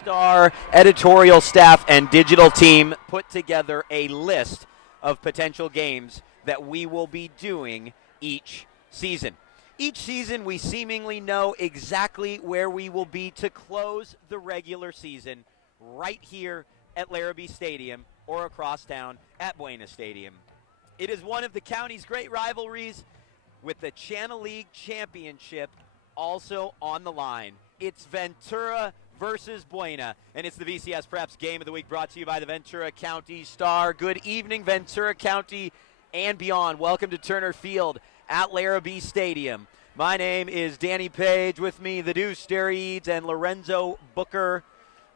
Star editorial staff and digital team put together a list of potential games that we will be doing each season. Each season, we seemingly know exactly where we will be to close the regular season right here at Larrabee Stadium or across town at Buena Stadium. It is one of the county's great rivalries with the Channel League Championship also on the line. It's Ventura versus Buena, and it's the VCSPreps Game of the Week brought to you by the Ventura County Star. Good evening, Ventura County and beyond. Welcome to Turner Field at Larrabee Stadium. My name is Danny Page. With me, the Deuce Derrides and Lorenzo Booker,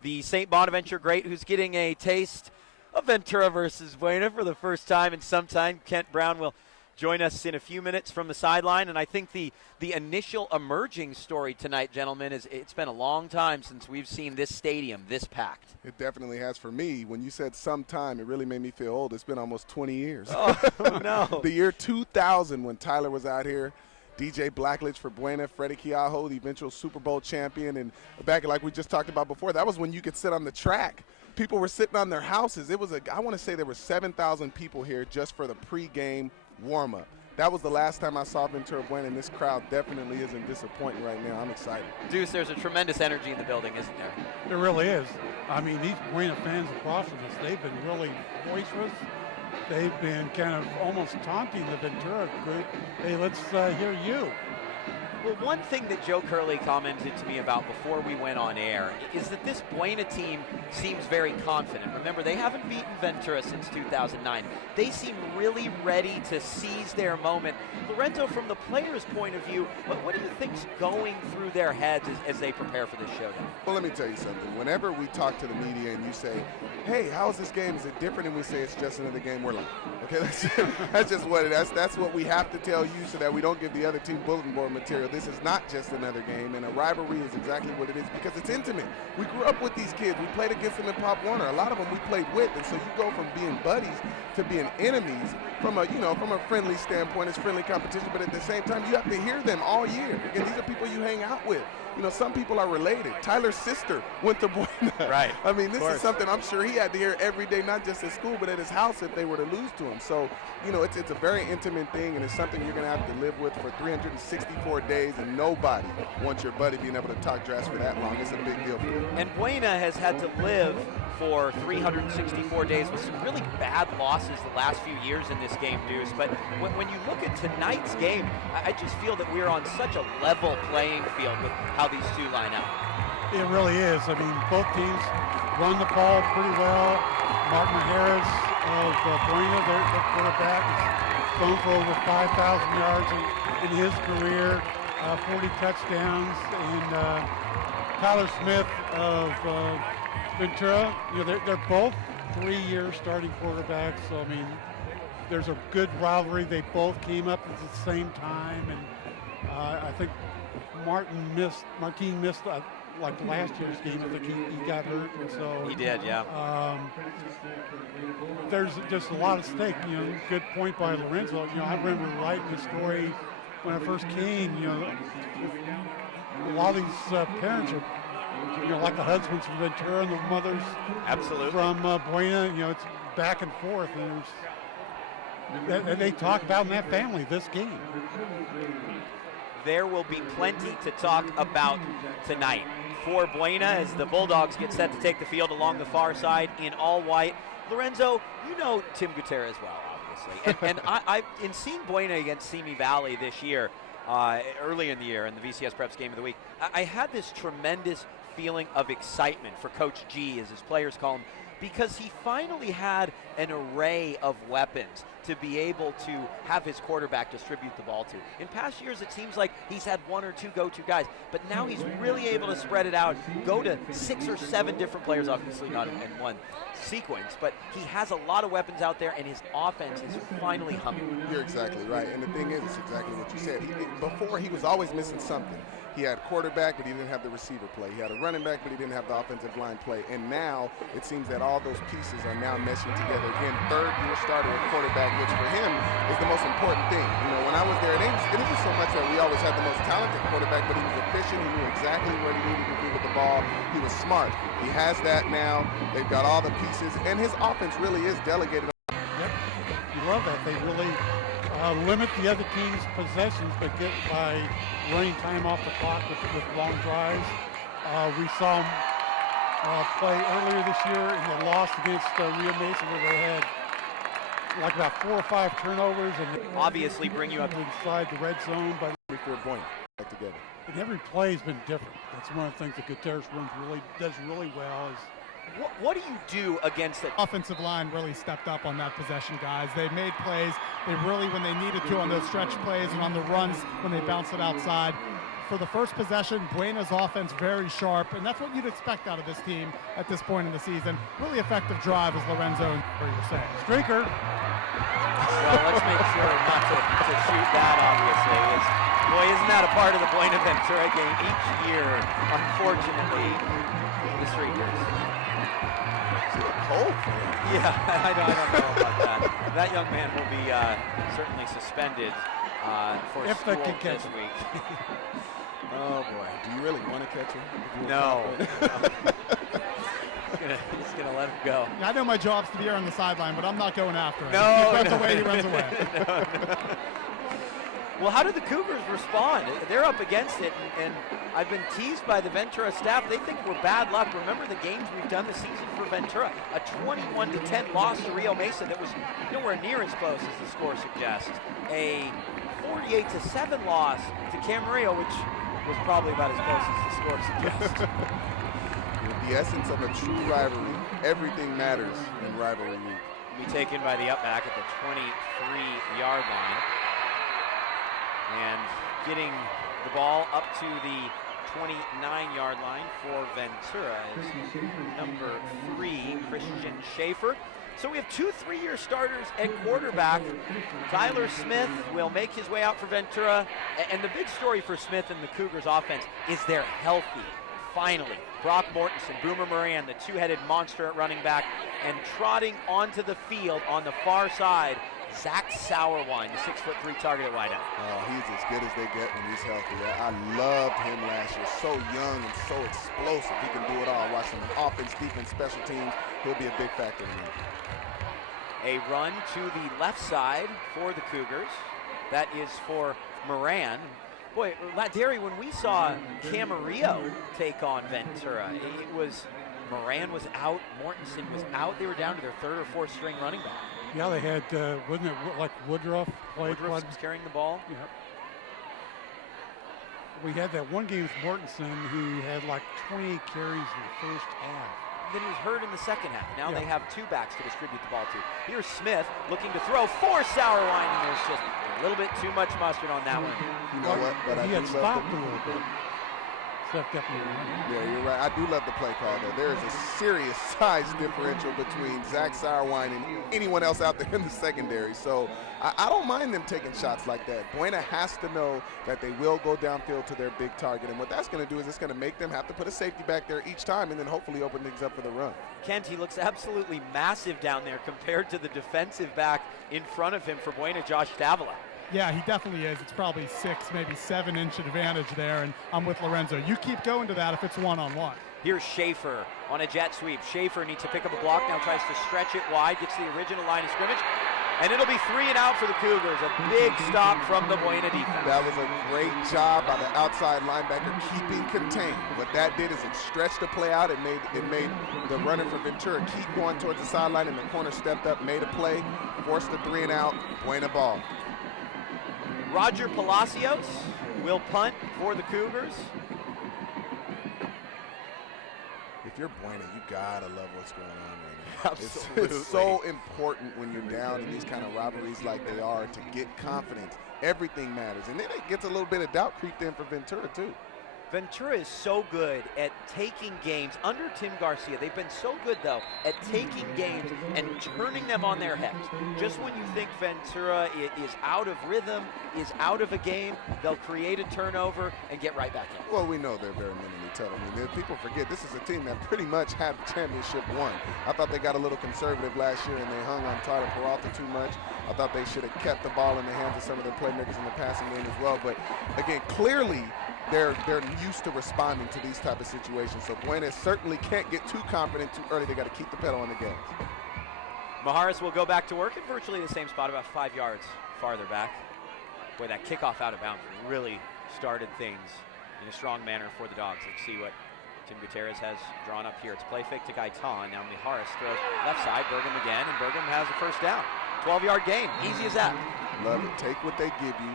the St. Bonaventure great who's getting a taste of Ventura versus Buena for the first time in some time. Kent Brown will join us in a few minutes from the sideline, and I think the initial emerging story tonight, gentlemen, is it's been a long time since we've seen this stadium this packed. It definitely has for me. When you said sometime, it really made me feel old. It's been almost 20 years. Oh, no. The year 2000 when Tyler was out here, DJ Blackledge for Buena, Freddie Keaho, the eventual Super Bowl champion, and back like we just talked about before, that was when you could sit on the track. People were sitting on their houses. It was I want to say there were 7,000 people here just for the pregame warm-up. That was the last time I saw Ventura Buena, and this crowd definitely isn't disappointing right now. I'm excited. Deuce, there's a tremendous energy in the building, isn't there? There really is. I mean, these Buena fans across from us, they've been really boisterous. They've been kind of almost taunting the Ventura group. Hey, let's hear you. Well, one thing that Joe Curley commented to me about before we went on air is that this Buena team seems very confident. Remember, they haven't beaten Ventura since 2009. They seem really ready to seize their moment. Lorenzo, from the players' point of view, what do you think's going through their heads as they prepare for this showdown? Well, let me tell you something. Whenever we talk to the media and you say, hey, how is this game? Is it different? And we say it's just another game, we're lying. Okay, that's just what it is. That's what we have to tell you so that we don't give the other team bulletin board material. This is not just another game, and a rivalry is exactly what it is because it's intimate. We grew up with these kids. We played against them in Pop Warner. A lot of them we played with, and so you go from being buddies to being enemies from a friendly standpoint. It's friendly competition, but at the same time, you have to hear them all year. Again, these are people you hang out with. You know, some people are related. Tyler's sister went to Buena. Right. I mean, this is something I'm sure he had to hear every day, not just at school, but at his house if they were to lose to him. So, you know, it's a very intimate thing, and it's something you're going to have to live with for 364 days, and nobody wants your buddy being able to talk trash for that long. It's a big deal for you. And Buena has had to live for 364 days with some really bad losses the last few years in this game, Deuce. But when you look at tonight's game, I just feel that we're on such a level playing field with how these two line up. It really is. I mean, both teams run the ball pretty well. Martin Harris of Buena, their quarterback, has thrown for over 5,000 yards in his career, 40 touchdowns. And Tyler Smith of Ventura, you know, they're both 3-year starting quarterbacks. So, I mean, there's a good rivalry. They both came up at the same time, and I think Martin missed like last year's game. I think he got hurt, and so he did. Yeah. There's just a lot at stake. Good point by Lorenzo. I remember writing the story when I first came. A lot of these parents are, like the husbands from Ventura and the mothers absolutely from Buena. It's back and forth, and they talk about in that family this game. There will be plenty to talk about tonight for Buena as the Bulldogs get set to take the field along the far side in all white. Lorenzo, you know Tim Gutierrez well, obviously, and I in seeing Buena against Simi Valley this year, early in the year in the VCSPreps Game of the Week, I had this tremendous feeling of excitement for Coach G, as his players call him, because he finally had an array of weapons to be able to have his quarterback distribute the ball to. In past years, it seems like he's had one or two go-to guys, but now he's really able to spread it out, go to 6 or 7 different players, obviously not in one sequence, but he has a lot of weapons out there, and his offense is finally humming. You're exactly right, and the thing is, it's exactly what you said. Before, he was always missing something. He had quarterback, but he didn't have the receiver play. He had a running back, but he didn't have the offensive line play. And now it seems that all those pieces are now meshing together. Again, third-year starter at quarterback, which for him is the most important thing. When I was there, it isn't so much that we always had the most talented quarterback, but he was efficient. He knew exactly what he needed to do with the ball. He was smart. He has that now. They've got all the pieces, and his offense really is delegated. Yep, you love that. They really limit the other team's possessions, but get by running time off the clock with long drives. We saw them play earlier this year in the loss against Rio Mesa, where they had like about 4 or 5 turnovers, and obviously bring you up inside the red zone. But before Buena back together, and every play has been different. That's one of the things that Gutierrez does really well. Is what do you do against it? Offensive line really stepped up on that possession, guys. They made plays. They really, when they needed to, on those stretch plays and on the runs when they bounced it outside. For the first possession, Buena's offense very sharp, and that's what you'd expect out of this team at this point in the season. Really effective drive, as Lorenzo and you're saying. Streaker. Well, let's make sure not to shoot that, obviously. Boy, isn't that a part of the Buena Ventura game each year, unfortunately, the Streakers. Cold. Yeah, I don't know about that. That young man will be certainly suspended for if school this week. Oh boy. Do you really want to catch him? No. He's gonna let him go. Yeah, I know my job's to be here on the sideline, but I'm not going after him. No, he runs away, he runs away. No. Well, how did the Cougars respond? They're up against it, and I've been teased by the Ventura staff. They think we're bad luck. Remember the games we've done this season for Ventura? A 21-10 loss to Rio Mesa that was nowhere near as close as the score suggests. A 48-7 loss to Camarillo, which was probably about as close as the score suggests. The essence of a true rivalry. Everything matters in rivalry week. Be taken by the upback at the 23-yard line. And getting the ball up to the 29-yard line for Ventura is number 3, Christian Schaefer. So we have 2 3-year starters at quarterback. Tyler Smith will make his way out for Ventura. And the big story for Smith and the Cougars offense is they're healthy, finally. Brock Mortensen, Boomer Moran, the two-headed monster at running back, and trotting onto the field on the far side, Zach Sauerwein, the 6'3" target at wideout. He's as good as they get when he's healthy. I loved him last year. So young and so explosive. He can do it all. Watch him offense, defense, special teams. He'll be a big factor in that. A run to the left side for the Cougars. That is for Moran. Boy, Derry, when we saw Camarillo take on Ventura, it was Moran was out, Mortensen was out. They were down to their 3rd or 4th string running back. Yeah, they had, wasn't it like Woodruff played? Woodruff was carrying the ball. Yep. We had that one game with Mortensen who had like 20 carries in the first half. Then he was hurt in the second half. Now they have 2 backs to distribute the ball to. Here's Smith looking to throw for Sauerwein, and there's just a little bit too much mustard on that one. You know what? But he had stopped a little bit. Seth definitely won. Yeah, you're right. I do love the play call, though. There is a serious size differential between Zach Sauerwein and anyone else out there in the secondary. So I don't mind them taking shots like that. Buena has to know that they will go downfield to their big target. And what that's going to do is it's going to make them have to put a safety back there each time and then hopefully open things up for the run. Kent, he looks absolutely massive down there compared to the defensive back in front of him for Buena, Josh Davila. Yeah, he definitely is. It's probably 6, maybe 7-inch advantage there, and I'm with Lorenzo. You keep going to that if it's one-on-one. Here's Schaefer on a jet sweep. Schaefer needs to pick up a block now, tries to stretch it wide, gets the original line of scrimmage, and it'll be 3 and out for the Cougars. A big stop from the Buena defense. That was a great job by the outside linebacker keeping contained. What that did is it stretched the play out. It made the runner for Ventura keep going towards the sideline, and the corner stepped up, made a play, forced the 3 and out, Buena ball. Roger Palacios will punt for the Cougars. If you're Buena, you gotta love what's going on right now. Absolutely. It's so important when you're down in these kind of rivalries like they are to get confidence. Everything matters. And then it gets a little bit of doubt creeped in for Ventura, too. Ventura is so good at taking games under Tim Garcia. They've been so good, though, at taking games and turning them on their heads. Just when you think Ventura is out of rhythm, is out of a game, they'll create a turnover and get right back in. Well, we know they're very mentally tough. I mean, people forget this is a team that pretty much had the championship won. I thought they got a little conservative last year and they hung on Tyler Peralta too much. I thought they should have kept the ball in the hands of some of their playmakers in the passing game as well. But again, clearly they're used to responding to these type of situations. So Buena certainly can't get too confident too early. They got to keep the pedal on the gas. Maharis will go back to work at virtually the same spot, about 5 yards farther back. Boy, that kickoff out of bounds really started things in a strong manner for the Dogs. Let's see what Tim Gutierrez has drawn up here. It's play fake to Gaitan. Now Maharis throws left side, Burgum again, and Burgum has a first down. 12-yard gain, easy as that. Love it. Take what they give you.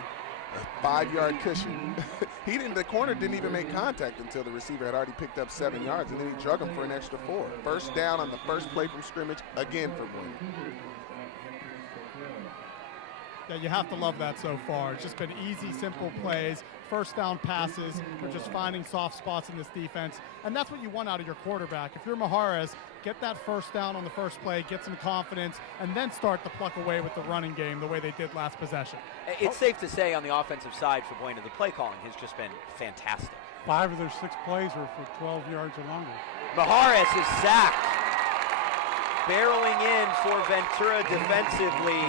A 5-yard cushion. The corner didn't even make contact until the receiver had already picked up 7 yards, and then he drug him for an extra 4. First down on the first play from scrimmage, again for Buena. Yeah, you have to love that so far. It's just been easy, simple plays, first down passes. We're just finding soft spots in this defense, and that's what you want out of your quarterback. If you're Maharis, get that first down on the first play, get some confidence, and then start to pluck away with the running game the way they did last possession. It's safe to say on the offensive side for Buena, the play calling has just been fantastic. 5 of their 6 plays were for 12 yards or longer. Maharis is sacked. Barreling in for Ventura defensively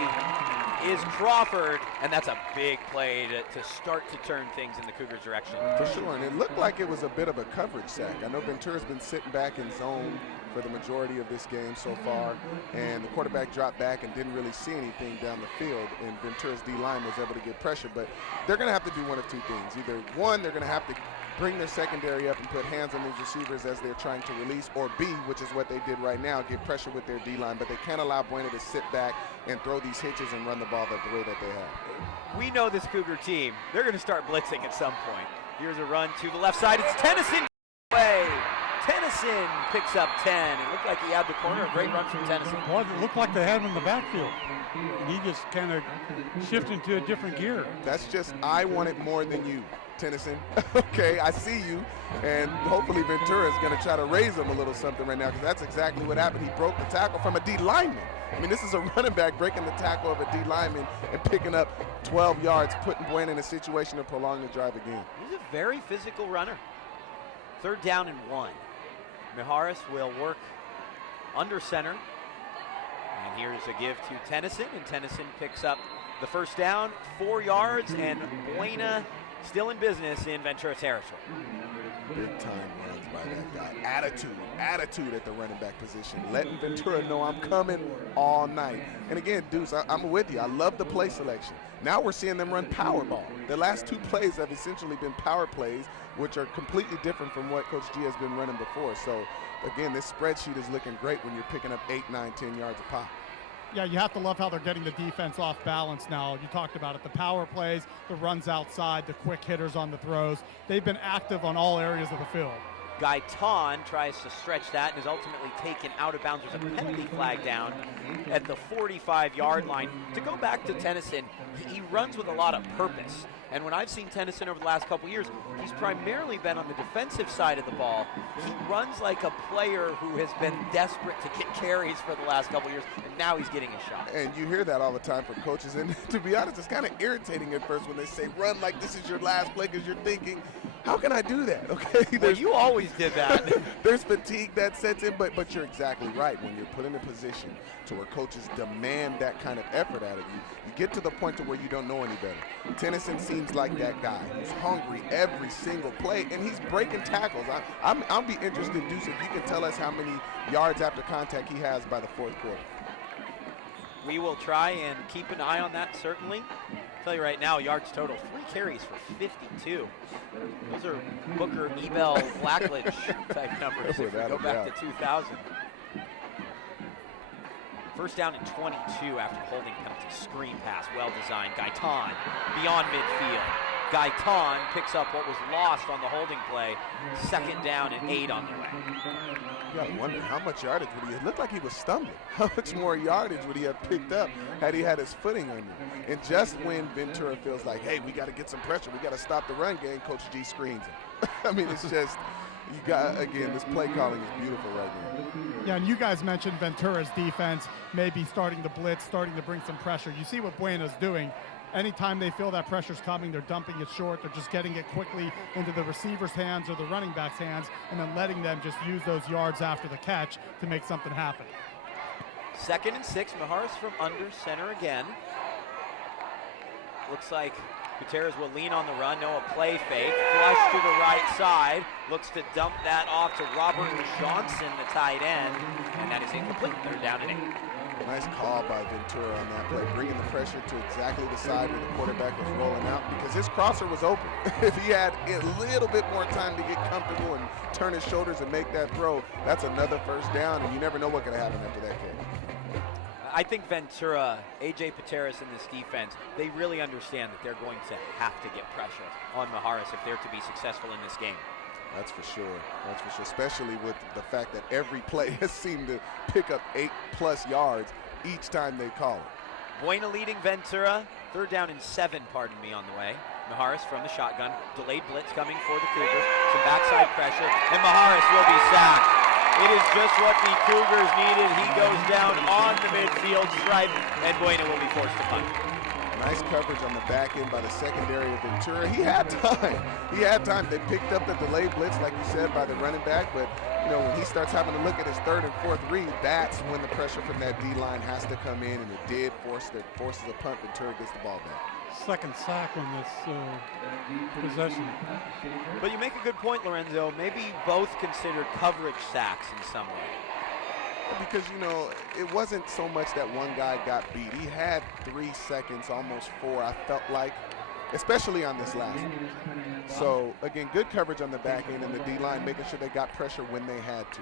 is Crawford, and that's a big play to start to turn things in the Cougars' direction. For sure, and it looked like it was a bit of a coverage sack. I know Ventura's been sitting back in zone for the majority of this game so far, and the quarterback dropped back and didn't really see anything down the field, and Ventura's D-line was able to get pressure, but they're going to have to do one of two things. Either one, they're going to have to bring their secondary up and put hands on these receivers as they're trying to release, or B, which is what they did right now, get pressure with their D-line, but they can't allow Buena to sit back and throw these hitches and run the ball the way that they have. We know this Cougar team, they're going to start blitzing at some point. Here's a run to the left side. It's Tennyson away. Tennyson picks up 10. It looked like he had the corner. A great run from Tennyson. Boy, it looked like they had him in the backfield. And he just kind of shifted into a different gear. That's just, I want it more than you, Tennyson. Okay, I see you, and hopefully Ventura is going to try to raise him a little something right now, because that's exactly what happened. He broke the tackle from a D lineman. I mean, this is a running back breaking the tackle of a D lineman and picking up 12 yards, putting Buena in a situation to prolong the drive again. He's a very physical runner. 3rd down and 1. Maharis will work under center. And here's a give to Tennyson, and Tennyson picks up the first down, 4 yards, and Buena still in business in Ventura territory. Big time runs by that guy. Attitude at the running back position. Letting Ventura know I'm coming all night. And again, Deuce, I'm with you. I love the play selection. Now we're seeing them run power ball. The last 2 plays have essentially been power plays, which are completely different from what Coach G has been running before. So, again, this spreadsheet is looking great when you're picking up 8, 9, 10 yards a pop. Yeah, you have to love how they're getting the defense off balance now. You talked about it, the power plays, the runs outside, the quick hitters on the throws. They've been active on all areas of the field. Gaitan tries to stretch that and is ultimately taken out of bounds. There's a penalty flag down at the 45-yard line. To go back to Tennyson, he runs with a lot of purpose. And when I've seen Tennyson over the last couple years, he's primarily been on the defensive side of the ball. He runs like a player who has been desperate to get carries for the last couple years, and now he's getting a shot. And you hear that all the time from coaches. And to be honest, it's kind of irritating at first when they say run like this is your last play, because you're thinking, how can I do that? Okay, well, you always did that. There's fatigue that sets in, but you're exactly right. When you're put in a position to where coaches demand that kind of effort out of you, you get to the point to where you don't know any better. Tennyson seems like that guy who's hungry every single play, and he's breaking tackles. I'll be interested, Deuce, if you can tell us how many yards after contact he has by the fourth quarter. We will try and keep an eye on that, certainly. I'll tell you right now, yards total, 3 carries for 52. Those are Booker, Ebel, Blackledge type numbers if we go back to 2000. First down and 22 after holding penalty. Screen pass, well designed. Gaitan beyond midfield. Gaitan picks up what was lost on the holding play. Second down and 8 on the way. You gotta wonder how much yardage would he have? It looked like he was stumbling. How much more yardage would he have picked up had he had his footing under? And just when Ventura feels like, hey, we got to get some pressure, we got to stop the run game, Coach G screens him. I mean, it's just, you got, again, this play calling is beautiful right now. Yeah, and you guys mentioned Ventura's defense maybe starting to blitz, starting to bring some pressure. You see what Buena's doing. Anytime they feel that pressure's coming, they're dumping it short. They're just getting it quickly into the receiver's hands or the running back's hands, and then letting them just use those yards after the catch to make something happen. 2nd and 6, Maharis from under center again. Looks like Gutierrez will lean on the run, no a play fake. Flush to the right side, looks to dump that off to Robert Johnson, the tight end, and that is incomplete. They're down and 8. Nice call by Ventura on that play, bringing the pressure to exactly the side where the quarterback was rolling out, because his crosser was open. If he had a little bit more time to get comfortable and turn his shoulders and make that throw, that's another first down, and you never know what could happen after that kick. I think Ventura, A.J. Pateras and this defense, they really understand that they're going to have to get pressure on Maharis if they're to be successful in this game. That's for sure. That's for sure, especially with the fact that every play has seemed to pick up 8+ yards each time they call it. Buena leading Ventura. 3rd down and 7, pardon me, on the way. Maharis from the shotgun. Delayed blitz coming for the Cougars. Some backside pressure, and Maharis will be sacked. It is just what the Cougars needed. He goes down on the midfield stripe, and Buena will be forced to punt. Nice coverage on the back end by the secondary of Ventura. He had time. He had time. They picked up the delayed blitz, like you said, by the running back. But, you know, when he starts having to look at his 3rd and 4th read, that's when the pressure from that D-line has to come in, and it did forces a punt. Ventura gets the ball back. 2nd sack on this possession. But you make a good point, Lorenzo. Maybe both considered coverage sacks in some way. Because, you know, it wasn't so much that one guy got beat. He had 3 seconds, almost 4, I felt like, especially on this last one. So, again, good coverage on the back end and the D-line, making sure they got pressure when they had to.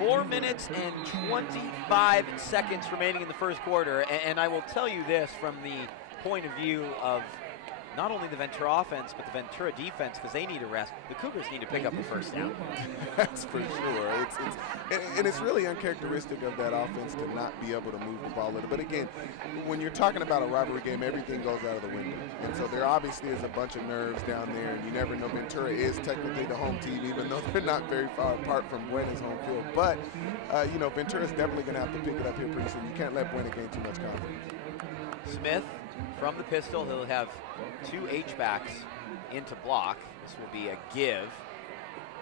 4 minutes and 25 seconds remaining in the first quarter. And I will tell you this from the point of view of not only the Ventura offense, but the Ventura defense, because they need a rest. The Cougars need to pick up a first down. That's for sure. And it's really uncharacteristic of that offense to not be able to move the ball a little. But again, when you're talking about a rivalry game, everything goes out of the window. And so there obviously is a bunch of nerves down there, and you never know. Ventura is technically the home team, even though they're not very far apart from Buena's home field. But, you know, Ventura's definitely going to have to pick it up here pretty soon. You can't let Buena gain too much confidence. Smith from the pistol. He'll have 2 H-backs into block. This will be a give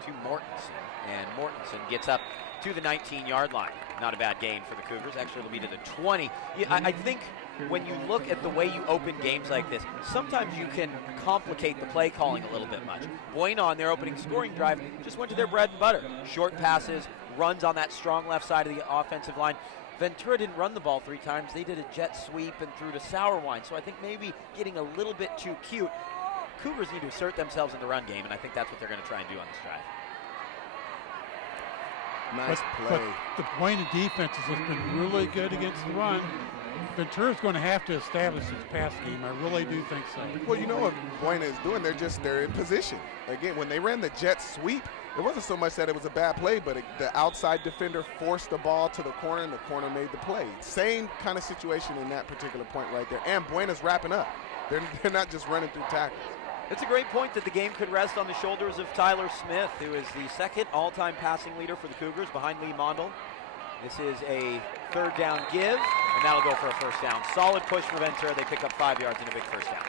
to Mortensen. And Mortensen gets up to the 19-yard line. Not a bad gain for the Cougars. Actually, it'll be to the 20. Yeah, I think when you look at the way you open games like this, sometimes you can complicate the play calling a little bit much. Buena on their opening scoring drive just went to their bread and butter. Short passes, runs on that strong left side of the offensive line. Ventura didn't run the ball 3 times. They did a jet sweep and threw to Sourwine. So I think maybe getting a little bit too cute. Cougars need to assert themselves in the run game, and I think that's what they're going to try and do on this drive. Nice play. But the Buena defense has been really good against the run. Ventura's going to have to establish its pass game. I really do think so. Well, you know what Buena is doing? They're in position. Again, when they ran the jet sweep, it wasn't so much that it was a bad play, but the outside defender forced the ball to the corner, and the corner made the play. Same kind of situation in that particular point right there. And Buena's wrapping up. They're not just running through tackles. It's a great point that the game could rest on the shoulders of Tyler Smith, who is the second all-time passing leader for the Cougars behind Lee Mondel. This is a third down give, and that'll go for a first down. Solid push for Ventura. They pick up 5 yards and a big first down.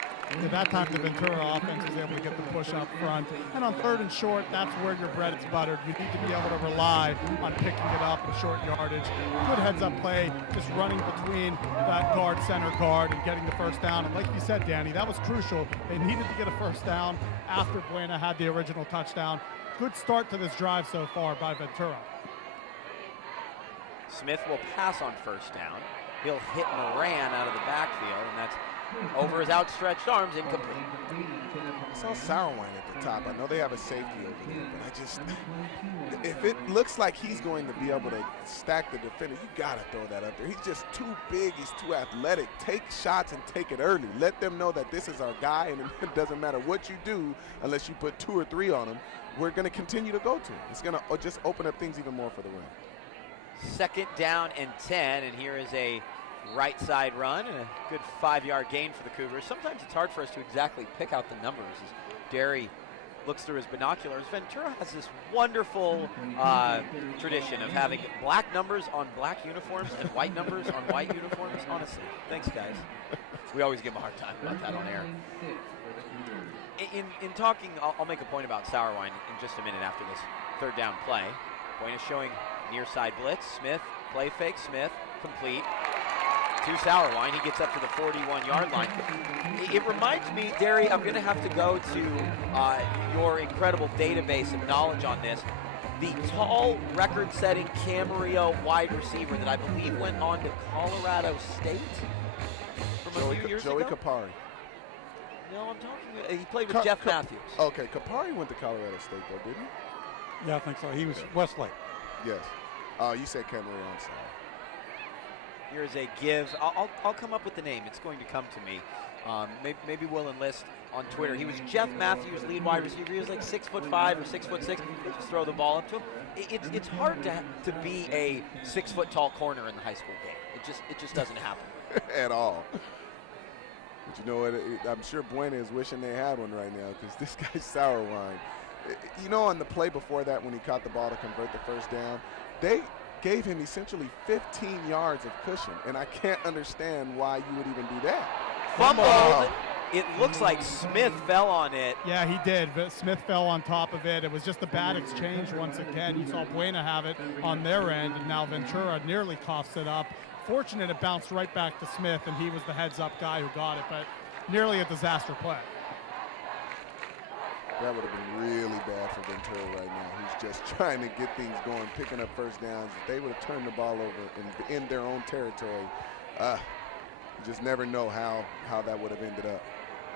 At that time, the Ventura offense was able to get the push up front. And on third and short, that's where your bread is buttered. You need to be able to rely on picking it up in short yardage. Good heads-up play, just running between that guard, center guard, and getting the first down. And like you said, Danny, that was crucial. They needed to get a first down after Buena had the original touchdown. Good start to this drive so far by Ventura. Smith will pass on first down. He'll hit Moran out of the backfield, and that's over his outstretched arms, incomplete. I saw Sauerwein at the top. I know they have a safety over there, but if it looks like he's going to be able to stack the defender, you got to throw that up there. He's just too big. He's too athletic. Take shots and take it early. Let them know that this is our guy, and it doesn't matter what you do unless you put 2 or 3 on him. We're going to continue to go to him. It's going to just open up things even more for the Rams. Second down and 10, and here is a right side run and a good 5-yard gain for the Cougars. Sometimes it's hard for us to exactly pick out the numbers as Derry looks through his binoculars. Ventura has this wonderful tradition of having black numbers on black uniforms and white numbers on white uniforms. Honestly, thanks guys. We always give them a hard time about that on air. In talking, I'll make a point about Sauerwein in just a minute after this third down play. Point is showing near side blitz. Smith, play fake, Smith, complete. To Sauerwein, he gets up to the 41-yard line. It reminds me, Derry, I'm going to have to go to your incredible database of knowledge on this. The tall, record-setting Camarillo wide receiver that I believe went on to Colorado State from a few years Joey ago. Kapari. No, I'm talking. He played with Jeff Matthews. Okay, Kapari went to Colorado State, though, didn't he? Yeah, I think so. He was Westlake. Yes. You said Camarillo, I'm sorry. Here's a give. I'll come up with the name. It's going to come to me. Maybe we'll enlist on Twitter. He was Jeff Matthews' lead wide receiver. He was like 6'5" or 6'6". They just throw the ball up to him. It's hard to be a 6-foot tall corner in the high school game. It just doesn't happen at all. But you know what? I'm sure Buena is wishing they had one right now because this guy's Sauerwein. You know, on the play before that when he caught the ball to convert the first down, they gave him essentially 15 yards of cushion, and I can't understand why you would even do that. Fumbled. It looks like Smith fell on it. Yeah, he did. But Smith fell on top of it. It was just a bad exchange once again. You saw Buena have it on their end, and now Ventura nearly coughs it up. Fortunate it bounced right back to Smith, and he was the heads-up guy who got it, but nearly a disaster play. That would have been really bad for Ventura right now. He's just trying to get things going, picking up first downs. If they would have turned the ball over in their own territory, you just never know how that would have ended up,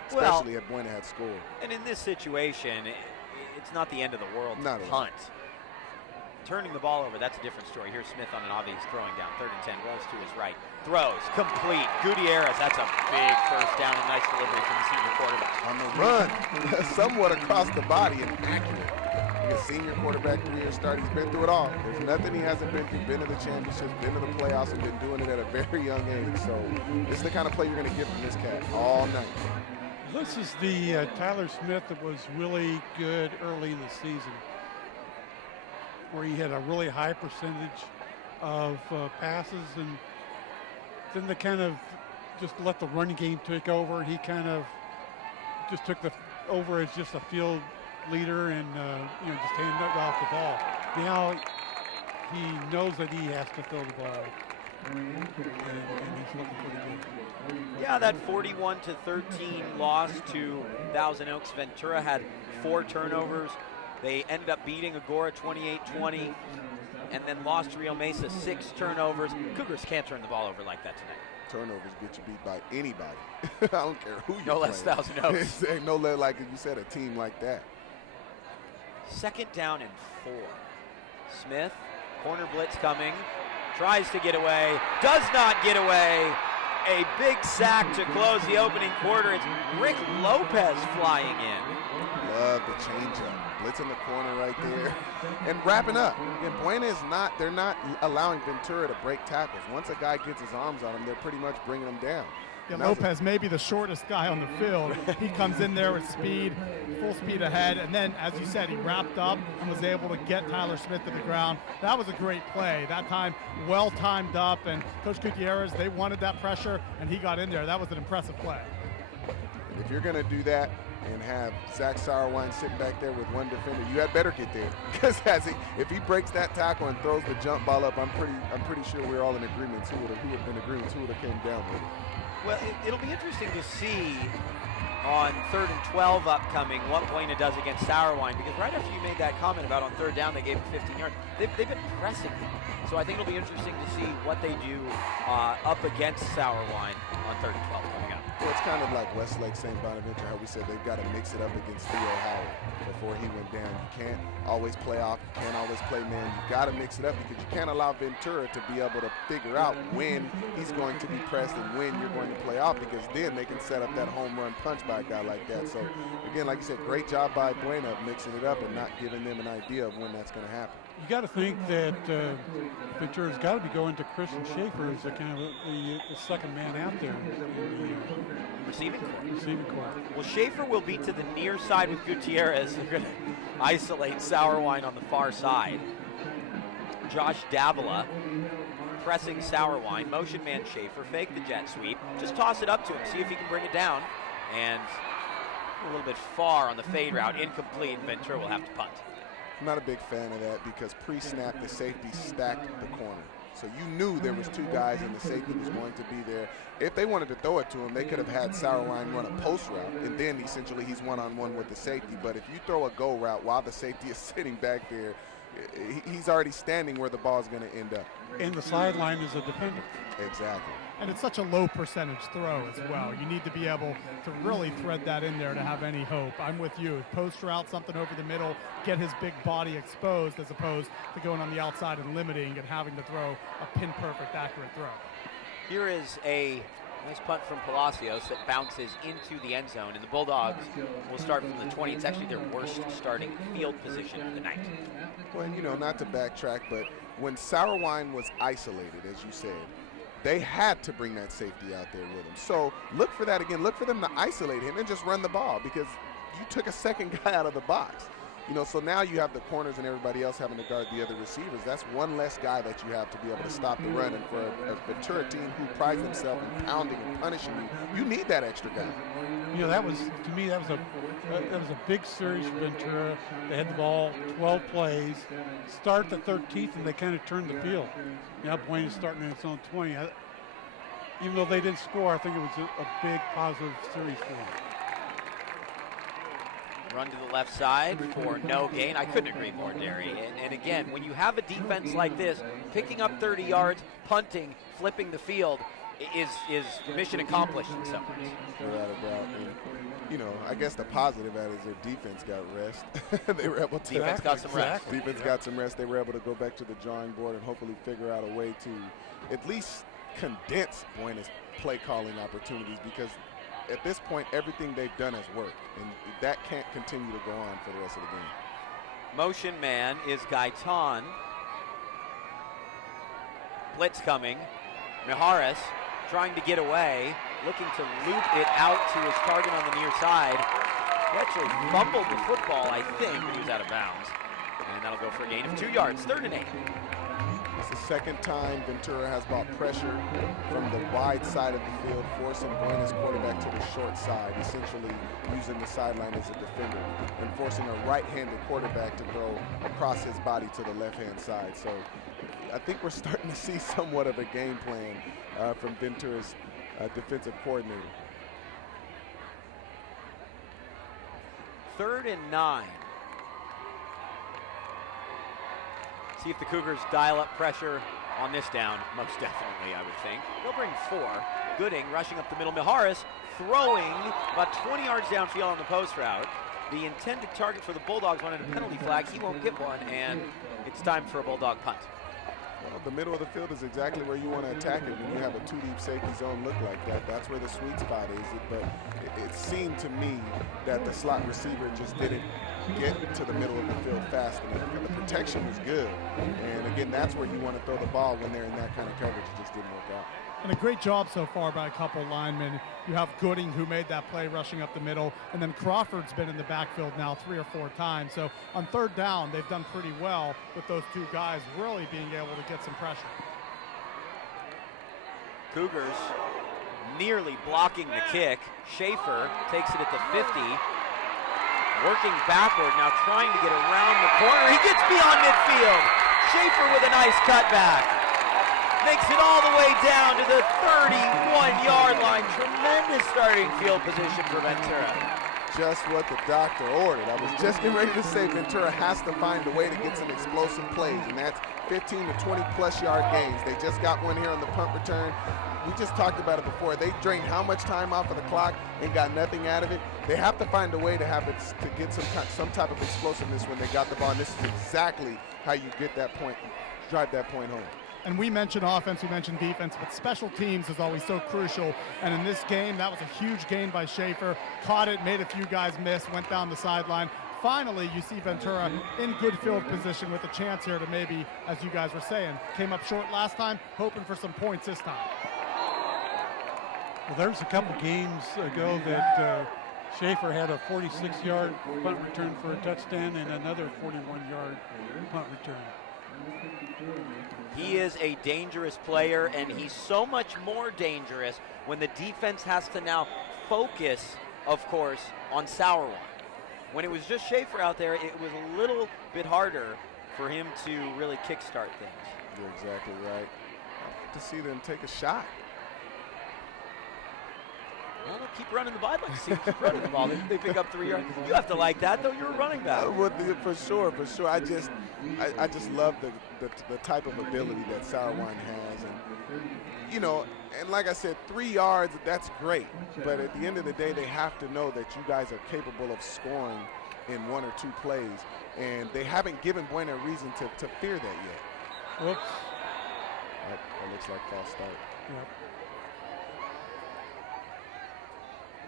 especially if Buena had scored. And in this situation, it's not the end of the world to punt. Turning the ball over, that's a different story. Here's Smith on an obvious throwing down. 3rd and 10, rolls to his right. Throws, complete. Gutierrez, that's a big first down and nice delivery from the senior quarterback. On the run, somewhat across the body and accurate. His senior quarterback career start, he's been through it all. There's nothing he hasn't been through. Been to the championships, been to the playoffs, and been doing it at a very young age. So this is the kind of play you're going to get from this cat all night. This is the Tyler Smith that was really good early in the season, where he had a really high percentage of passes, and then they kind of just let the running game take over. He kind of just took over as just a field leader and just handed it off the ball. Now he knows that he has to throw the ball, and he's looking pretty good. Yeah, that 41-13 loss to Thousand Oaks. Ventura had 4 turnovers. They ended up beating Agora 28-20 and then lost to Rio Mesa 6 turnovers. Cougars can't turn the ball over like that tonight. Turnovers get you beat by anybody. I don't care who you're No less playing. Thousand Oaks. No less, like you said, a team like that. 2nd down and 4. Smith, corner blitz coming, tries to get away, does not get away, A big sack to close the opening quarter. It's Rick Lopez flying in. Love the changeup. Blitz in the corner right there. And wrapping up. Again, Buena is not, they're not allowing Ventura to break tackles. Once a guy gets his arms on him, they're pretty much bringing him down. Yeah, Lopez may be the shortest guy on the field. He comes in there with speed, full speed ahead, and then, as you said, he wrapped up and was able to get Tyler Smith to the ground. That was a great play. That time, well timed up, and Coach Gutierrez, they wanted that pressure, and he got in there. That was an impressive play. If you're going to do that and have Zach Sauerwein sitting back there with one defender, you had better get there. Because if he breaks that tackle and throws the jump ball up, I'm pretty sure we're all in agreement who would have been in agreement, who would have came down with it. Well, it'll be interesting to see on 3rd and 12 upcoming what Buena does against Sauerwein, because right after you made that comment about on 3rd down they gave him 15 yards, they've been pressing him. So I think it'll be interesting to see what they do up against Sauerwein on 3rd and 12 coming up. Well, it's kind of like Westlake St. Bonaventure, how we said they've got to mix it up against Theo Howard before he went down. You can't always play off, you can't always play man. You've got to mix it up because you can't allow Ventura to be able to figure out when he's going to be pressed and when you're going to play off, because then they can set up that home run punch by a guy like that. So, again, like you said, great job by Buena of mixing it up and not giving them an idea of when that's going to happen. You got to think that Ventura's got to be going to Christian Schaefer as the kind of the second man out there in the Receiving court. Well, Schaefer will be to the near side with Gutierrez. They're going to isolate Sauerwein on the far side. Josh Davila pressing Sauerwein. Motion man Schaefer. Fake the jet sweep. Just toss it up to him. See if he can bring it down. And a little bit far on the fade route. Incomplete. Ventura will have to punt. I'm not a big fan of that because pre-snap the safety stacked the corner. So you knew there was two guys and the safety was going to be there. If they wanted to throw it to him, they could have had Sauerwein run a post route, and then essentially he's one-on-one with the safety. But if you throw a go route while the safety is sitting back there, he's already standing where the ball is going to end up. And the sideline is a defender. Exactly. And it's such a low percentage throw as well. You need to be able to really thread that in there to have any hope. I'm with you. Post route, something over the middle, get his big body exposed as opposed to going on the outside and limiting and having to throw a pin-perfect accurate throw. Here is a nice punt from Palacios that bounces into the end zone, and the Bulldogs will start from the 20. It's actually their worst starting field position of the night. Well, and, not to backtrack, but when Sauerwein was isolated, as you said, they had to bring that safety out there with him. So look for that again. Look for them to isolate him and just run the ball because you took a second guy out of the box. So now you have the corners and everybody else having to guard the other receivers. That's one less guy that you have to be able to stop the run. And for a Ventura team who prides themselves in pounding and punishing you, you need that extra guy. That was, to me, that was a big series for Ventura. They had the ball 12 plays, start the 13th, and they kind of turned the field. Now Buena's starting in its own 20. Even though they didn't score, I think it was a big positive series for them. Run to the left side for no gain. I couldn't agree more, Derry. And again, when you have a defense like this, picking up 30 yards, punting, flipping the field is mission accomplished in some ways. Without a doubt. And, I guess the positive at it is their defense got rest. They were able to. Defense got some rest. Defense got some rest. They were able to go back to the drawing board and hopefully figure out a way to at least condense Buena's play calling opportunities, because at this point, everything they've done has worked, and that can't continue to go on for the rest of the game. Motion man is Gaitan. Blitz coming. Mijares trying to get away, looking to loop it out to his target on the near side. He actually fumbled the football, I think, but he was out of bounds. And that'll go for a gain of 2 yards, 3rd and 8. It's the second time Ventura has brought pressure from the wide side of the field, forcing Buena's quarterback to the short side, essentially using the sideline as a defender, and forcing a right-handed quarterback to throw across his body to the left-hand side. So I think we're starting to see somewhat of a game plan from Ventura's defensive coordinator. 3rd and 9. See if the Cougars dial up pressure on this down. Most definitely, I would think. They'll bring 4. Gooding rushing up the middle. Mijares throwing about 20 yards downfield on the post route. The intended target for the Bulldogs wanted a penalty flag. He won't get one, and it's time for a Bulldog punt. Well, the middle of the field is exactly where you want to attack it when you have a two-deep safety zone look like that. That's where the sweet spot is. But it seemed to me that the slot receiver just didn't get to the middle of the field fast enough. And the protection was good. And again, that's where you want to throw the ball when they're in that kind of coverage. It just didn't work out. And a great job so far by a couple linemen. You have Gooding, who made that play rushing up the middle, and then Crawford's been in the backfield now 3 or 4 times. So on third down, they've done pretty well with those two guys really being able to get some pressure. Cougars nearly blocking the kick. Schaefer takes it at the 50. Working backward, now trying to get around the corner. He gets beyond midfield. Schaefer with a nice cutback. Makes it all the way down to the 31-yard line. Tremendous starting field position for Ventura. Just what the doctor ordered. I was just getting ready to say Ventura has to find a way to get some explosive plays, and that's 15 to 20-plus yard gains. They just got one here on the punt return. We just talked about it before. They drained how much time off of the clock and got nothing out of it. They have to find a way to have it to get some type of explosiveness when they got the ball. And this is exactly how you get that point, drive that point home. And we mentioned offense, we mentioned defense, but special teams is always so crucial. And in this game, that was a huge gain by Schaefer. Caught it, made a few guys miss, went down the sideline. Finally, you see Ventura in good field position with a chance here to maybe, as you guys were saying, came up short last time, hoping for some points this time. Well, there's a couple games ago that Schaefer had a 46-yard punt return for a touchdown and another 41-yard punt return. He is a dangerous player, and he's so much more dangerous when the defense has to now focus, of course, on Sauerwein. When it was just Schaefer out there, it was a little bit harder for him to really kickstart things. You're exactly right. I'd like to see them take a shot. Well, they'll keep running the ball. I'd like to see them keep running the ball. They pick up 3 yards. You have to like that, though. You're a running back. For sure. I just love the type of ability that Sauerwein has, and you know, and like I said, 3 yards, that's great. But at the end of the day, they have to know that you guys are capable of scoring in 1 or 2 plays, and they haven't given Buena a reason to fear that yet. Whoops. That looks like false start. Yep.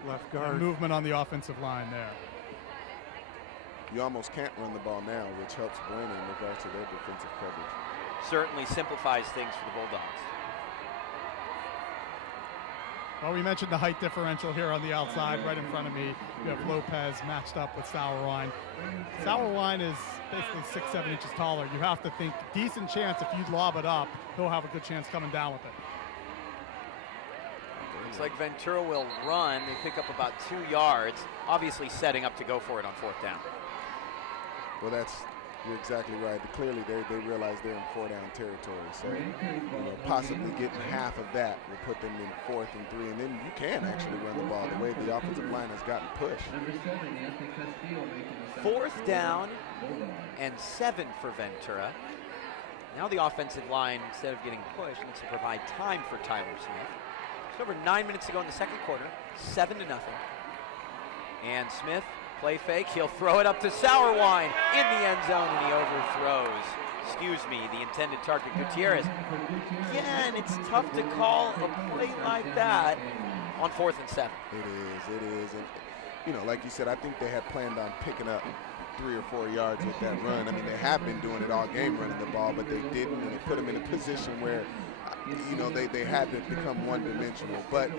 Left guard. Movement on the offensive line there. You almost can't run the ball now, which helps Buena in regards to their defensive coverage. Certainly simplifies things for the Bulldogs. Well, we mentioned the height differential here on the outside, right in front of me. You have Lopez matched up with Sauerwein. Sauerwein is basically 6-7 inches taller. You have to think decent chance if you lob it up, he'll have a good chance coming down with it. Looks like Ventura will run. They pick up about 2 yards, obviously setting up to go for it on 4th down. Well, you're exactly right. Clearly, they realize they're in 4-down territory. So, possibly getting half of that will put them in 4th and 3, and then you can actually run the ball the way the offensive line has gotten pushed. 4th down and 7 for Ventura. Now the offensive line, instead of getting pushed, needs to provide time for Tyler Smith. Just over 9 minutes to go in the second quarter, 7-0. And Smith, play fake, he'll throw it up to Sauerwein in the end zone, and he overthrows, the intended target, Gutierrez. Again, it's tough to call a play like that on 4th and 7. It is. And, like you said, I think they had planned on picking up 3 or 4 yards with that run. I mean, they have been doing it all game running the ball, but they didn't, and it put them in a position where, they had to become one-dimensional. But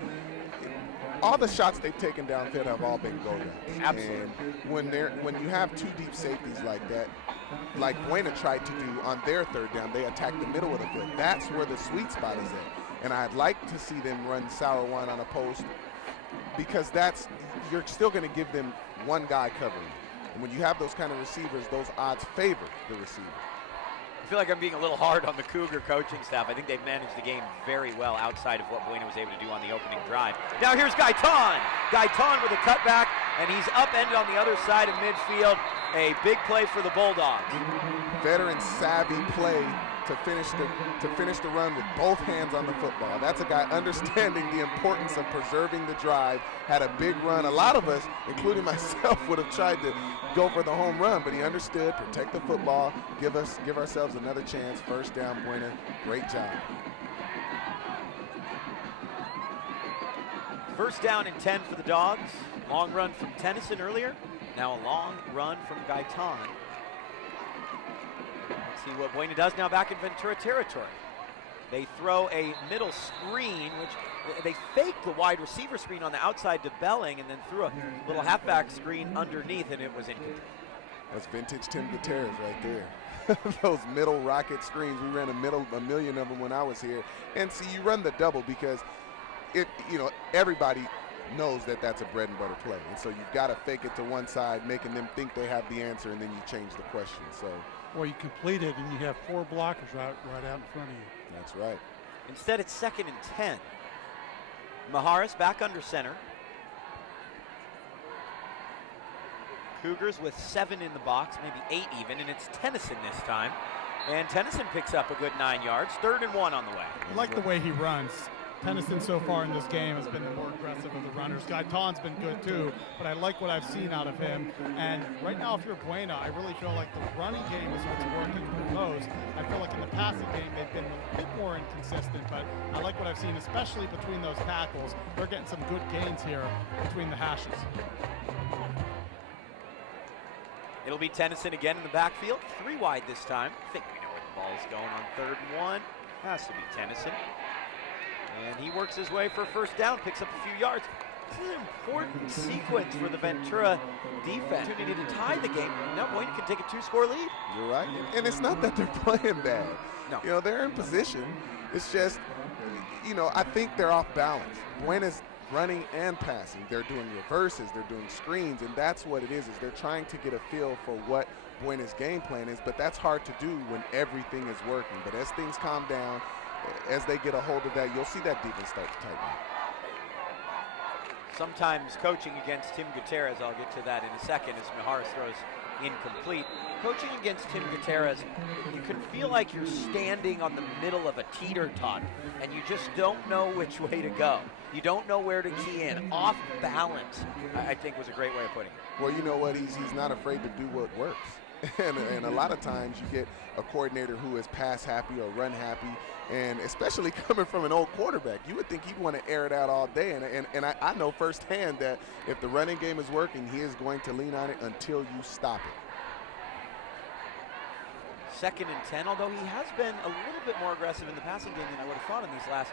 all the shots they've taken downfield have all been go-routes. Absolutely. And when you have 2 deep safeties like that, like Buena tried to do on their 3rd down, they attack the middle of the field. That's where the sweet spot is at. And I'd like to see them run Sauerwein on a post, because you're still going to give them one guy covering. And when you have those kind of receivers, those odds favor the receiver. I feel like I'm being a little hard on the Cougar coaching staff. I think they've managed the game very well outside of what Buena was able to do on the opening drive. Now here's Gaitan. Gaitan with a cutback, and he's upended on the other side of midfield. A big play for the Bulldogs. Veteran savvy play to finish the run with both hands on the football. That's a guy understanding the importance of preserving the drive. Had a big run. A lot of us, including myself, would have tried to go for the home run, but he understood, protect the football, give ourselves another chance. First down, Buena. Great job. First down and 10 for the Dogs. Long run from Tennyson earlier. Now a long run from Gaitan. Let's see what Buena does now back in Ventura territory. They throw a middle screen, which they fake the wide receiver screen on the outside to Belling and then threw a little halfback screen underneath, and it was incomplete. That's vintage Tim Gutierrez right there. Those middle rocket screens, we ran a million of them when I was here. And see, you run the double because everybody knows that that's a bread and butter play. And so you've got to fake it to one side, making them think they have the answer, and then you change the question. So, well, you complete it, and you have 4 blockers right out in front of you. That's right. Instead, it's 2nd and 10. Maharis back under center. Cougars with 7 in the box, maybe 8 even, and it's Tennyson this time. And Tennyson picks up a good 9 yards. 3rd and 1 on the way. I like the way he runs. Tennyson so far in this game has been the more aggressive of the runners. Gaitan's been good too, but I like what I've seen out of him. And right now, if you're Buena, I really feel like the running game is what's working the most. I feel like in the passing game, they've been a bit more inconsistent, but I like what I've seen, especially between those tackles. They're getting some good gains here between the hashes. It'll be Tennyson again in the backfield. 3 wide this time. I think we know where the ball is going on 3rd and 1. Has to be Tennyson. And he works his way for a first down, picks up a few yards. This is an important sequence for the Ventura defense. Opportunity to tie the game. Now Buena can take a 2-score lead. You're right. And it's not that they're playing bad. No. They're in position. It's just, I think they're off balance. Buena's running and passing. They're doing reverses. They're doing screens. And that's what it is they're trying to get a feel for what Buena's game plan is. But that's hard to do when everything is working. But as things calm down, as they get a hold of that, you'll see that defense start to tighten up. Sometimes coaching against Tim Gutierrez, I'll get to that in a second as Maharis throws incomplete. Coaching against Tim Gutierrez, you can feel like you're standing on the middle of a teeter-totter and you just don't know which way to go. You don't know where to key in. Off balance, I think was a great way of putting it. Well, you know what? He's not afraid to do what works. And a lot of times you get a coordinator who is pass happy or run happy, and especially coming from an old quarterback, you would think he'd want to air it out all day. And I know firsthand that if the running game is working, he is going to lean on it until you stop it. 2nd and 10, although he has been a little bit more aggressive in the passing game than I would have thought in these last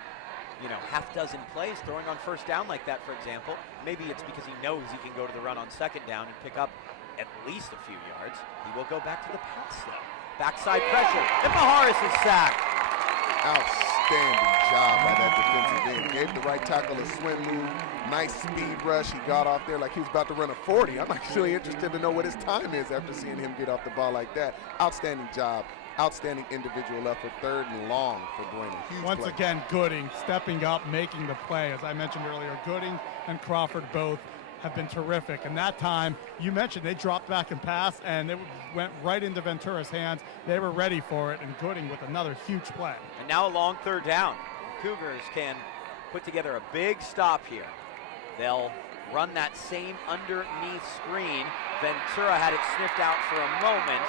half dozen plays, throwing on first down like that, for example. Maybe it's because he knows he can go to the run on 2nd down and pick up at least a few yards. He will go back to the pass, though. Backside pressure, and Maharis is sacked. Outstanding job by that defensive end. Gave the right tackle a swim move. Nice speed rush. He got off there like he was about to run a 40. I'm actually interested to know what his time is after seeing him get off the ball like that. Outstanding job. Outstanding individual effort. 3rd and long for Buena. Huge Once play. again, Gooding stepping up, making the play. As I mentioned earlier, Gooding and Crawford both have been terrific. And that time, you mentioned they dropped back and passed, and it went right into Ventura's hands. They were ready for it, and Gooding with another huge play. And now a long 3rd down. Cougars can put together a big stop here. They'll run that same underneath screen. Ventura had it sniffed out for a moment,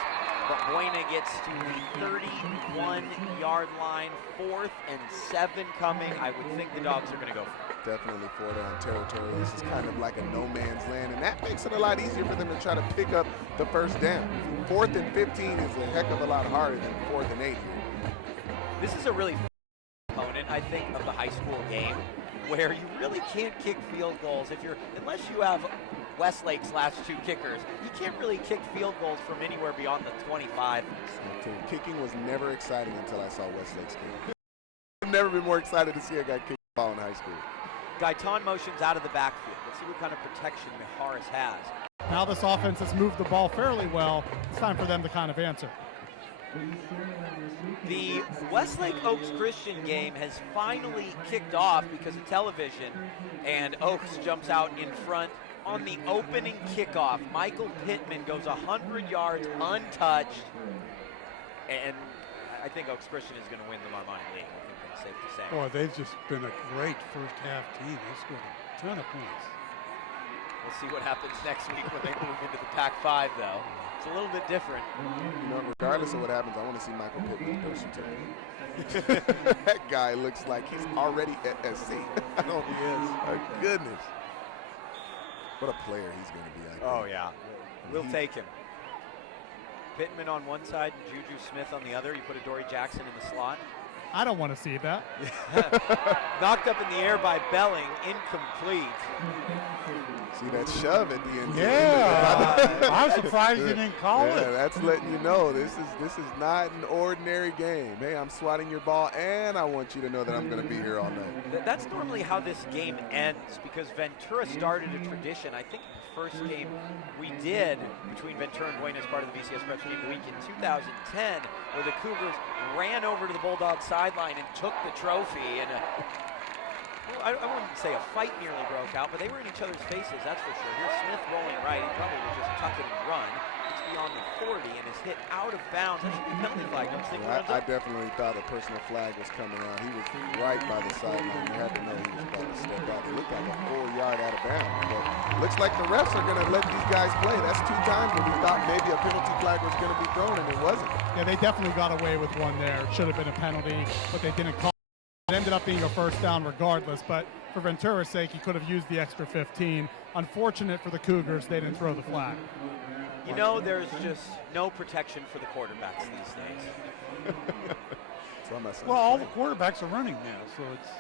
but Buena gets to the 31-yard line. 4th and 7 coming. I would think the Dogs are going to go for it. Definitely 4th down territory. This is kind of like a no man's land, and that makes it a lot easier for them to try to pick up the first down. 4th and 15 is a heck of a lot harder than 4th and 8 here. This is a really component, I think, of the high school game, where you really can't kick field goals unless you have Westlake's last 2 kickers. You can't really kick field goals from anywhere beyond the 25. Kicking was never exciting until I saw Westlake's game. I've never been more excited to see a guy kick the ball in high school. Gaitan motions out of the backfield. Let's see what kind of protection Maharis has. Now this offense has moved the ball fairly well. It's time for them to kind of answer. The Westlake Oaks Christian game has finally kicked off because of television, and Oaks jumps out in front on the opening kickoff. Michael Pittman goes 100 yards untouched, and I think Oaks Christian is going to win the Marmoni League. I think that's safe to say. Boy, they've just been a great first half team. They scored a ton of points. We'll see what happens next week when they move into the Pac-5, though. It's a little bit different. You know, regardless of what happens, I want to see Michael Pittman's birth certificate. That guy looks like he's already at SC. I know he is. My goodness. What a player he's going to be, I think. Oh, yeah. We'll take him. Pittman on one side, Juju Smith on the other. You put Adoree Jackson in the slot. I don't want to see that. Knocked up in the air by Belling, incomplete. See that shove at the end. Yeah, I'm surprised you didn't call Yeah, it. that's letting you know this is not an ordinary game. Hey, I'm swatting your ball, and I want you to know that I'm going to be here all night. That's normally how this game ends, because Ventura started a tradition. I think the first game we did between Ventura and Buena as part of the VCSPreps Game of the Week in 2010, where the Cougars ran over to the Bulldogs sideline and took the trophy. And I wouldn't say a fight nearly broke out, but they were in each other's faces, that's for sure. Here's Smith rolling right. He probably would just tuck it and run. It's beyond the 40 and is hit out of bounds. That should be a penalty flag. Don't you think? I definitely thought a personal flag was coming out. He was right by the sideline. You had to know he was about to step out. It looked like a 4-yard out of bounds. But looks like the refs are going to let these guys play. That's 2 times when we thought maybe a penalty flag was going to be thrown, and it wasn't. Yeah, they definitely got away with one there. Should have been a penalty, but they didn't call. It ended up being a first down regardless, but for Ventura's sake, he could have used the extra 15. Unfortunate for the Cougars, they didn't throw the flag. You know, there's just no protection for the quarterbacks these days. Well, all the quarterbacks are running now, so it's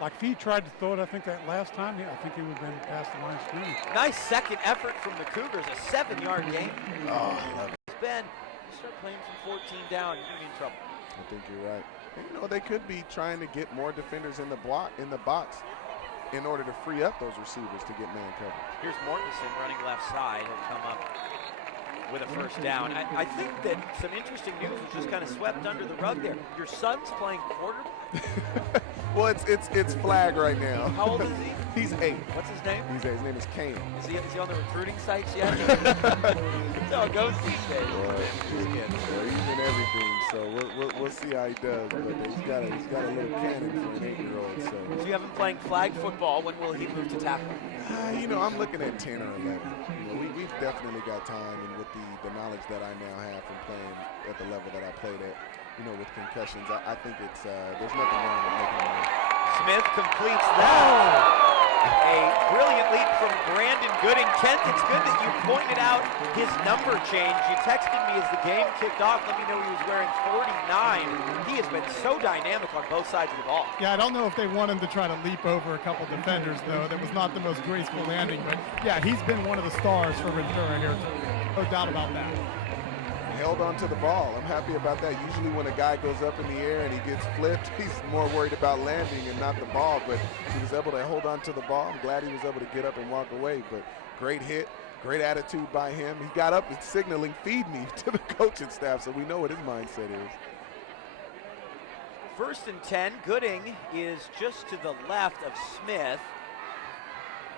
like if he tried to throw it, I think that last time, I think he would have been past the line of scrimmage. Nice second effort from the Cougars, a 7-yard gain. Oh, I love it. Ben, you start playing from 14 down, you're going to be in trouble. I think you're right. And, you know, they could be trying to get more defenders in the box in order to free up those receivers to get man coverage. Here's Mortensen running left side. He'll come up with a first down. I think that some interesting news was just kind of swept under the rug there. Your son's playing quarterback? Well, it's flag right now. How old is he? He's 8. What's his name? His name is Kane. Is he on the recruiting sites yet? That's how it goes these days. He's in everything, so we'll see how he does. But he's got a little cannon for an 8-year-old. So you have him playing flag football. When will he move to tackle? You know, I'm looking at 10 or 11. You know, we've definitely got time, and with the knowledge that I now have from playing at the level that I played at, you know, with concussions, I think it's there's nothing wrong with making a move. Smith completes that. A brilliant leap from Brandon Gooding. Kent, it's good that you pointed out his number change. You texted me as the game kicked off, let me know he was wearing 49. He has been so dynamic on both sides of the ball. Yeah, I don't know if they want him to try to leap over a couple defenders, though. That was not the most graceful landing, but yeah, he's been one of the stars for Ventura here. No doubt about that. Held on to the ball. I'm happy about that. Usually when a guy goes up in the air and he gets flipped, he's more worried about landing and not the ball, but he was able to hold on to the ball. I'm glad he was able to get up and walk away, but great hit, great attitude by him. He got up and signaling, "Feed me," to the coaching staff, so we know what his mindset is. 1st and 10. Gooding is just to the left of Smith.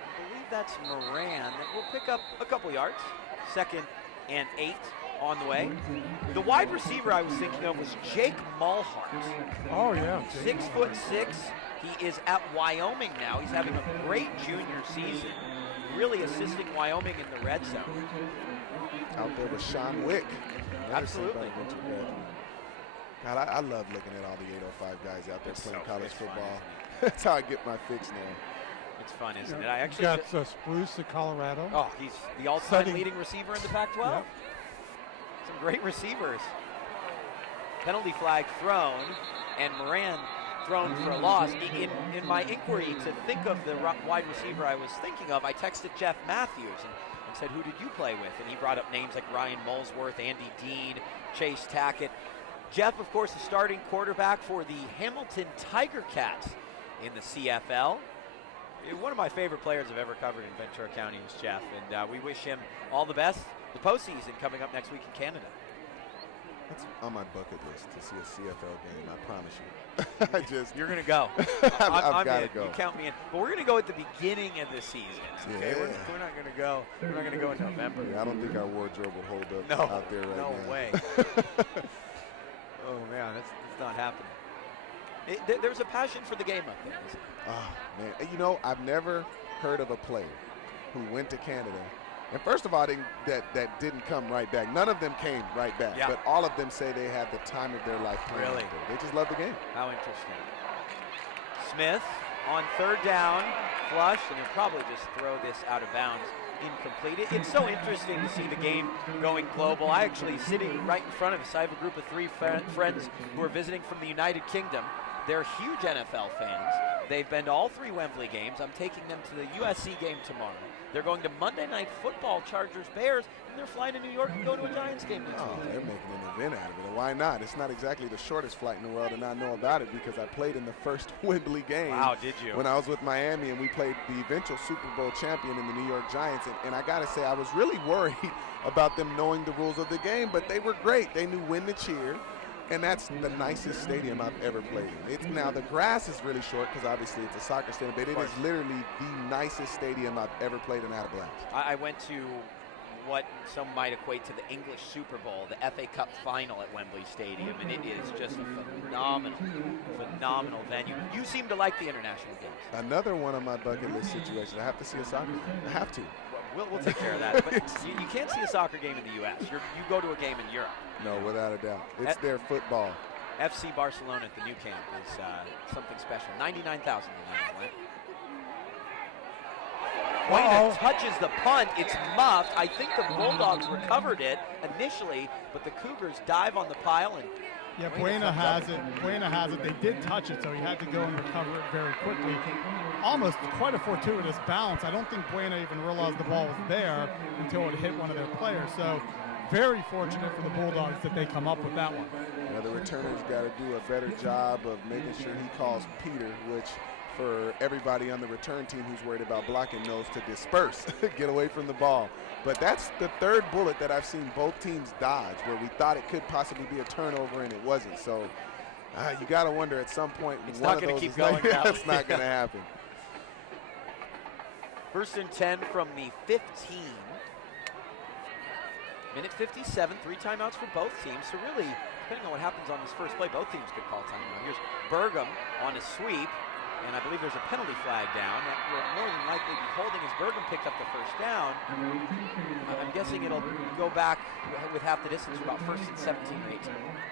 I believe that's Moran. That will pick up a couple yards. 2nd and 8 on the way. The wide receiver I was thinking of was Jake Mulhart. Oh, yeah. 6'6". He is at Wyoming now. He's having a great junior season, really assisting Wyoming in the red zone. Out there with Sean Wick. Absolutely. God, I love looking at all the 805 guys out there playing college football. Fun, That's how I get my fix now. It's fun, isn't it? I actually got Spruce at Colorado. Oh, he's the all-time leading receiver in the Pac-12. Yep. Some great receivers. Penalty flag thrown, and Moran thrown for a loss. In my inquiry to think of the wide receiver I was thinking of, I texted Jeff Matthews and said, who did you play with? And he brought up names like Ryan Molesworth, Andy Dean, Chase Tackett. Jeff, of course, the starting quarterback for the Hamilton Tiger Cats in the CFL. One of my favorite players I've ever covered in Ventura County is Jeff, and we wish him all the best. The postseason coming up next week in Canada. That's on my bucket list to see a CFL game. I promise you. You're going to go. I've got to in. go. You count me in. But we're going to go at the beginning of the season. Okay, Yeah. we're not going to go. We're not going to go in November. Yeah, I don't think our wardrobe would hold up out there right now. No way. Oh man, that's not happening. There's a passion for the game up there. Isn't there? Oh man, and you know, I've never heard of a player who went to Canada. And first of all, that didn't come right back. None of them came right back. Yeah. But all of them say they had the time of their life playing. Really? out there. They just love the game. How interesting. Smith on third down, flush, and he'll probably just throw this out of bounds. Incomplete. It's so interesting to see the game going global. I actually, sitting right in front of us, I have a group of 3 friends who are visiting from the United Kingdom. They're huge NFL fans. They've been to all 3 Wembley games. I'm taking them to the USC game tomorrow. They're going to Monday Night Football, Chargers-Bears, and they're flying to New York and go to a Giants game next Oh, week. they're making an event out of it. And why not? It's not exactly the shortest flight in the world, and I know about it because I played in the first Wembley game. Wow, did you? When I was with Miami, and we played the eventual Super Bowl champion in the New York Giants. And I got to say, I was really worried about them knowing the rules of the game, but they were great. They knew when to cheer. And that's the nicest stadium I've ever played in. Now, the grass is really short because obviously it's a soccer stadium, but it is literally the nicest stadium I've ever played in. I had a blast. I went to what some might equate to the English Super Bowl, the FA Cup final at Wembley Stadium, and it is just a phenomenal venue. You seem to like the international games. Another one on my bucket list situation. I have to see a soccer game. I have to. We'll take care of that. But you can't see a soccer game in the U.S. You go to a game in Europe. No, without a doubt. It's their football. FC Barcelona at the new camp is something special. 99,000 in that one. Buena touches the punt. It's muffed. I think the Bulldogs recovered it initially, but the Cougars dive on the pile and Yeah, Buena has it. Buena has it. They did touch it, so he had to go and recover it very quickly. Almost quite a fortuitous bounce. I don't think Buena even realized the ball was there until it hit one of their players. So very fortunate for the Bulldogs that they come up with that one. Yeah, the returner's got to do a better job of making sure he calls Peter, which for everybody on the return team who's worried about blocking knows to disperse, get away from the ball. But that's the third bullet that I've seen both teams dodge, where we thought it could possibly be a turnover and it wasn't. So you got to wonder at some point. It's one not going of to those keep going now. That's not going to happen. First and 10 from the 15. Minute 57, 3 timeouts for both teams. So really, depending on what happens on this first play, both teams could call timeout. Here's Burgum on a sweep, and I believe there's a penalty flag down. That will more than likely be holding as Burgum picked up the first down. I'm guessing it'll go back with half the distance, about first and 17 or 18.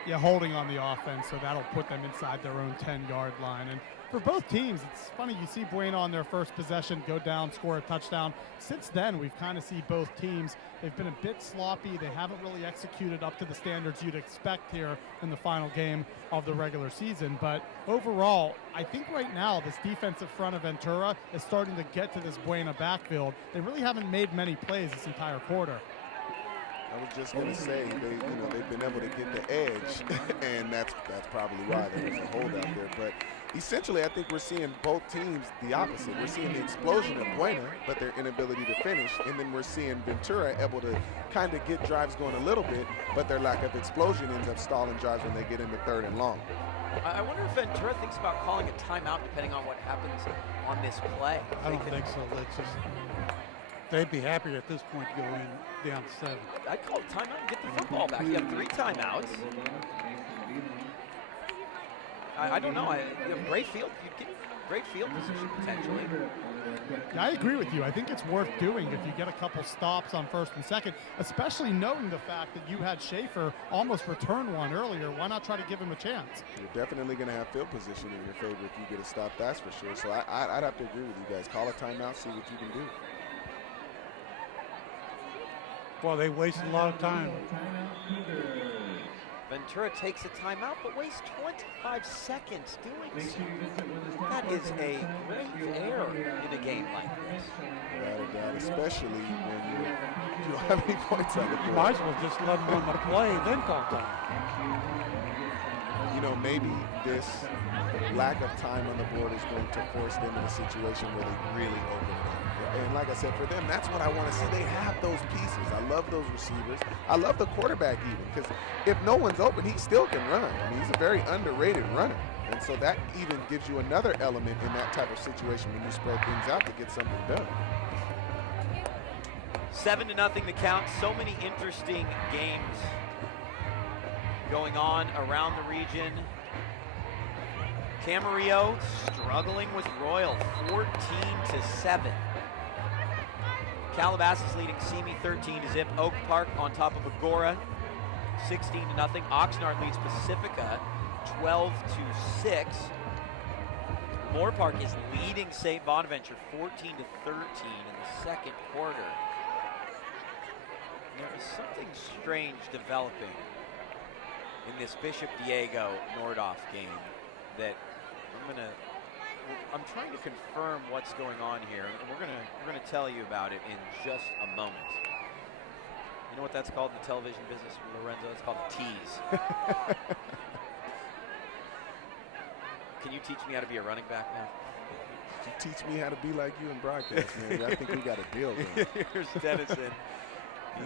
Yeah, holding on the offense, so that'll put them inside their own 10-yard line. And for both teams, it's funny, you see Buena on their first possession go down, score a touchdown. Since then, we've kind of seen both teams. They've been a bit sloppy. They haven't really executed up to the standards you'd expect here in the final game of the regular season. But overall, I think right now this defensive front of Ventura is starting to get to this Buena backfield. They really haven't made many plays this entire quarter. I was just going to say, they've been able to get the edge, and that's probably why there was a hold out there. But essentially, I think we're seeing both teams the opposite. We're seeing the explosion of Buena, but their inability to finish, and then we're seeing Ventura able to kind of get drives going a little bit, but their lack of explosion ends up stalling drives when they get into third and long. I wonder if Ventura thinks about calling a timeout depending on what happens on this play. I don't think so. Let's just. They'd be happy at this point going down 7. I'd call a timeout and get the football back. You have 3 timeouts. I don't know. You have great field. You get great field position potentially. Yeah, I agree with you. I think it's worth doing if you get a couple stops on first and second, especially knowing the fact that you had Schaefer almost return one earlier. Why not try to give him a chance? You're definitely going to have field position in your favor if you get a stop, that's for sure. So I'd have to agree with you guys. Call a timeout, see what you can do. Well, they wasted a lot of time. Ventura takes a timeout, but wastes 25 seconds doing so. That is a grave error in a game like this. Without a doubt, especially when you don't have any points on the board. Might as well just let them run the play, then call time. Maybe this lack of time on the board is going to force them in a situation where they really open it up. And like I said, for them, that's what I want to see. They have those pieces. I love those receivers. I love the quarterback even, because if no one's open, he still can run. I mean, he's a very underrated runner. And so that even gives you another element in that type of situation when you spread things out to get something done. 7-0 the count. So many interesting games going on around the region. Camarillo struggling with Royal, 14-7. Calabasas leading Simi 13-0. Oak Park on top of Agora, 16-0. Oxnard leads Pacifica, 12-6. Moore Park is leading St. Bonaventure, 14-13 in the second quarter. There is something strange developing in this Bishop Diego Nordhoff game that I'm trying to confirm what's going on here, and we're gonna tell you about it in just a moment. You know what that's called in the television business, Lorenzo? It's called a tease. Can you teach me how to be a running back now? You teach me how to be like you in broadcast, man. I think we got a deal there. Here's Dennison.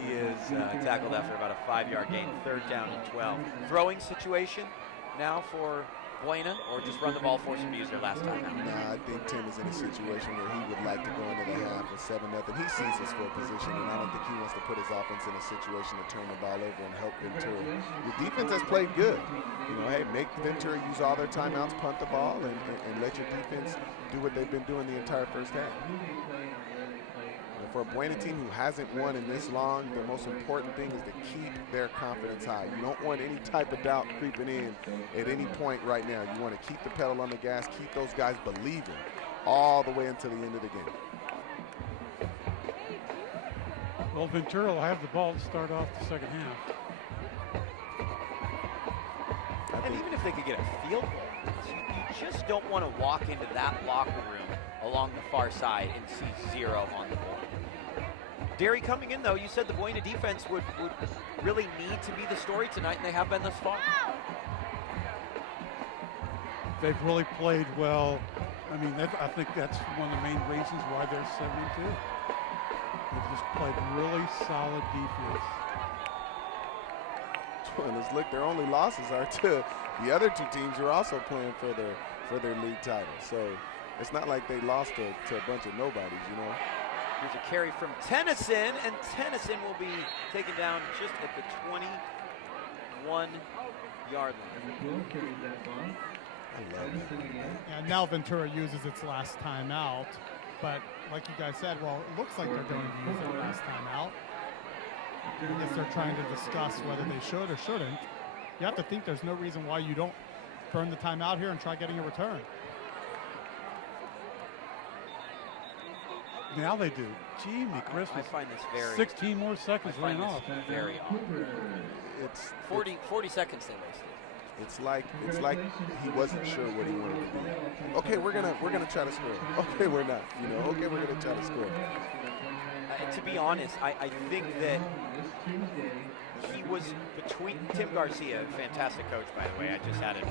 He is tackled after about a 5-yard gain, 3rd down and 12. Throwing situation now for Buena, or just run the ball, force him to use their last time out? Nah, I think Tim is in a situation where he would like to go into the half with 7-0. He sees his field position, and I don't think he wants to put his offense in a situation to turn the ball over and help Ventura. Your defense has played good. You know, hey, make Ventura use all their timeouts, punt the ball, and let your defense do what they've been doing the entire first half. For a Buena team who hasn't won in this long, the most important thing is to keep their confidence high. You don't want any type of doubt creeping in at any point right now. You want to keep the pedal on the gas, keep those guys believing all the way until the end of the game. Well, Ventura will have the ball to start off the second half. And even if they could get a field goal, you just don't want to walk into that locker room along the far side and see 0 on the board. Derry coming in, though, you said the Buena defense would really need to be the story tonight, and they have been thus far. They've really played well. I mean, I think that's one of the main reasons why they're 7-2. They've just played really solid defense. And look, their only losses are to the other two teams who are also playing for their league title. So it's not like they lost to a bunch of nobodies, you know. Here's a carry from Tennyson, and Tennyson will be taken down just at the 21-yard line. I love that. And now Ventura uses its last timeout, but like you guys said, well, it looks like they're going to use their last timeout. I guess they're trying to discuss whether they should or shouldn't. You have to think there's no reason why you don't burn the timeout here and try getting a return. Now they do. Gee, me Christmas. I find this very 16 more seconds I find ran this off. very odd. It's 40 seconds they wasted. It's like he wasn't sure what he wanted to do. Okay, we're gonna try to score. Okay, we're not. You know. Okay, we're gonna try to score. To be honest, I think that he was between Tim Garcia, fantastic coach, by the way. I just had a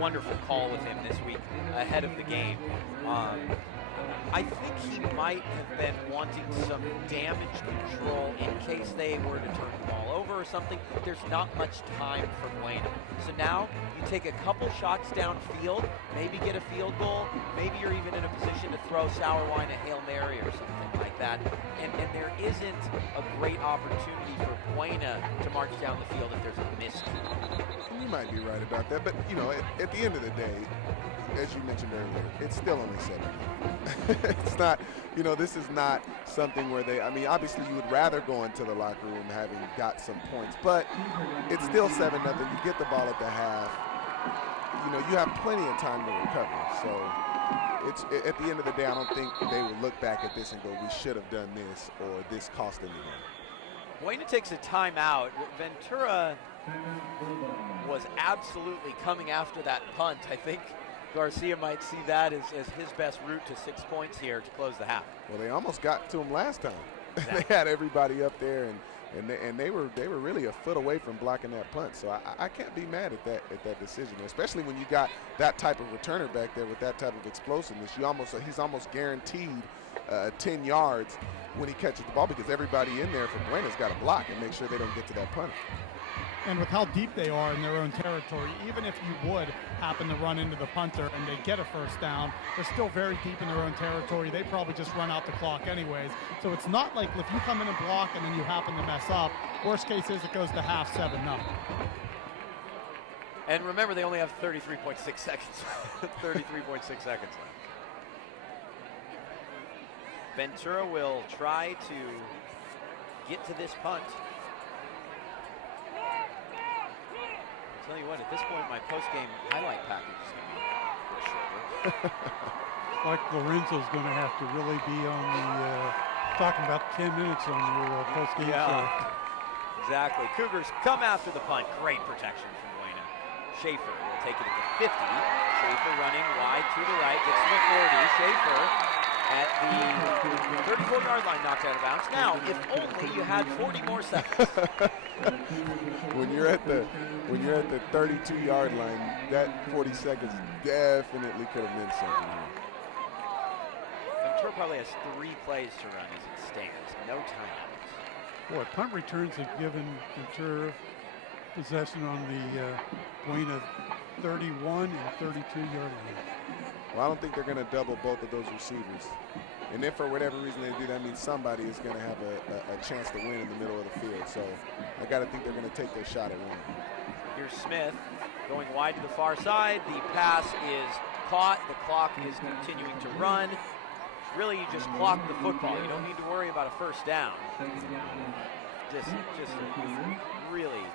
wonderful call with him this week ahead of the game. I think he might have been wanting some damage control in case they were to turn the ball over or something. There's not much time for Buena. So now you take a couple shots downfield, maybe get a field goal, maybe you're even in a position to throw sour wine, a Hail Mary or something like that. And there isn't a great opportunity for Buena to march down the field if there's a miscue. You might be right about that, but you know, at the end of the day, as you mentioned earlier, it's still only 7. It's not, you know, this is not something where I mean, obviously you would rather go into the locker room having got some points, but it's still 7-0. You get the ball at the half. You know, you have plenty of time to recover. So it's at the end of the day, I don't think they will look back at this and go, we should have done this, or this cost them the game. Buena takes a timeout. Ventura was absolutely coming after that punt. I think Garcia might see that as his best route to 6 points here to close the half. Well, they almost got to him last time. Exactly. They had everybody up there, and they were really a foot away from blocking that punt. So I can't be mad at that decision, especially when you got that type of returner back there with that type of explosiveness. He's almost guaranteed 10 yards when he catches the ball, because everybody in there for Buena's got to block and make sure they don't get to that punt. And with how deep they are in their own territory, even if you would happen to run into the punter and they get a first down, they're still very deep in their own territory. They probably just run out the clock anyways. So it's not like if you come in and block and then you happen to mess up, worst case is it goes to half 7-0. And remember, they only have 33.6 seconds. 33.6 seconds left. Ventura will try to get to this punt. I'll tell you what, at this point, my post-game highlight package is going to be a little shorter. Like Lorenzo's going to have to really be on the talking about 10 minutes on your post-game show. Exactly. Cougars come after the punt. Great protection from Buena. Schaefer will take it at the 50. Schaefer running wide to the right, gets to the 40. Schaefer at the 34-yard line knocks out of bounds. Now, if only you had 40 more seconds. When you're at the 32-yard line, that 40 seconds definitely could have meant something here. Ventura probably has 3 plays to run as it stands. No timeouts. Boy, punt returns have given Ventura possession on the Buena 31 and 32-yard line. Well, I don't think they're going to double both of those receivers. And if for whatever reason they do, that means somebody is going to have a chance to win in the middle of the field. So I got to think they're going to take their shot at one. Here's Smith going wide to the far side. The pass is caught. The clock is continuing to run. Really, you just clock the football. You don't need to worry about a first down. Just a really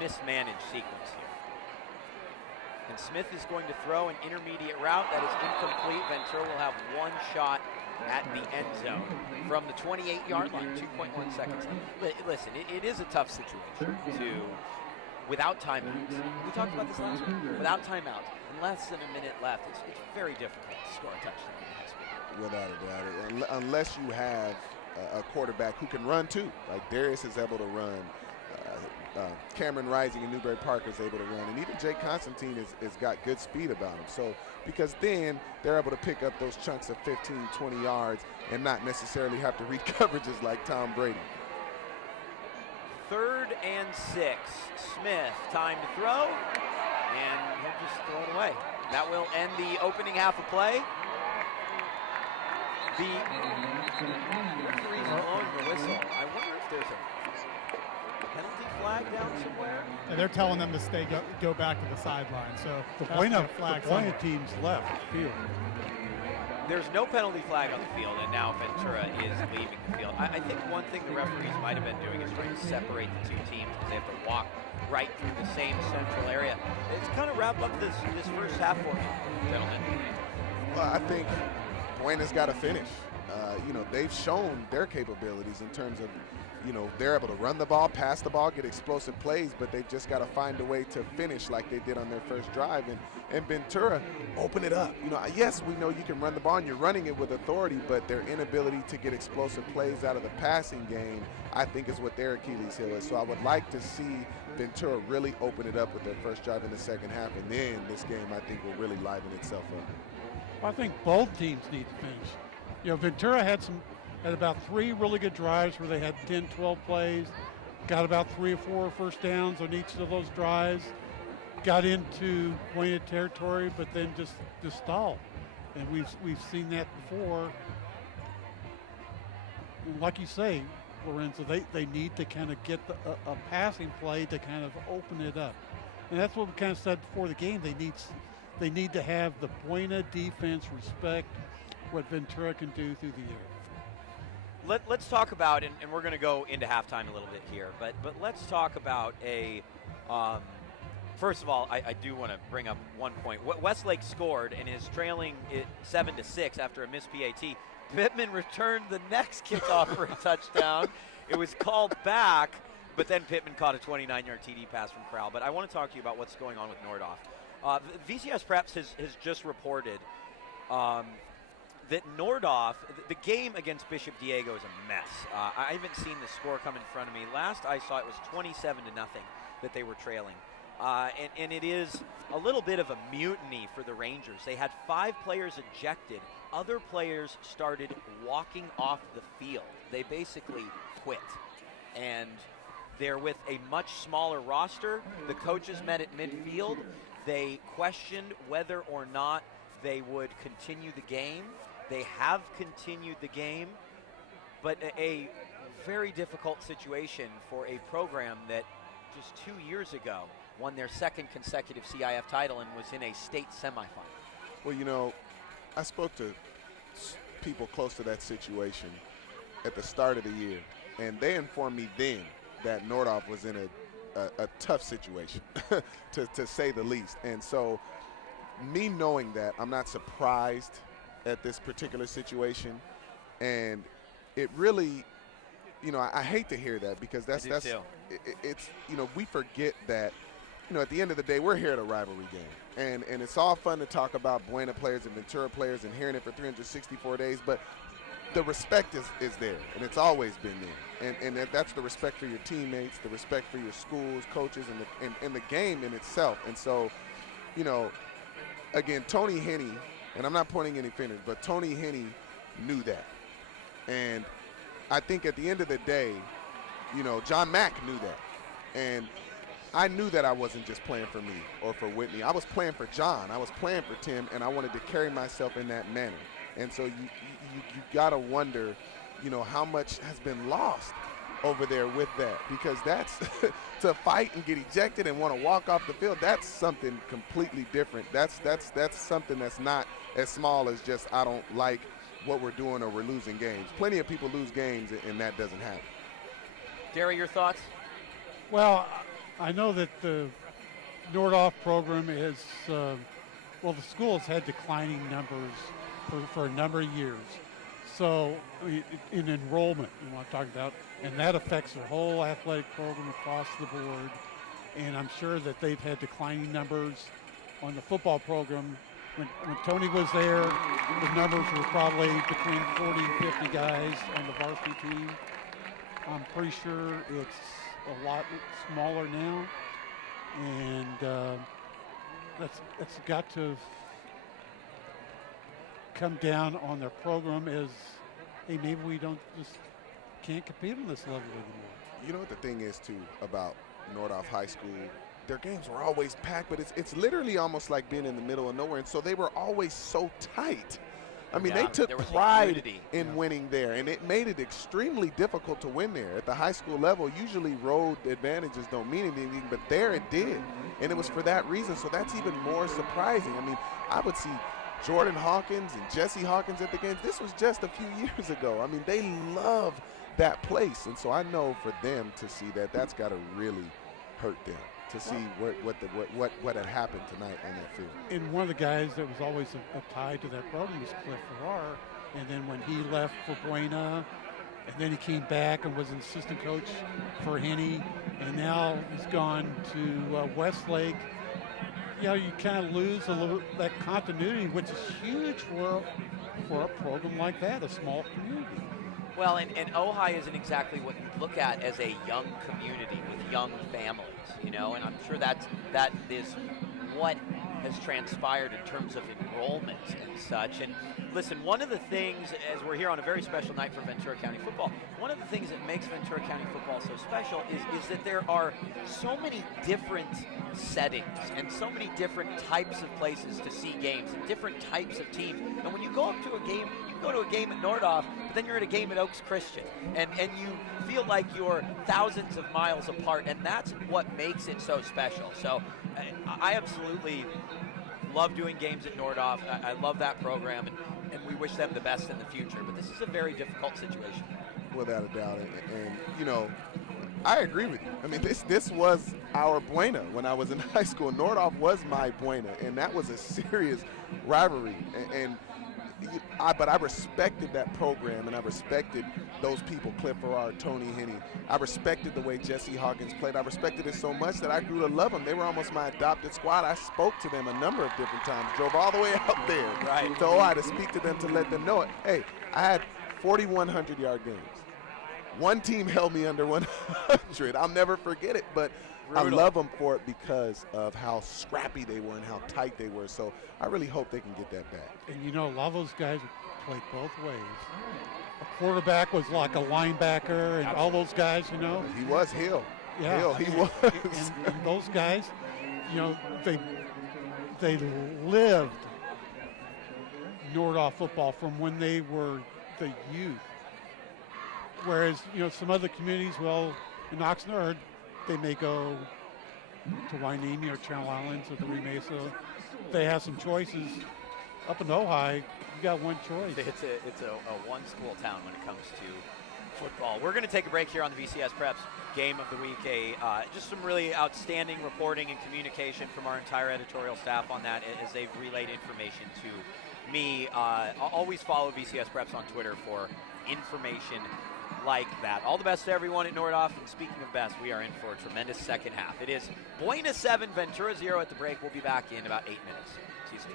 mismanaged sequence here. And Smith is going to throw an intermediate route that is incomplete. Ventura will have one shot at the end zone from the 28-yard line, 2.1 seconds. Listen, it is a tough situation without timeouts. We talked about this last week. Without timeouts, and less than a minute left, it's very difficult to score a touchdown in high school. Without a doubt. Unless you have a quarterback who can run too. Like Darius is able to run. Cameron Rising and Newberry Parker is able to run, and even Jake Constantine has got good speed about him. So because then they're able to pick up those chunks of 15, 20 yards and not necessarily have to read coverages like Tom Brady. 3rd and 6. Smith, time to throw, and he'll just throw it away. That will end the opening half of play. The referee's blowing the whistle. I wonder if there's a penalty flag down somewhere. Yeah, they're telling them to go back to the sideline. So the Buena team's left the field. There's no penalty flag on the field, and now Ventura is leaving the field. I think one thing the referees might have been doing is trying to separate the 2 teams because they have to walk right through the same central area. It's kind of wrap up this first half for me, gentlemen. Well, I think Buena's got to finish. They've shown their capabilities in terms of, they're able to run the ball, pass the ball, get explosive plays, but they've just got to find a way to finish like they did on their first drive. And Ventura, open it up. Yes, we know you can run the ball and you're running it with authority, but their inability to get explosive plays out of the passing game, I think, is what their Achilles heel is. So I would like to see Ventura really open it up with their first drive in the second half, and then this game, I think, will really liven itself up. I think both teams need to finish. Ventura had about 3 really good drives where they had 10, 12 plays, got about 3 or 4 first downs on each of those drives, got into Buena territory, but then just stalled. And we've seen that before. And like you say, Lorenzo, they need to kind of get a passing play to kind of open it up. And that's what we kind of said before the game. They need to have the Buena defense respect what Ventura can do through the air. Let's talk about, and we're going to go into halftime a little bit here, but let's talk about first of all, I do want to bring up one point. Westlake scored and is trailing it 7-6 after a missed PAT. Pittman returned the next kickoff for a touchdown. It was called back, but then Pittman caught a 29-yard TD pass from Corral. But I want to talk to you about what's going on with Nordhoff. VCSPreps has just reported that Nordhoff, the game against Bishop Diego is a mess. I haven't seen the score come in front of me. Last I saw it was 27-0 that they were trailing. And it is a little bit of a mutiny for the Rangers. They had 5 players ejected. Other players started walking off the field. They basically quit. And they're with a much smaller roster. The coaches met at midfield. They questioned whether or not they would continue the game. They have continued the game, but a very difficult situation for a program that just 2 years ago won their 2nd consecutive CIF title and was in a state semifinal. Well, you know, I spoke to people close to that situation at the start of the year, and they informed me then that Nordhoff was in a tough situation, to say the least. And so me knowing that, I'm not surprised at this particular situation. And it really, you know, I hate to hear that, because it's, you know, we forget that, you know, at the end of the day, we're here at a rivalry game. And it's all fun to talk about Buena players and Ventura players and hearing it for 364 days, but the respect is there, and it's always been there. And that's the respect for your teammates, the respect for your schools, coaches, and the game in itself. And so, you know, again, Tony Henney, and I'm not pointing any fingers, but Tony Henney knew that. And I think at the end of the day, you know, John Mack knew that. And I knew that I wasn't just playing for me or for Whitney. I was playing for John. I was playing for Tim, and I wanted to carry myself in that manner. And so you got to wonder, you know, how much has been lost over there with that, because that's to fight and get ejected and want to walk off the field, that's something completely different. That's something that's not as small as just I don't like what we're doing or we're losing games. Plenty of people lose games and that doesn't happen. Derry, your thoughts? Well, I know that the Nordhoff program is, well, the school's had declining numbers for a number of years. So in enrollment, you want to talk about, and that affects their whole athletic program across the board. And I'm sure that they've had declining numbers on the football program. When Tony was there, the numbers were probably between 40 and 50 guys on the varsity team. I'm pretty sure it's a lot smaller now. And that's got to come down on their program is, hey, maybe we can't compete on this level anymore. You know what the thing is, too, about Nordhoff High School? Their games were always packed, but it's literally almost like being in the middle of nowhere, and so they were always so tight. I mean, they took pride in winning there, and it made it extremely difficult to win there. At the high school level, usually road advantages don't mean anything, but there it did, and it was for that reason, so that's even more surprising. I mean, I would see Jordan Hawkins and Jesse Hawkins at the games. This was just a few years ago. I mean, they love that place, and so I know for them to see that, that's got to really hurt them, to see what had happened tonight on that field. And one of the guys that was always a tie to that program was Cliff Farrar, and then when he left for Buena, and then he came back and was an assistant coach for Henney, and now he's gone to Westlake. You know, you kind of lose a little that continuity, which is huge for a program like that, a small community. Well, and Ojai isn't exactly what you look at as a young community with young families, you know, and I'm sure that is what has transpired in terms of enrollment and such. And listen, one of the things, as we're here on a very special night for Ventura County football, one of the things that makes Ventura County football so special is that there are so many different settings and so many different types of places to see games and different types of teams. And when you go up to a game, you can go to a game at Nordhoff, but then you're at a game at Oaks Christian, and you feel like you're thousands of miles apart, and that's what makes it so special. So I absolutely love doing games at Nordhoff. I love that program, and we wish them the best in the future. But this is a very difficult situation. Without a doubt. And you know, I agree with you. I mean, this was our Buena when I was in high school. Nordhoff was my Buena, and that was a serious rivalry. But I respected that program, and I respected those people, Cliff Farrar, Tony Henney. I respected the way Jesse Hawkins played. I respected it so much that I grew to love them. They were almost my adopted squad. I spoke to them a number of different times, drove all the way out there to Ojai to speak to them, to let them know it. Hey, I had 4,100-yard games. One team held me under 100. I'll never forget it. But I Brutal. love them for it because of how scrappy they were and how tight they were. So I really hope they can get that back. And you know, a lot of those guys played both ways. A quarterback was like a linebacker, and all those guys, you know. He was Hill. Yeah, Hill, he was. And those guys, you know, they lived Nordoff football from when they were the youth. Whereas, you know, some other communities, well, in Oxnard, they may go to Hueneme or Channel Islands or the Mesa. They have some choices. Up in Ojai, you got one choice. It's a one-school town when it comes to football. We're going to take a break here on the VCSPreps Game of the Week. Just some really outstanding reporting and communication from our entire editorial staff on that as they've relayed information to me. I'll always follow VCSPreps on Twitter for information like that. All the best to everyone at Nordoff. And speaking of best, we are in for a tremendous second half. It is Buena 7, Ventura 0 at the break. We'll be back in about 8 minutes. See you soon.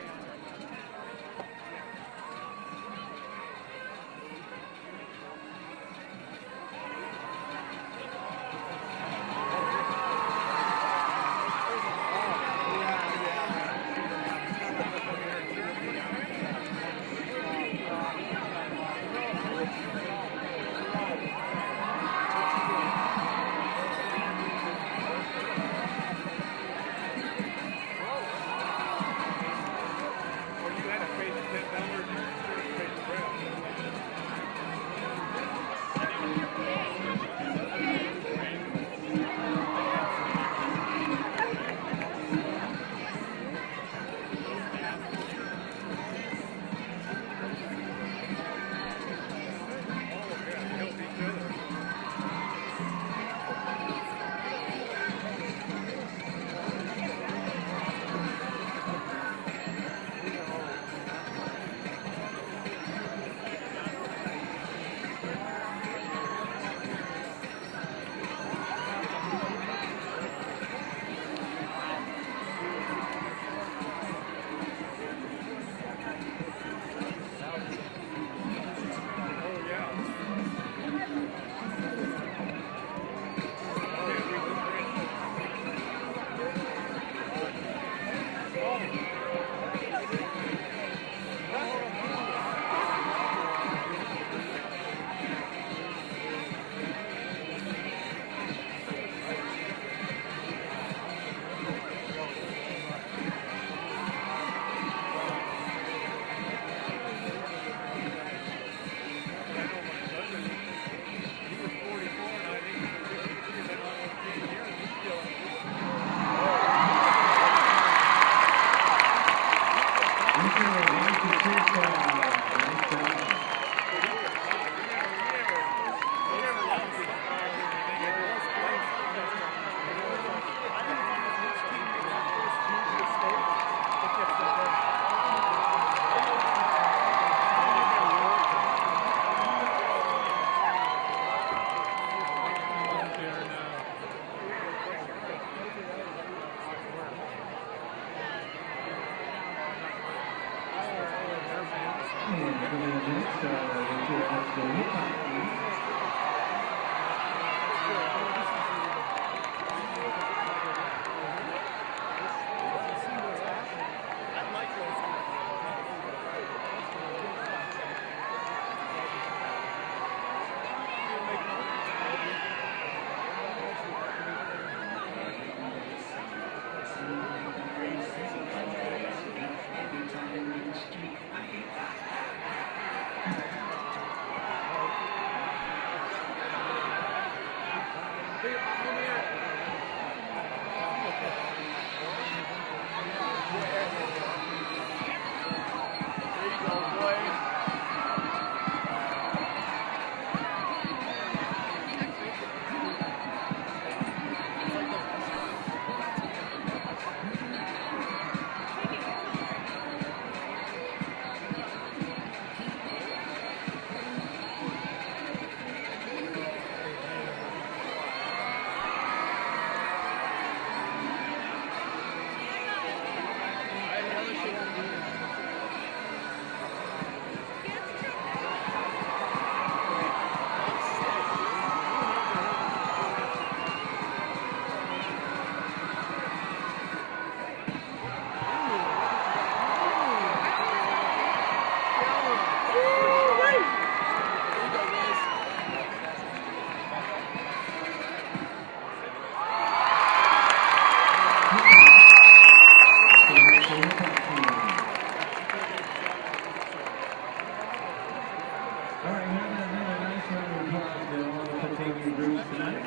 All right, have another nice round of applause for all the performing groups tonight.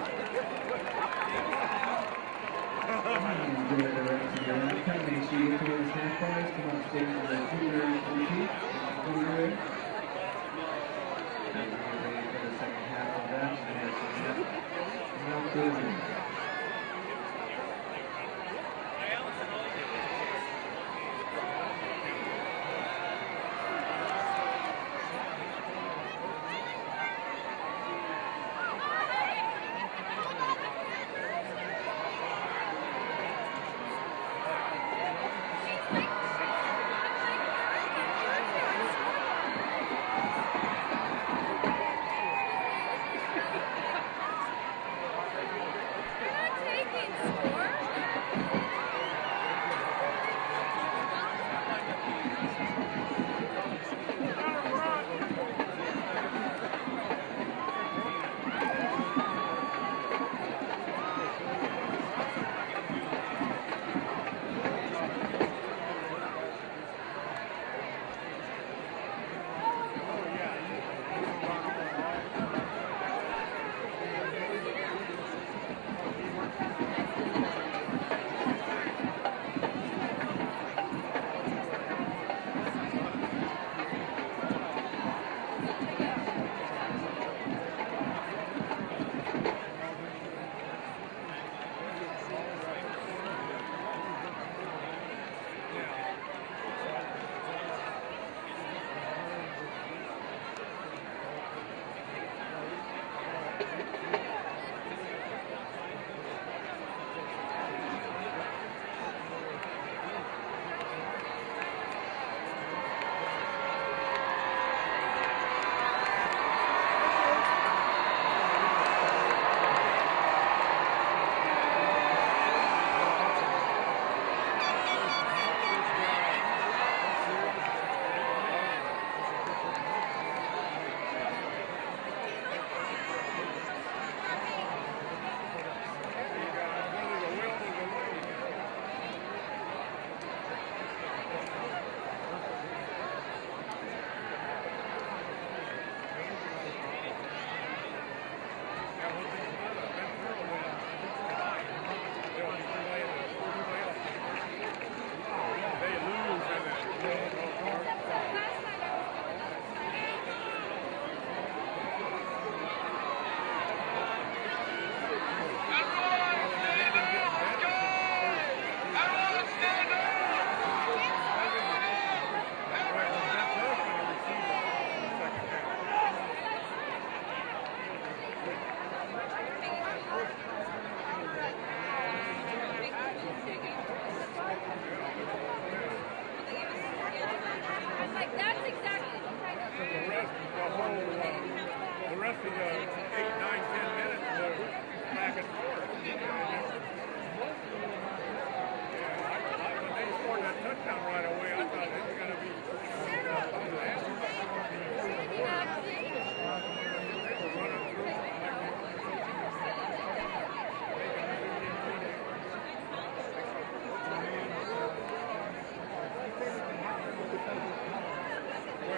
Enjoy the rest of your lunchtime. Make sure you get to where the snack bars. Come on stage for the tutor repeat. Tutor. And we're ready for the second half of that. Now busy.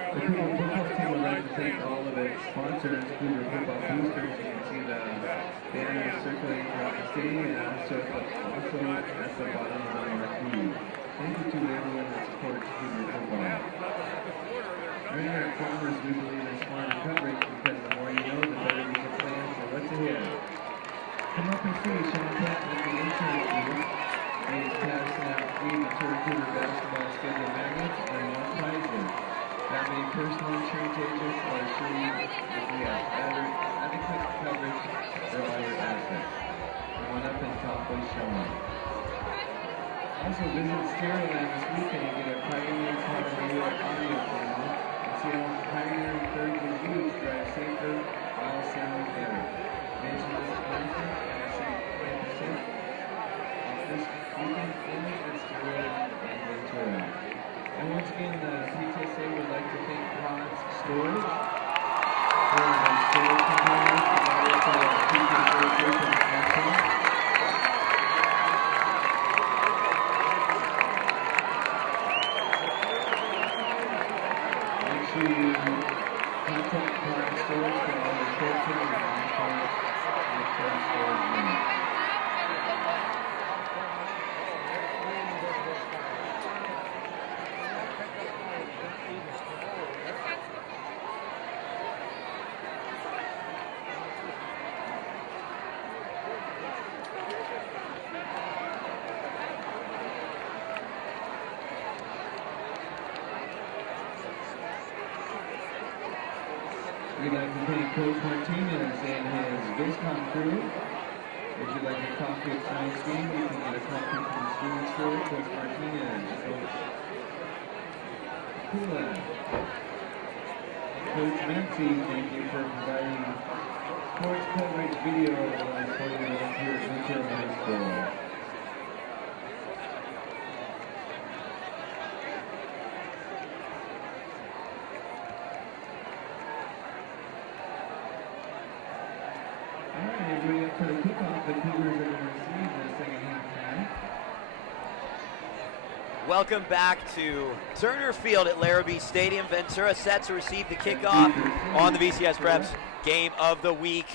The Cougar football team would like to thank all of its sponsors, Cougar Football Boosters. You can see the banners circulating throughout the city and also at the bottom of the marquee. Thank you to everyone that supports Cougar football. Right here at Farmers, we believe in smart coverage because the more you know, the better you can plan for what's ahead. Come up and see Sean Patton at the intern booth. He's passing out free mature Cougar basketball schedule magnets and more prizes. That many personal insurance agents will assure you that we have adequate coverage for all your assets. Come on up and talk with Sean. Also visit Stereoland this weekend and get a Pioneer Car Radio audio channel and see how Pioneer encourages you to drive safer while sounding better. Mention this sponsor and receive 20% off this weekend only at Stereoland and Ventura. And once again, the CTSA would like to thank Ron's Storage for the storage containers provided by the Cougar Association of National. Make sure you non-point prize scores for all the coaching and non-point midterm scores win. We'd like to thank Coach Martinez and his VisCom crew. If you'd like a coffee at tonight's game, you can get a coffee from the student store. Coach Martinez, Coach Kula, Coach Nancy, thank you for providing sports coverage video for the here at Ventura High School. For the kickoff, the Cougars are going to receive the second half tonight. Welcome back to Turner Field at Larrabee Stadium. Ventura set to receive the kickoff on the VCSPreps Game of the Week.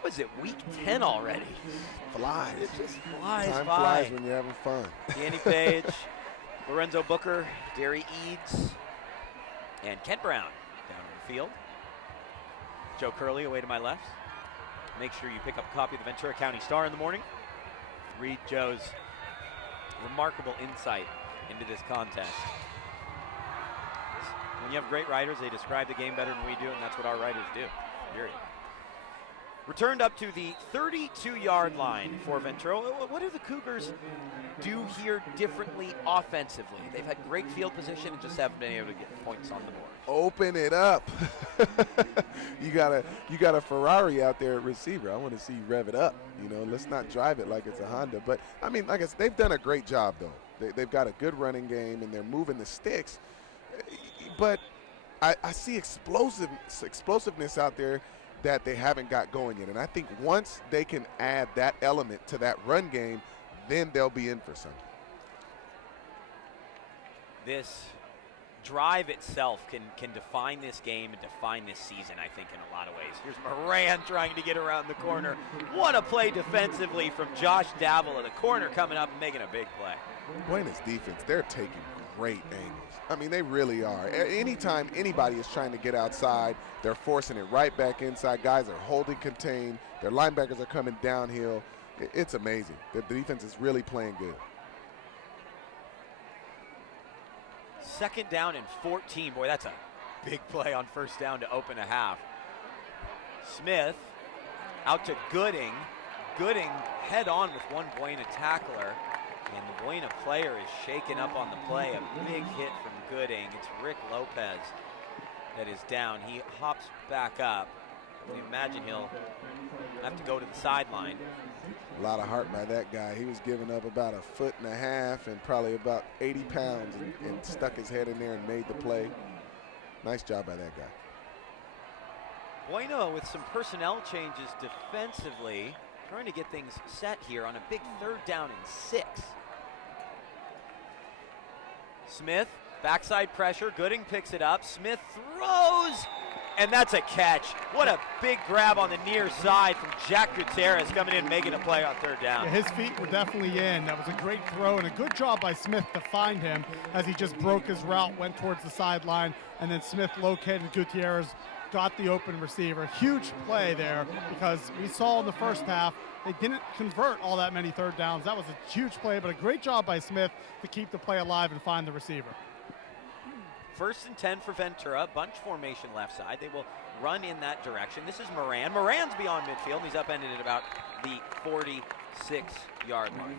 What is it, week 10 already? Flies. It just flies Time by. flies when you're having fun. Danny Page, Lorenzo Booker, Derry Eads, and Kent Brown down on the field. Joe Curley away to my left. Make sure you pick up a copy of the Ventura County Star in the morning. Read Joe's remarkable insight into this contest. When you have great writers, they describe the game better than we do, and that's what our writers do, period. Returned up to the 32-yard line for Ventura. What do the Cougars do here differently offensively? They've had great field position and just haven't been able to get points on the board. Open it up. You got a Ferrari out there at receiver. I want to see you rev it up. You know, let's not drive it like it's a Honda. But I mean, like I said, they've done a great job though. They've got a good running game and they're moving the sticks. But I see explosiveness out there that they haven't got going yet. And I think once they can add that element to that run game, then they'll be in for something. This drive itself can define this game and define this season, I think, in a lot of ways. Here's Moran trying to get around the corner. What a play defensively from Josh Davila. The corner coming up and making a big play. Buena's defense, they're taking great angles. I mean, they really are. Anytime anybody is trying to get outside, they're forcing it right back inside. Guys are holding contained. Their linebackers are coming downhill. It's amazing. The defense is really playing good. Second down and 14. Boy, that's a big play on first down to open a half. Smith out to Gooding. Gooding head on with one Buena tackler. And the Buena player is shaken up on the play. A big hit from Gooding. It's Rick Lopez that is down. He hops back up. I imagine he'll have to go to the sideline. A lot of heart by that guy. He was giving up about 1.5 feet and probably about 80 pounds and stuck his head in there and made the play. Nice job by that guy. Buena with some personnel changes defensively, trying to get things set here on a big third down and 6. Smith, backside pressure. Gooding picks it up. Smith throws, and that's a catch. What a big grab on the near side from Jack Gutierrez coming in, making a play on third down. Yeah, his feet were definitely in. That was a great throw and a good job by Smith to find him as he just broke his route, went towards the sideline, and then Smith located Gutierrez, got the open receiver. Huge play there because we saw in the first half they didn't convert all that many third downs. That was a huge play, but a great job by Smith to keep the play alive and find the receiver. 1st and 10 for Ventura. Bunch formation left side. They will run in that direction. This is Moran. Moran's beyond midfield. He's upended at about the 46-yard line.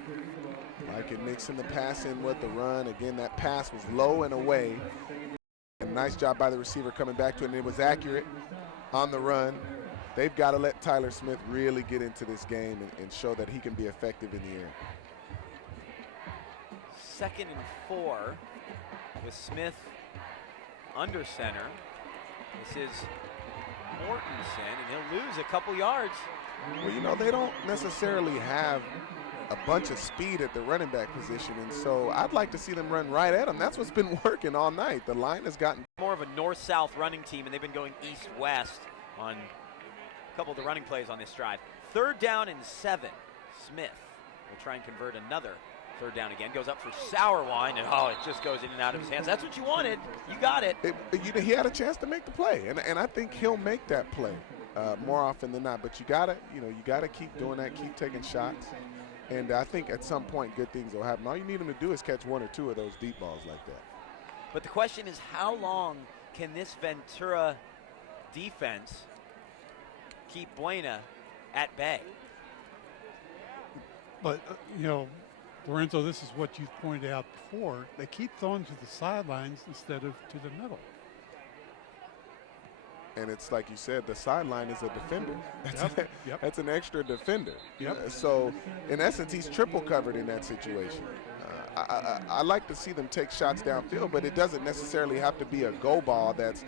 Like it mixing the pass in with the run. Again, that pass was low and away. A nice job by the receiver coming back to it, and it was accurate on the run. They've got to let Tyler Smith really get into this game and show that he can be effective in the air. 2nd and 4 with Smith under center. This is Mortensen, and he'll lose a couple yards. Well, you know, they don't necessarily have a bunch of speed at the running back position, and so I'd like to see them run right at him. That's what's been working all night. The line has gotten More of a north-south running team, and they've been going east-west on a couple of the running plays on this drive. 3rd down and 7. Smith will try and convert another 3rd down again. Goes up for Sauerwein, and it just goes in and out of his hands. That's what you wanted. You got it. He had a chance to make the play, and I think he'll make that play more often than not. But you gotta keep doing that, keep taking shots, and I think at some point good things will happen. All you need him to do is catch 1 or 2 of those deep balls like that. But the question is, how long can this Ventura defense keep Buena at bay? But, Lorenzo, this is what you pointed out before. They keep throwing to the sidelines instead of to the middle. And it's like you said, the sideline is a defender. That's an extra defender. Yep. So, in essence, he's triple covered in that situation. I like to see them take shots downfield, but it doesn't necessarily have to be a go ball that's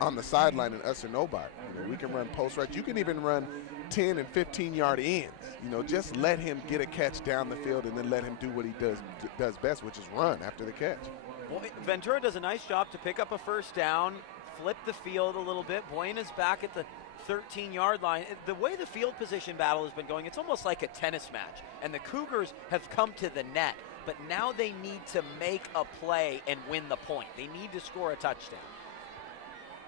on the sideline and us or nobody. We can run post rush. You can even run 10 and 15-yard ends. Just let him get a catch down the field and then let him do what he does best, which is run after the catch. Well, Ventura does a nice job to pick up a 1st down, flip the field a little bit. Buena's back at the 13-yard line. The way the field position battle has been going, it's almost like a tennis match. And the Cougars have come to the net, but now they need to make a play and win the point. They need to score a touchdown.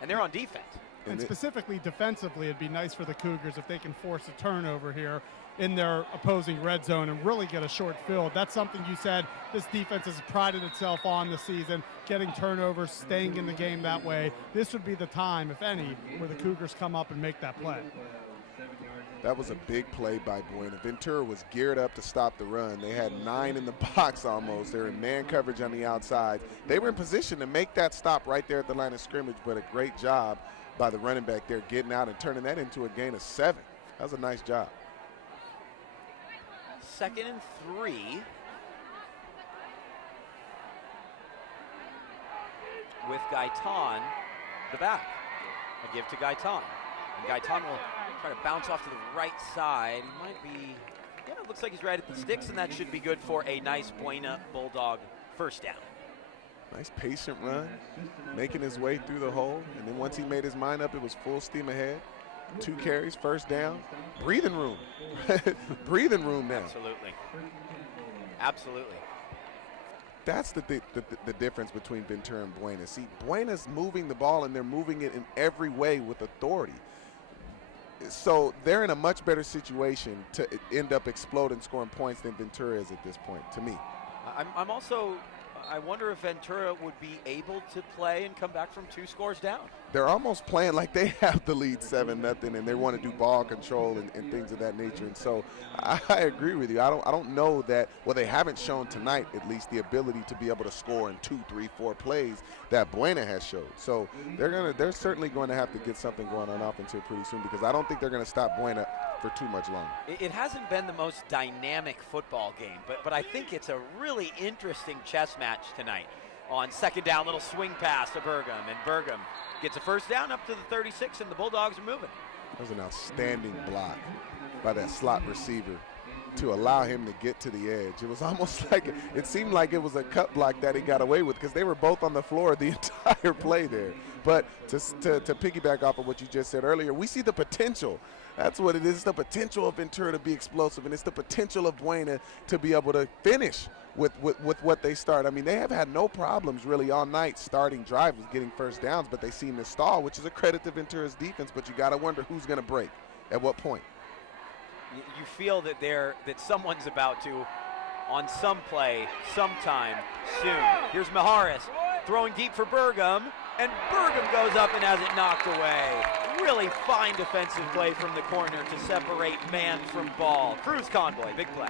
And they're on defense. And specifically defensively, it'd be nice for the Cougars if they can force a turnover here in their opposing red zone and really get a short field. That's something you said this defense has prided itself on this season, getting turnovers, staying in the game that way. This would be the time, if any, where the Cougars come up and make that play. That was a big play by Buena. Ventura was geared up to stop the run. They had 9 in the box almost. They're in man coverage on the outside. They were in position to make that stop right there at the line of scrimmage, but a great job by the running back there getting out and turning that into a gain of 7. That was a nice job. 2nd and 3. With Gaitan, the back. A give to Gaitan. And Gaitan will try to bounce off to the right side. He might be, it looks like he's right at the sticks, and that should be good for a nice Buena Bulldog 1st down. Nice patient run, making his way through the hole. And then once he made his mind up, it was full steam ahead. 2 carries, 1st down. Breathing room. Breathing room now. Absolutely. That's the difference between Ventura and Buena. See, Buena's moving the ball, and they're moving it in every way with authority. So they're in a much better situation to end up exploding, scoring points than Ventura is at this point, to me. I wonder if Ventura would be able to play and come back from 2 scores down. They're almost playing like they have the lead 7-0, and they want to do ball control and things of that nature. And so I agree with you. I don't know that. Well, they haven't shown tonight, at least, the ability to be able to score in 2, 3, 4 plays that Buena has showed. So they're certainly going to have to get something going on offense here pretty soon, because I don't think they're going to stop Buena for too much longer. It hasn't been the most dynamic football game, but I think it's a really interesting chess match tonight. On 2nd down, little swing pass to Burgum, and Burgum gets a 1st down up to the 36, and the Bulldogs are moving. That was an outstanding block by that slot receiver to allow him to get to the edge. It was almost like, it seemed like it was a cut block that he got away with, because they were both on the floor the entire play there. But to piggyback off of what you just said earlier, we see the potential. That's what it is. It's the potential of Ventura to be explosive, and it's the potential of Buena to be able to finish with what they start. I mean, they have had no problems really all night starting drives with getting 1st downs, but they seem to stall, which is a credit to Ventura's defense. But you got to wonder who's going to break at what point. You feel that someone's about to, on some play, sometime soon. Here's Maharis throwing deep for Burgum, and Burgum goes up and has it knocked away. Really fine defensive play from the corner to separate man from ball. Cruz Convoy, big play.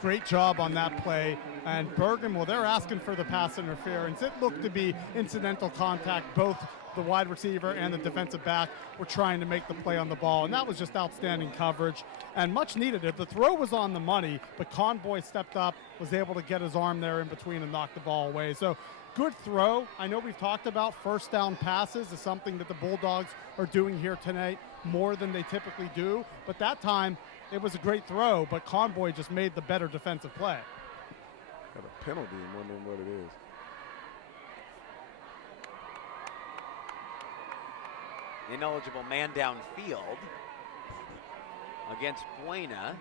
Great job on that play. And Burgum, well, they're asking for the pass interference. It looked to be incidental contact. Both the wide receiver and the defensive back were trying to make the play on the ball, and that was just outstanding coverage and much needed. The throw was on the money, but Convoy stepped up, was able to get his arm there in between and knock the ball away. So good throw. I know we've talked about 1st down passes is something that the Bulldogs are doing here tonight more than they typically do, but that time it was a great throw, but Convoy just made the better defensive play. Got a penalty and wondering what it is. ineligible man downfield against Buena.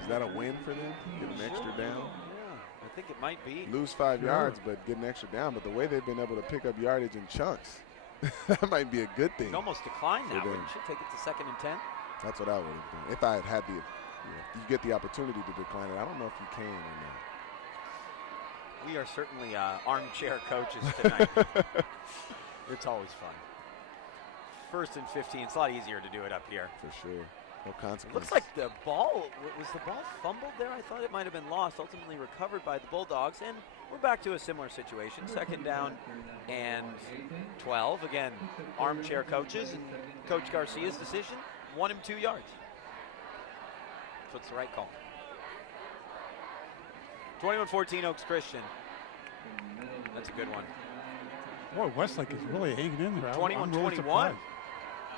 Is that a win for them? Get an extra down? Yeah, I think it might be. Lose 5 yards, but get an extra down. But the way they've been able to pick up yardage in chunks, that might be a good thing. You can almost decline that, them. wouldn't you? Take it to 2nd and 10? That's what I would have done. If I had had you get the opportunity to decline it. I don't know if you can or not. We are certainly armchair coaches tonight. It's always fun. 1st and 15. It's a lot easier to do it up here. For sure. No consequences. Looks like the ball, was the ball fumbled there? I thought it might have been lost, ultimately recovered by the Bulldogs, and we're back to a similar situation. 2nd down and 12. Again, armchair coaches, and Coach Garcia's decision won him 2 yards. So it's the right call. 21-14 Oaks Christian. That's a good one. Boy, Westlake is really hanging in there. 21-21,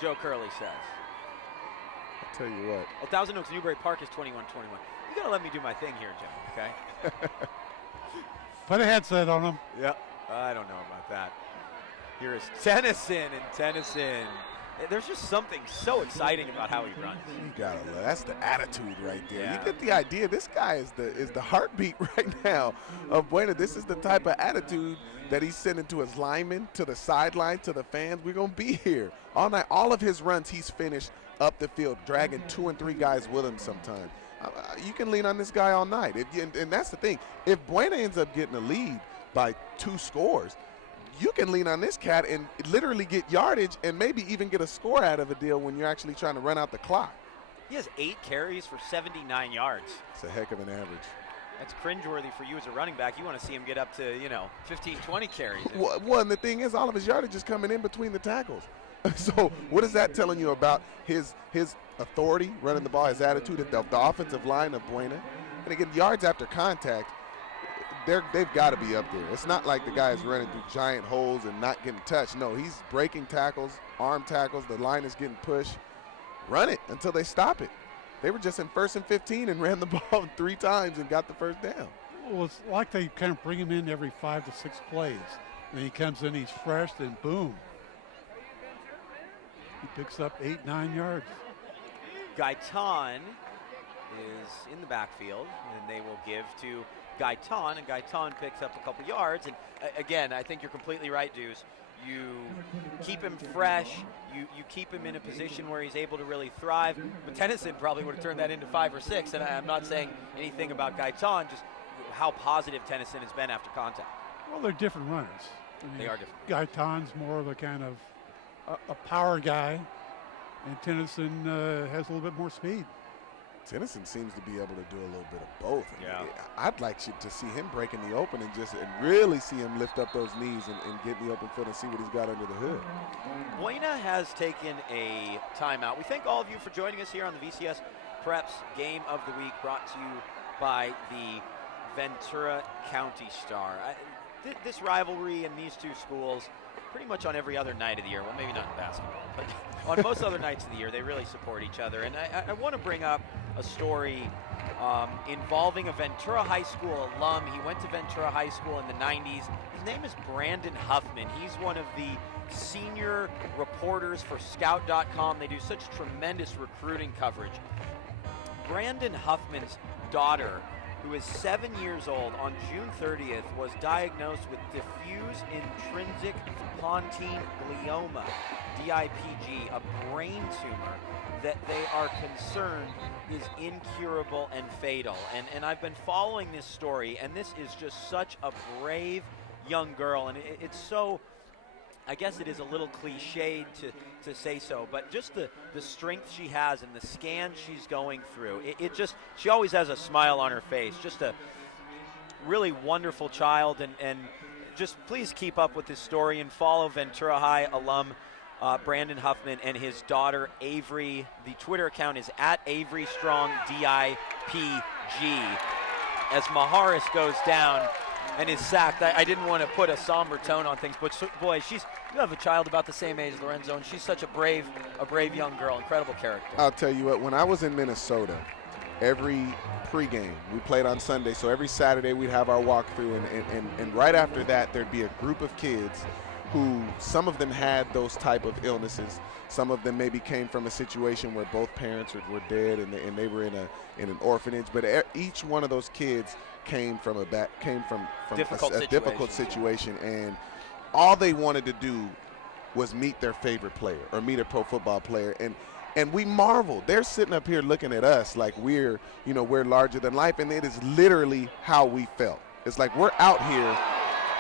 Joe Curley says. I'll tell you what. 1,000 Oaks Newbury Park is 21-21. You got to let me do my thing here, Joe, okay? Put a headset on him. Yeah, I don't know about that. Here is Tennyson, and Tennyson. There's just something so exciting about how he runs. You gotta love. That's the attitude right there. Yeah. You get the idea. This guy is the heartbeat right now of Buena. This is the type of attitude that he's sending to his linemen, to the sideline, to the fans. We're gonna be here all night. All of his runs, he's finished up the field, dragging 2 and 3 guys with him sometimes. You can lean on this guy all night. And that's the thing. If Buena ends up getting a lead by 2 scores, you can lean on this cat and literally get yardage and maybe even get a score out of a deal when you're actually trying to run out the clock. He has 8 carries for 79 yards. It's a heck of an average. That's cringeworthy for you as a running back. You want to see him get up to, 15, 20 carries. Well, and the thing is, all of his yardage is coming in between the tackles. So what is that telling you about his authority running the ball, his attitude, the offensive line of Buena? And again, yards after contact, they've got to be up there. It's not like the guy is running through giant holes and not getting touched. No, he's breaking tackles, arm tackles. The line is getting pushed. Run it until they stop it. They were just in 1st and 15 and ran the ball 3 times and got the first down. Well, it's like they kind of bring him in every 5 to 6 plays. And he comes in, he's fresh, and boom. He picks up 8, 9 yards. Gaitan is in the backfield, and they will give to Gaitan, and Gaitan picks up a couple yards. And again, I think you're completely right, Deuce. You keep him fresh. You keep him in a position where he's able to really thrive. But Tennyson probably would have turned that into 5 or 6. And I'm not saying anything about Gaitan, just how positive Tennyson has been after contact. Well, they're different runners. I mean, They are different. Gaitan's more of a kind of a power guy, and Tennyson has a little bit more speed. Tennyson seems to be able to do a little bit of both. Yeah. I'd like to see him break in the open and really see him lift up those knees and get in the open foot and see what he's got under the hood. Buena has taken a timeout. We thank all of you for joining us here on the VCSPreps Game of the Week, brought to you by the Ventura County Star. This rivalry in these two schools, pretty much on every other night of the year, well, maybe not in basketball, but on most other nights of the year, they really support each other. And I want to bring up a story involving a Ventura High School alum. He went to Ventura High School in the 90s. His name is Brandon Huffman. He's one of the senior reporters for Scout.com. They do such tremendous recruiting coverage. Brandon Huffman's daughter, who is 7 years old, on June 30th was diagnosed with diffuse intrinsic pontine glioma, DIPG, a brain tumor that they are concerned is incurable and fatal. And I've been following this story, and this is just such a brave young girl, and it's so, I guess it is a little cliched to say so, but just the strength she has and the scan she's going through, she always has a smile on her face. Just a really wonderful child, and just please keep up with this story and follow Ventura High alum Brandon Huffman and his daughter Avery. The Twitter account is @AveryStrongDIPG. As Maharis goes down and is sacked, I didn't want to put a somber tone on things, but boy, you have a child about the same age, Lorenzo, and she's such a brave young girl, incredible character. I'll tell you what, when I was in Minnesota, every pregame, we played on Sunday, so every Saturday we'd have our walkthrough, and right after that, there'd be a group of kids who some of them had those type of illnesses. Some of them maybe came from a situation where both parents were dead and they were in an orphanage. But each one of those kids came from a difficult situation, and all they wanted to do was meet their favorite player or meet a pro football player. And we marvel. They're sitting up here looking at us like we're larger than life, and it is literally how we felt. It's like we're out here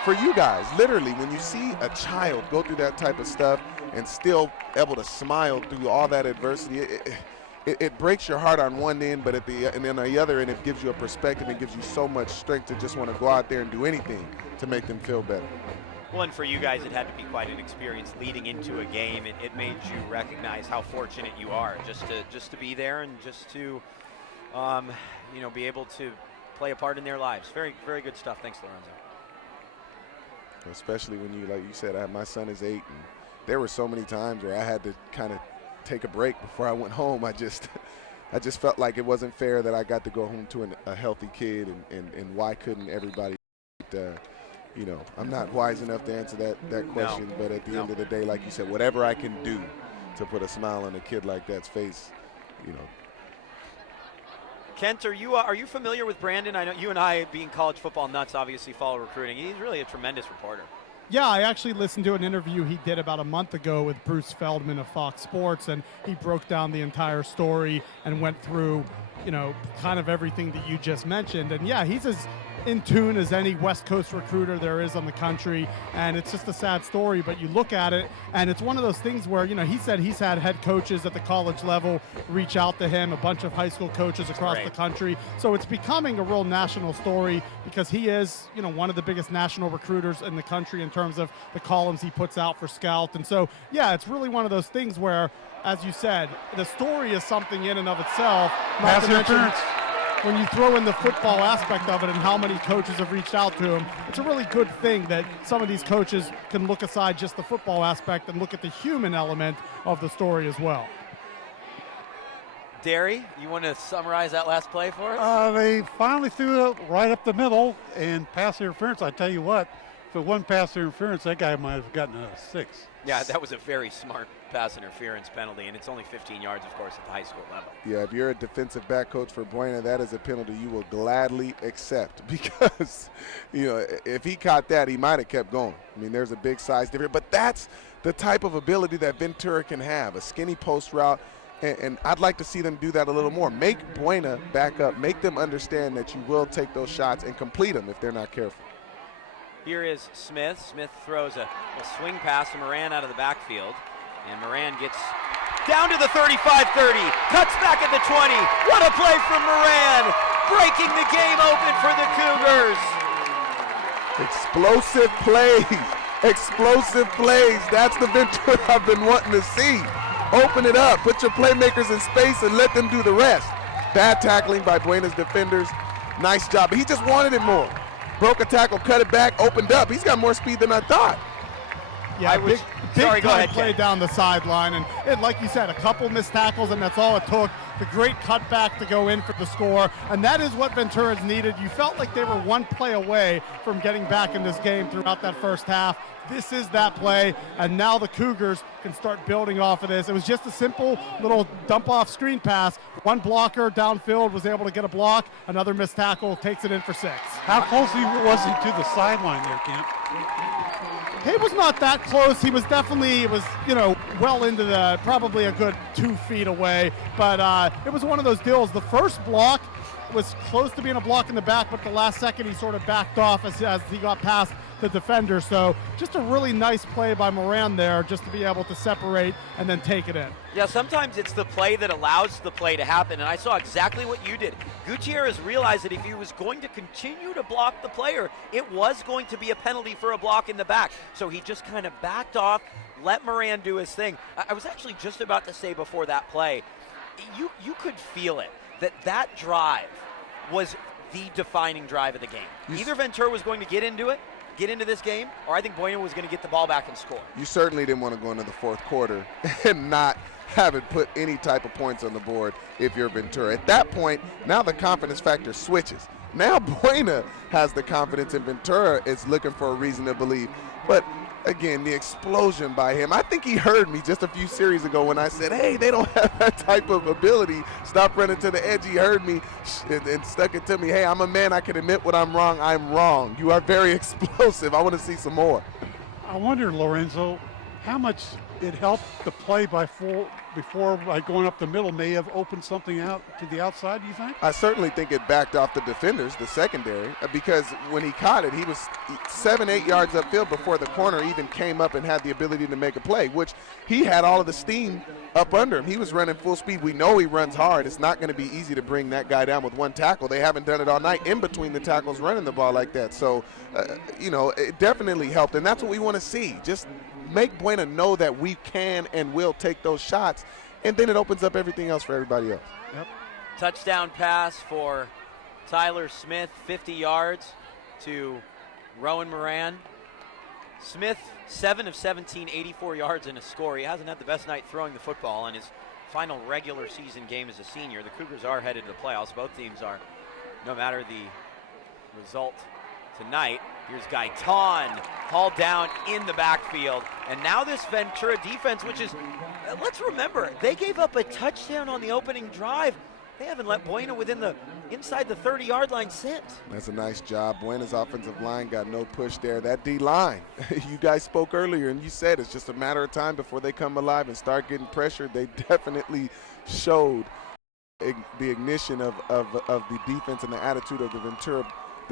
for you guys. Literally, when you see a child go through that type of stuff and still able to smile through all that adversity, it breaks your heart on one end, but and then on the other end, it gives you a perspective and gives you so much strength to just want to go out there and do anything to make them feel better. Well, and for you guys, it had to be quite an experience leading into a game. It made you recognize how fortunate you are just to be there and just to, be able to play a part in their lives. Very, very good stuff. Thanks, Lorenzo. Especially when like you said, my son is 8, and there were so many times where I had to kind of take a break before I went home. I just felt like it wasn't fair that I got to go home to a healthy kid, and why couldn't everybody? I'm not wise enough to answer that question, but at the end of the day, like you said, whatever I can do to put a smile on a kid like that's face, Kent, are you familiar with Brandon? I know you and I, being college football nuts, obviously follow recruiting. He's really a tremendous reporter. Yeah, I actually listened to an interview he did about a month ago with Bruce Feldman of Fox Sports, and he broke down the entire story and went through, kind of everything that you just mentioned. And yeah, he's as in tune as any West Coast recruiter there is on the country, and it's just a sad story, but you look at it and it's one of those things where, he said he's had head coaches at the college level reach out to him, a bunch of high school coaches across the country, so it's becoming a real national story because he is, one of the biggest national recruiters in the country in terms of the columns he puts out for Scout. And so, yeah, it's really one of those things where, as you said, the story is something in and of itself. Not to mention, when you throw in the football aspect of it and how many coaches have reached out to him, it's a really good thing that some of these coaches can look aside just the football aspect and look at the human element of the story as well. Derry, you want to summarize that last play for us? They finally threw it right up the middle, and pass interference. I tell you what, if it wasn't pass interference, that guy might have gotten a 6. Yeah, that was a very smart pass interference penalty, and it's only 15 yards, of course, at the high school level. Yeah, if you're a defensive back coach for Buena, that is a penalty you will gladly accept because, if he caught that, he might have kept going. I mean, there's a big size difference, but that's the type of ability that Ventura can have, a skinny post route, and I'd like to see them do that a little more. Make Buena back up. Make them understand that you will take those shots and complete them if they're not careful. Here is Smith. Smith throws a swing pass to Moran out of the backfield. And Moran gets down to the 35-30, cuts back at the 20. What a play from Moran, breaking the game open for the Cougars. Explosive plays. That's the Ventura I've been wanting to see. Open it up, put your playmakers in space and let them do the rest. Bad tackling by Buena's defenders. Nice job, but he just wanted it more. Broke a tackle, cut it back, opened up. He's got more speed than I thought. Yeah, big play down the sideline, and like you said, a couple missed tackles, and that's all it took. The great cutback to go in for the score, and that is what Ventura's needed. You felt like they were one play away from getting back in this game throughout that first half. This is that play, and now the Cougars can start building off of this. It was just a simple little dump-off screen pass. One blocker downfield was able to get a block. Another missed tackle takes it in for 6. How close was he to the sideline there, Kent? He was not that close. He was definitely, well into probably a good 2 feet away. But it was one of those deals. The first block was close to being a block in the back, but the last second he sort of backed off as he got past the defender. So just a really nice play by Moran there just to be able to separate and then take it in. Yeah, sometimes it's the play that allows the play to happen, and I saw exactly what you did. Gutierrez realized that if he was going to continue to block the player, it was going to be a penalty for a block in the back. So he just kind of backed off, let Moran do his thing. I was actually just about to say before that play, you could feel it, that drive was the defining drive of the game. Either Ventura was going to get into this game, or I think Buena was going to get the ball back and score. You certainly didn't want to go into the fourth quarter and not have it put any type of points on the board if you're Ventura. At that point, now the confidence factor switches. Now Buena has the confidence, and Ventura is looking for a reason to believe. But Again, the explosion by him. I think he heard me just a few series ago when I said, hey, they don't have that type of ability. Stop running to the edge. He heard me and stuck it to me. Hey, I'm a man. I can admit when I'm wrong. I'm wrong. You are very explosive. I want to see some more. I wonder, Lorenzo, how much it helped the play before going up the middle may have opened something out to the outside, do you think? I certainly think it backed off the defenders, the secondary, because when he caught it, he was 7-8 yards upfield before the corner even came up and had the ability to make a play, which he had all of the steam up under him. He was running full speed. We know he runs hard. It's not going to be easy to bring that guy down with one tackle. They haven't done it all night in between the tackles running the ball like that. So, it definitely helped, and that's what we want to see. Just make Buena know that we can and will take those shots, and then it opens up everything else for everybody else. Yep. Touchdown pass for Tyler Smith, 50 yards to Rowan Moran. Smith, 7 of 17, 84 yards and a score. He hasn't had the best night throwing the football in his final regular season game as a senior. The Cougars are headed to the playoffs. Both teams are, no matter the result tonight. Here's Gaitan hauled down in the backfield. And now this Ventura defense, which is, let's remember, they gave up a touchdown on the opening drive. They haven't let Buena inside the 30-yard line since. That's a nice job. Buena's offensive line got no push there. That D-line, you guys spoke earlier and you said it's just a matter of time before they come alive and start getting pressured. They definitely showed the ignition of the defense and the attitude of the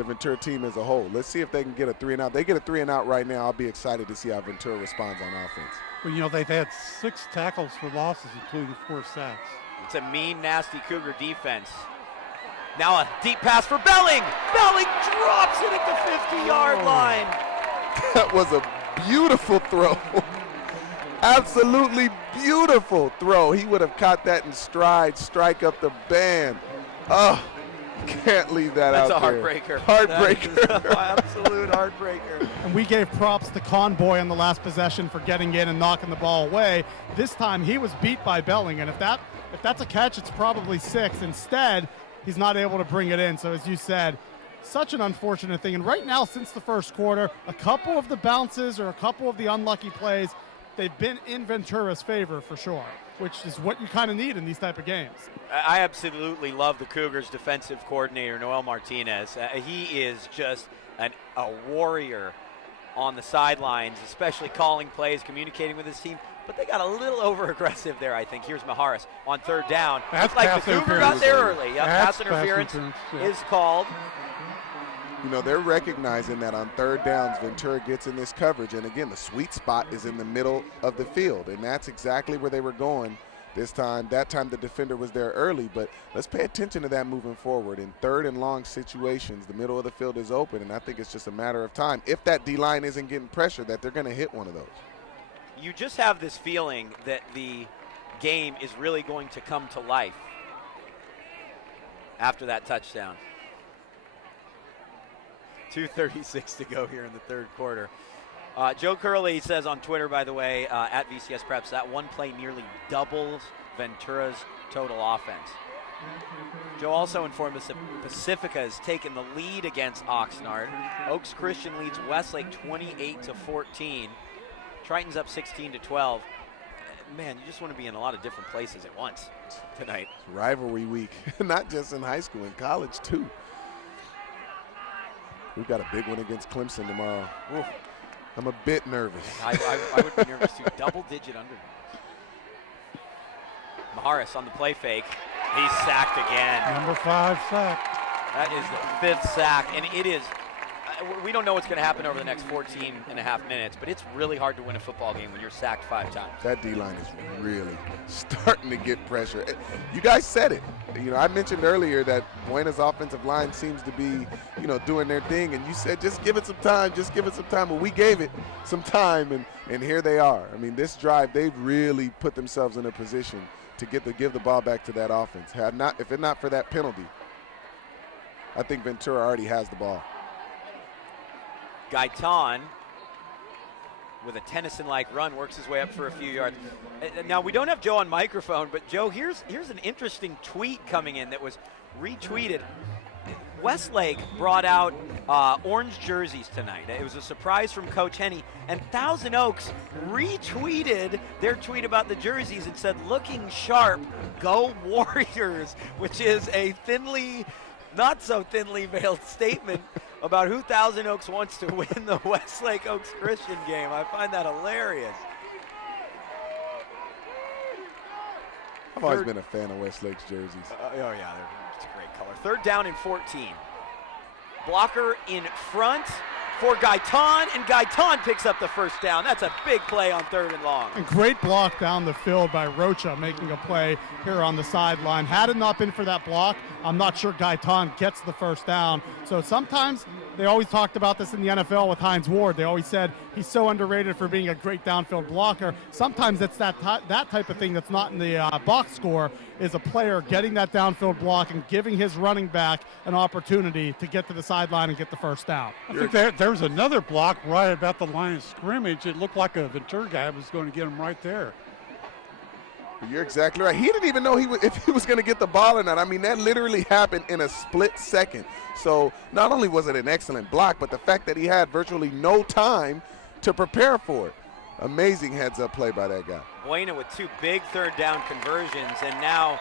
Ventura team as a whole. Let's see if they can get a 3-and-out. They get a 3-and-out right now. I'll be excited to see how Ventura responds on offense. Well, they've had 6 tackles for losses, including 4 sacks. It's a mean, nasty Cougar defense. Now a deep pass for Belling. Belling drops it at the 50-yard line. That was a beautiful throw. Absolutely beautiful throw. He would have caught that in stride, strike up the band. Oh, can't leave that That's out there. That's a heartbreaker. Heartbreaker. That is an absolute heartbreaker. And we gave props to Conboy on the last possession for getting in and knocking the ball away. This time he was beat by Belling, and if that's a catch, it's probably 6. Instead, he's not able to bring it in. So as you said, such an unfortunate thing. And right now, since the first quarter, a couple of the bounces or a couple of the unlucky plays, they've been in Ventura's favor for sure, which is what you kind of need in these type of games. I absolutely love the Cougars' defensive coordinator, Noel Martinez. He is just a warrior on the sidelines, especially calling plays, communicating with his team. But they got a little over-aggressive there, I think. Here's Maharis on 3rd down. That's like the Cougar got there early. Yep, That's pass interference yeah. is called. They're recognizing that on 3rd downs, Ventura gets in this coverage. And again, the sweet spot is in the middle of the field. And that's exactly where they were going this time. That time the defender was there early. But let's pay attention to that moving forward. In 3rd and long situations, the middle of the field is open. And I think it's just a matter of time, if that D-line isn't getting pressure, that they're going to hit one of those. You just have this feeling that the game is really going to come to life after that touchdown. 2:36 to go here in the 3rd quarter. Joe Curley says on Twitter, by the way, at VCSPreps, that one play nearly doubles Ventura's total offense. Joe also informed us that Pacifica has taken the lead against Oxnard. Oaks Christian leads Westlake 28-14. Triton's up 16-12. Man, you just want to be in a lot of different places at once tonight. Rivalry week, not just in high school, in college too. We've got a big one against Clemson tomorrow. Ooh, I'm a bit nervous. I would be nervous too. Double-digit under. Maharis on the play fake. He's sacked again. Number 5 sack. That is the 5th sack, and it is. We don't know what's going to happen over the next 14 and a half minutes, but it's really hard to win a football game when you're sacked 5 times. That D-line is really starting to get pressure. You guys said it. I mentioned earlier that Buena's offensive line seems to be, doing their thing, and you said just give it some time, just give it some time. Well, we gave it some time, and here they are. I mean, this drive, they've really put themselves in a position to give the ball back to that offense. If it not for that penalty, I think Ventura already has the ball. Gaitan, with a Tennyson-like run, works his way up for a few yards. Now, we don't have Joe on microphone, but Joe, here's an interesting tweet coming in that was retweeted. Westlake brought out orange jerseys tonight. It was a surprise from Coach Henny, and Thousand Oaks retweeted their tweet about the jerseys and said, "Looking sharp, go Warriors," which is a not so thinly veiled statement about who Thousand Oaks wants to win the Westlake Oaks Christian game. I find that hilarious. I've always been a fan of Westlake's jerseys. It's a great color. 3rd down and 14. Blocker in front for Gaitan, and Gaitan picks up the first down. That's a big play on 3rd and long. And great block down the field by Rocha, making a play here on the sideline. Had it not been for that block, I'm not sure Gaitan gets the first down. So sometimes, they always talked about this in the NFL with Hines Ward. They always said he's so underrated for being a great downfield blocker. Sometimes it's that type of thing that's not in the box score, is a player getting that downfield block and giving his running back an opportunity to get to the sideline and get the first down. I think there was another block right about the line of scrimmage. It looked like a Ventura guy was going to get him right there. You're exactly right. He didn't even know if he was going to get the ball or not. I mean, that literally happened in a split second. So not only was it an excellent block, but the fact that he had virtually no time to prepare for it. Amazing heads-up play by that guy. Buena with 2 big 3rd down conversions, and now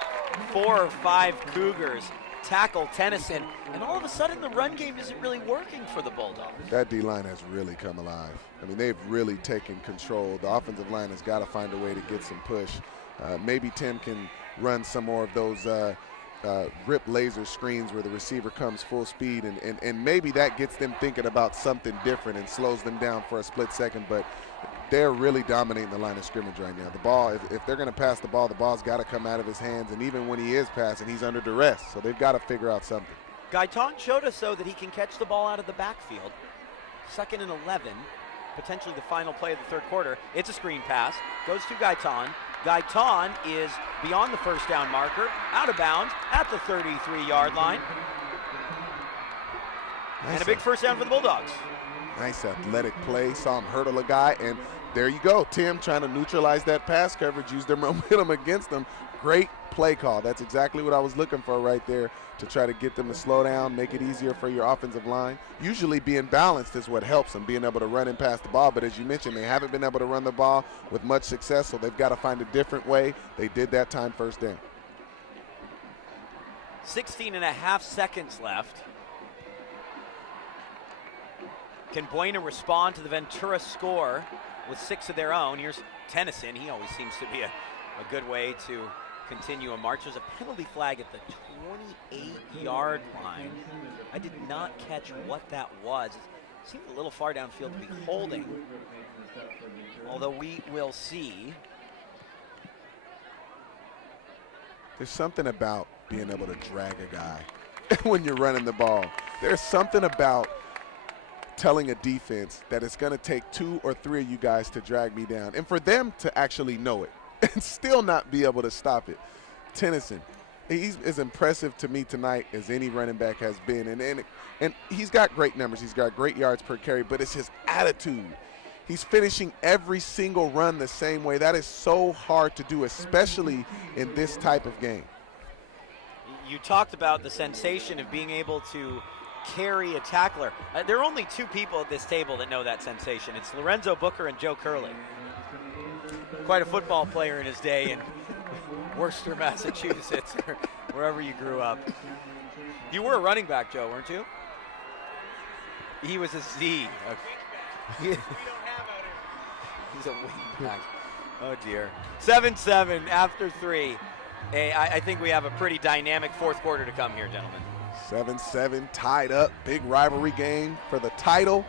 4 or 5 Cougars tackle Tennyson, and all of a sudden the run game isn't really working for the Bulldogs. That D-line has really come alive. I mean, they've really taken control. The offensive line has got to find a way to get some push. Maybe Tim can run some more of those rip laser screens where the receiver comes full speed, and maybe that gets them thinking about something different and slows them down for a split second. But they're really dominating the line of scrimmage right now. The ball, if they're going to pass the ball's got to come out of his hands, and even when he is passing, he's under duress. So they've got to figure out something. Gaitan showed us, though, that he can catch the ball out of the backfield. 2nd and 11, potentially the final play of the 3rd quarter. It's a screen pass, goes to Gaitan. Gaitan is beyond the first down marker, out of bounds at the 33-yard line. Nice, and a big first down for the Bulldogs. Nice athletic play. Saw him hurdle a guy, and there you go. Tim trying to neutralize that pass coverage, use their momentum against them. Great play call. That's exactly what I was looking for right there, to try to get them to slow down, make it easier for your offensive line. Usually being balanced is what helps them, being able to run and pass the ball. But as you mentioned, they haven't been able to run the ball with much success, so they've got to find a different way. They did that time, first down. 16 and a half seconds left. Can Buena respond to the Ventura score with 6 of their own? Here's Tennyson. He always seems to be a good way to continue a march. There's a penalty flag at the 28-yard line. I did not catch what that was. It seemed a little far downfield to be holding, although we will see. There's something about being able to drag a guy when you're running the ball. There's something about telling a defense that it's going to take 2 or 3 of you guys to drag me down, and for them to actually know it and still not be able to stop it. Tennyson, he's as impressive to me tonight as any running back has been, and he's got great numbers. He's got great yards per carry, but it's his attitude. He's finishing every single run the same way. That is so hard to do, especially in this type of game. You talked about the sensation of being able to carry a tackler. There are only 2 people at this table that know that sensation. It's Lorenzo Booker and Joe Curley. Quite a football player in his day in Worcester, Massachusetts, or wherever you grew up. You were a running back, Joe, weren't you? He was a Z. He's a wing back. Oh, dear. 7-7 after 3. Hey, I think we have a pretty dynamic 4th quarter to come here, gentlemen. 7-7, tied up, big rivalry game for the title.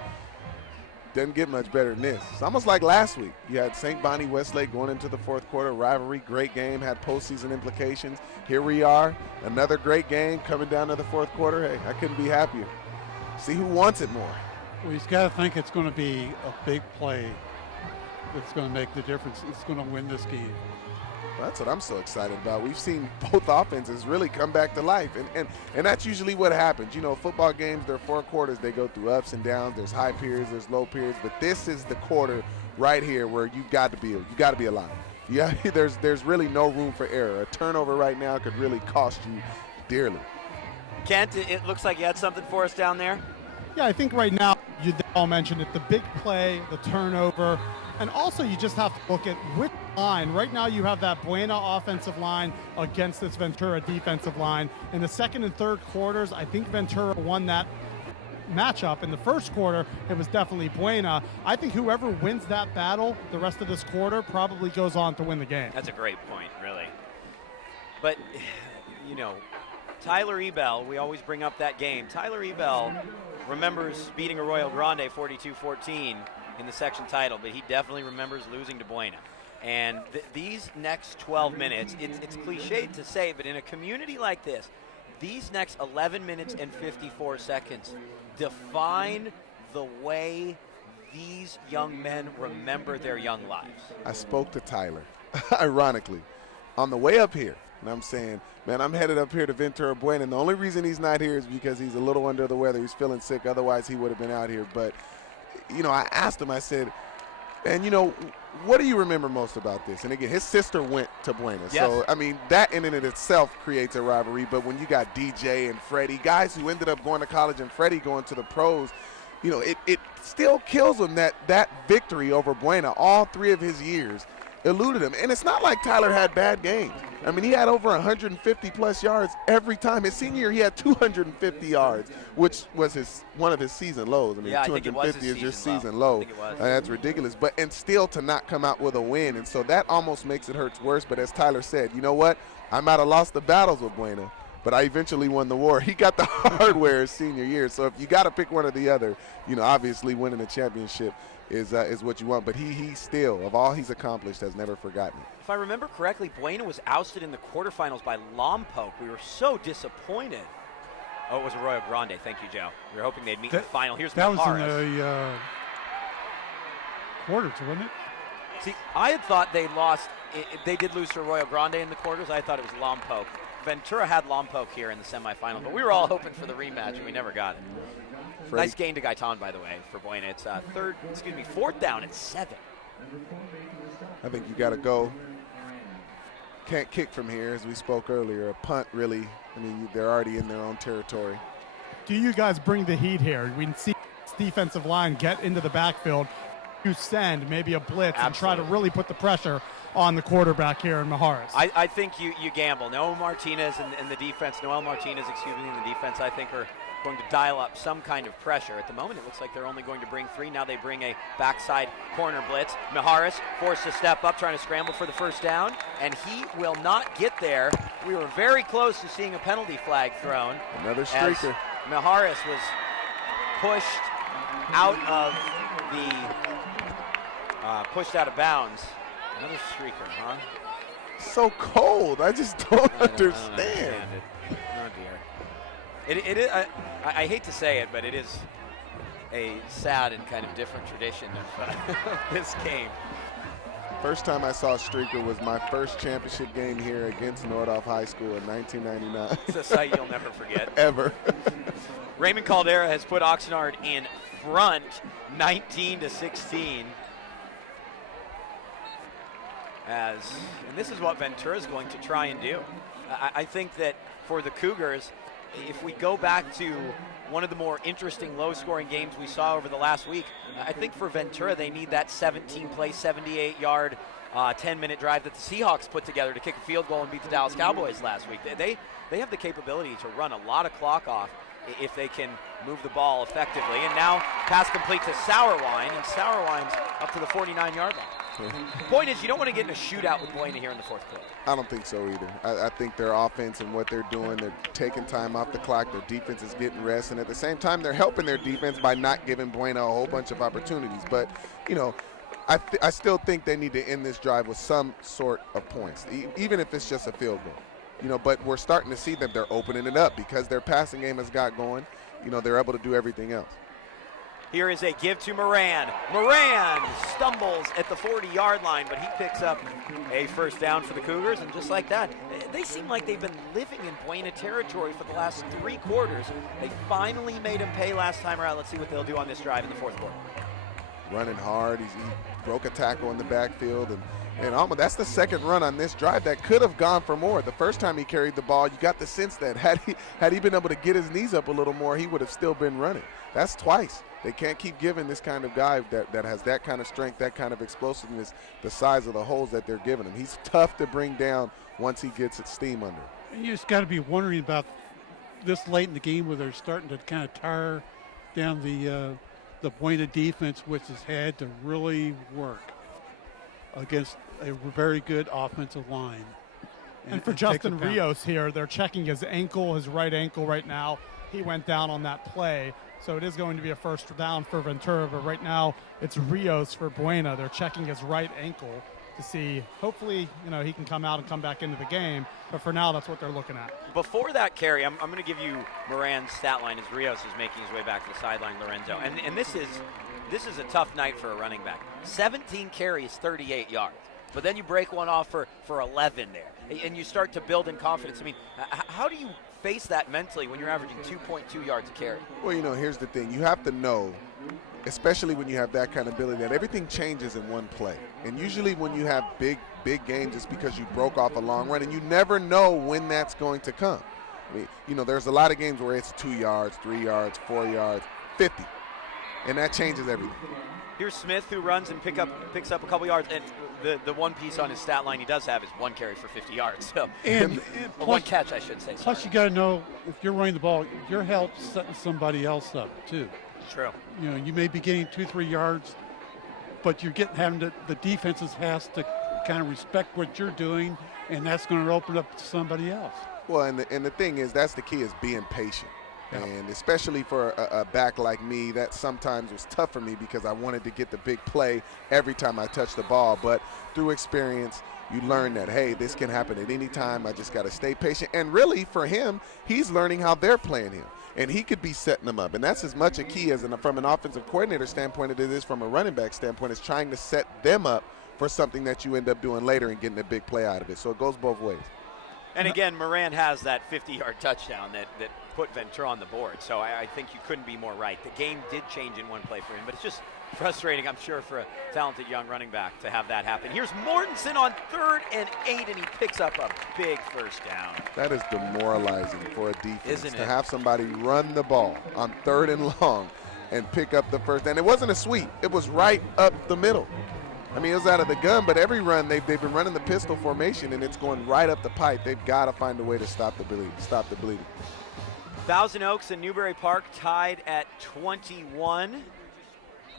Doesn't get much better than this. It's almost like last week. You had St. Bonnie Westlake going into the 4th quarter, rivalry, great game, had postseason implications. Here we are, another great game coming down to the 4th quarter. Hey, I couldn't be happier. See who wants it more. Well, he's got to think it's going to be a big play that's going to make the difference. It's going to win this game. Well, that's what I'm so excited about. We've seen both offenses really come back to life, and that's usually what happens. You know, football games, they're 4 quarters. They go through ups and downs. There's high periods, there's low periods, but this is the quarter right here where you got to be alive. Yeah, there's really no room for error. A turnover right now could really cost you dearly. Kent, it looks like you had something for us down there. Yeah, I think right now, you all mentioned it, the big play, the turnover, and also you just have to look at which line. Right now you have that Buena offensive line against this Ventura defensive line. In the second and third quarters, I think Ventura won that matchup. In the first quarter, it was definitely Buena. I think whoever wins that battle the rest of this quarter probably goes on to win the game. That's a great point, really. But, you know, Tyler Ebell, we always bring up that game. Tyler Ebell remembers beating Arroyo Grande 42-14 in the section title, but he definitely remembers losing to Buena. And these next 12 minutes, it's cliched to say, but in a community like this, these next 11 minutes and 54 seconds define the way these young men remember their young lives. I spoke to Tyler, ironically, on the way up here. And I'm saying, man, I'm headed up here to Ventura Buena, and the only reason he's not here is because he's a little under the weather. He's feeling sick. Otherwise, he would have been out here. But, you know, I asked him, I said, man, you know, what do you remember most about this? And again, his sister went to Buena. Yes. So, I mean, that in and of itself creates a rivalry. But when you got DJ and Freddie, guys who ended up going to college and Freddie going to the pros, you know, it still kills him that victory over Buena all 3 of his years eluded him. And it's not like Tyler had bad games. I mean, he had over 150-plus yards every time. His senior year, he had 250 yards, which was one of his season lows. I mean, Yeah, 250 is your season I low. think it was. That's ridiculous. And still to not come out with a win. And so that almost makes it hurt worse. But as Tyler said, you know what? I might have lost the battles with Buena, but I eventually won the war. He got the hardware his senior year. So if you got to pick one or the other, you know, obviously winning the championship is what you want. But he still, of all he's accomplished, has never forgotten it. If I remember correctly, Buena was ousted in the quarterfinals by Lompoc. We were so disappointed. Oh, it was Arroyo Grande. Thank you, Joe. We were hoping they'd meet in the final. Here's That was Maharas. in the quarters, wasn't it? See, I had thought they lost. They did lose to Arroyo Grande in the quarters. I thought it was Lompoc. Ventura had Lompoc here in the semifinal, but we were all hoping for the rematch, and we never got it. Freddie. Nice gain to Gaitan, by the way, for Buena. It's fourth down at 7. I think you got to go. Can't kick from here, as we spoke earlier. A punt, really. I mean, they're already in their own territory. Do you guys bring the heat here? We see this defensive line get into the backfield, you send maybe a blitz and try to really put the pressure on the quarterback here in Maharas. I think you gamble. Noel Martinez and the defense, and the defense, I think, are going to dial up some kind of pressure. At the moment, it looks like they're only going to bring 3. Now they bring a backside corner blitz. Maharas forced to step up, trying to scramble for the first down, and he will not get there. We were very close to seeing a penalty flag thrown. Another streaker. Maharas was pushed out of bounds. Another streaker, huh? So cold. I just don't understand. It. Oh dear. I hate to say it, but it is a sad and kind of different tradition of this game. First time I saw a streaker was my first championship game here against Nordhoff High School in 1999. It's a sight you'll never forget. Ever. Raymond Caldera has put Oxnard in front, 19-16. And this is what Ventura is going to try and do. I think that for the Cougars, if we go back to one of the more interesting low-scoring games we saw over the last week, I think for Ventura they need that 17-play, 78-yard, 10-minute drive that the Seahawks put together to kick a field goal and beat the Dallas Cowboys last week. They have the capability to run a lot of clock off if they can move the ball effectively. And now pass complete to Sourwine, and Sourwine's up to the 49-yard line. Point is, you don't want to get in a shootout with Buena here in the fourth quarter. I don't think so either. I think their offense and what they're doing, they're taking time off the clock. Their defense is getting rest, and at the same time, they're helping their defense by not giving Buena a whole bunch of opportunities. But, you know, I still think they need to end this drive with some sort of points, even if it's just a field goal. You know, but we're starting to see that they're opening it up because their passing game has got going. You know, they're able to do everything else. Here is a give to Moran. Moran stumbles at the 40-yard line, but he picks up a first down for the Cougars, and just like that, they seem like they've been living in Buena territory for the last 3 quarters. They finally made him pay last time around. Let's see what they'll do on this drive in the fourth quarter. Running hard. He broke a tackle in the backfield, and And almost, that's the second run on this drive that could have gone for more. The first time he carried the ball, you got the sense that had he been able to get his knees up a little more, he would have still been running. That's twice. They can't keep giving this kind of guy that has that kind of strength, that kind of explosiveness, the size of the holes that they're giving him. He's tough to bring down once he gets its steam under him. And you just got to be wondering about this late in the game where they're starting to kind of tire down the Buena defense, which has had to really work against a very good offensive line. And for Justin Rios here, they're checking his ankle, his right ankle right now. He went down on that play, so it is going to be a first down for Ventura, but right now it's Rios for Buena. They're checking his right ankle to see, hopefully, he can come out and come back into the game, but for now, that's what they're looking at. Before that carry, I'm going to give you Moran's stat line as Rios is making his way back to the sideline, Lorenzo. And this is a tough night for a running back. 17 carries, 38 yards. But then you break one off for 11 there, and you start to build in confidence. I mean, how do you face that mentally when you're averaging 2.2 yards a carry? Well, here's the thing. You have to know, especially when you have that kind of ability, that everything changes in one play. And usually when you have big games, it's because you broke off a long run, and you never know when that's going to come. I mean, there's a lot of games where it's 2 yards, 3 yards, 4 yards, 50, and that changes everything. Here's Smith, who runs and picks up a couple yards, and the one piece on his stat line he does have is one carry for 50 yards. So and one catch, I should say. Plus, you got to know, if you're running the ball, your help setting somebody else up too. True. You may be getting 2-3 yards, but you're the defenses has to kind of respect what you're doing, and that's going to open up to somebody else. Well, and the thing is, that's the key, is being patient. Yeah. And especially for a back like me, that sometimes was tough for me because I wanted to get the big play every time I touched the ball. But through experience, you learn that, hey, this can happen at any time. I just got to stay patient. And really, for him, he's learning how they're playing him. And he could be setting them up. And that's as much a key as from an offensive coordinator standpoint as it is from a running back standpoint, is trying to set them up for something that you end up doing later and getting a big play out of it. So it goes both ways. And again, Moran has that 50-yard touchdown that put Ventura on the board. So I think you couldn't be more right. The game did change in one play for him, but it's just frustrating, I'm sure, for a talented young running back to have that happen. Here's Mortensen on 3rd and 8, and he picks up a big first down. That is demoralizing for a defense, isn't it? To have somebody run the ball on 3rd and long and pick up the first. And it wasn't a sweep. It was right up the middle. I mean, it was out of the gun, but every run they've been running the pistol formation, and it's going right up the pipe. They've got to find a way to stop the bleeding. Thousand Oaks and Newberry Park tied at 21.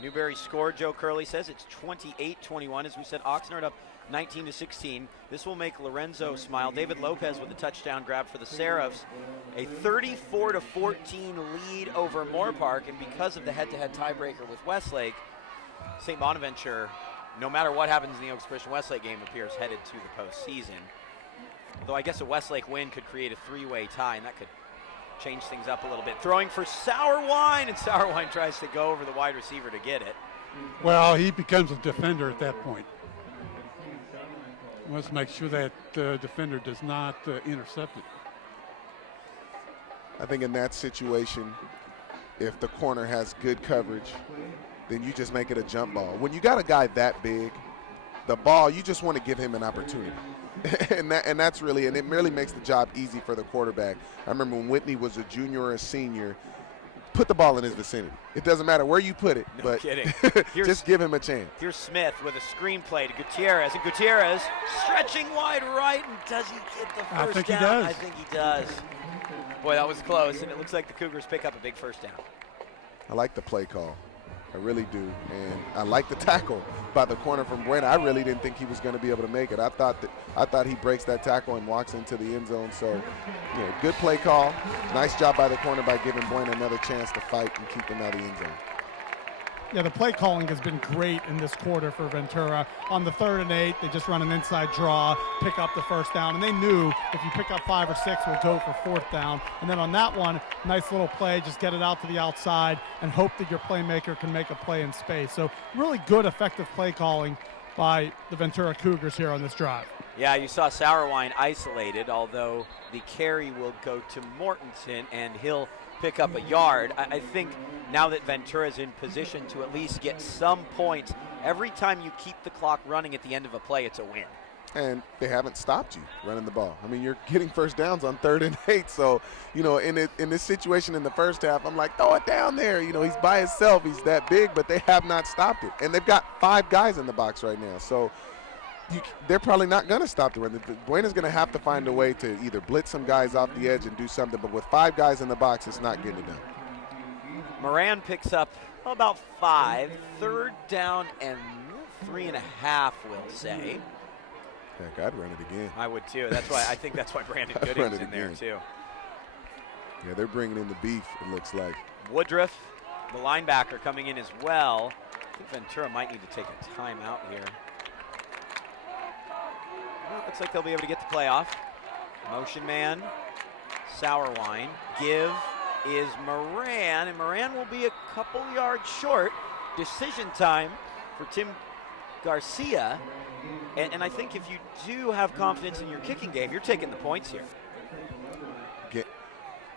Newberry scored, Joe Curley says. It's 28-21. As we said, Oxnard up 19-16. This will make Lorenzo smile. David Lopez with a touchdown grab for the Seraphs. A 34-14 lead over Moore Park, and because of the head-to-head tiebreaker with Westlake, St. Bonaventure, no matter what happens in the Oaks Christian Westlake game, appears headed to the postseason. Though I guess a Westlake win could create a three-way tie, and that could change things up a little bit. Throwing for Sourwine, and Sourwine tries to go over the wide receiver to get it. Well, he becomes a defender at that point. He wants to make sure that defender does not intercept it. I think in that situation, if the corner has good coverage, then you just make it a jump ball. When you got a guy that big, the ball, you just want to give him an opportunity. and that's really, and it really makes the job easy for the quarterback. I remember when Whitney was a junior or a senior, put the ball in his vicinity. It doesn't matter where you put it, but just give him a chance. Here's Smith with a screenplay to Gutierrez, and Gutierrez stretching wide right, and does he get the first down? I think he does. I think he does. Boy, that was close, and it looks like the Cougars pick up a big first down. I like the play call. I really do. And I like the tackle by the corner from Buena. I really didn't think he was going to be able to make it. I thought he breaks that tackle and walks into the end zone. So, good play call. Nice job by the corner by giving Buena another chance to fight and keep him out of the end zone. Yeah, the play calling has been great in this quarter for Ventura. On the 3rd and 8, they just run an inside draw, pick up the first down, and they knew if you pick up 5 or 6, we'll go for 4th down. And then on that one, nice little play, just get it out to the outside and hope that your playmaker can make a play in space. So really good, effective play calling by the Ventura Cougars here on this drive. Yeah, you saw Sourwine isolated, although the carry will go to Mortensen, and he'll pick up a yard. I think now that Ventura's in position to at least get some points Every time you keep the clock running at the end of a play, it's a win. And they haven't stopped you running the ball. I mean, you're getting first downs on 3rd and 8. So, you know, in this situation in the first half, I'm like, throw it down there. You know, he's by himself. He's that big, but they have not stopped it. And they've got 5 guys in the box right now. So they're probably not going to stop the run. Buena's going to have to find a way to either blitz some guys off the edge and do something. But with 5 guys in the box, it's not getting it done. Moran picks up about 5. 3rd down and 3.5, we'll say. Heck, I'd run it again. I would too. That's why I think that's why Brandon Gooding's in there too. Yeah, they're bringing in the beef, it looks like. Woodruff, the linebacker, coming in as well. I think Ventura might need to take a timeout here. Well, looks like they'll be able to get the play off. Motion man, Sauerwein. Give is Moran, and Moran will be a couple yards short. Decision time for Tim Garcia. And I think if you do have confidence in your kicking game, you're taking the points here.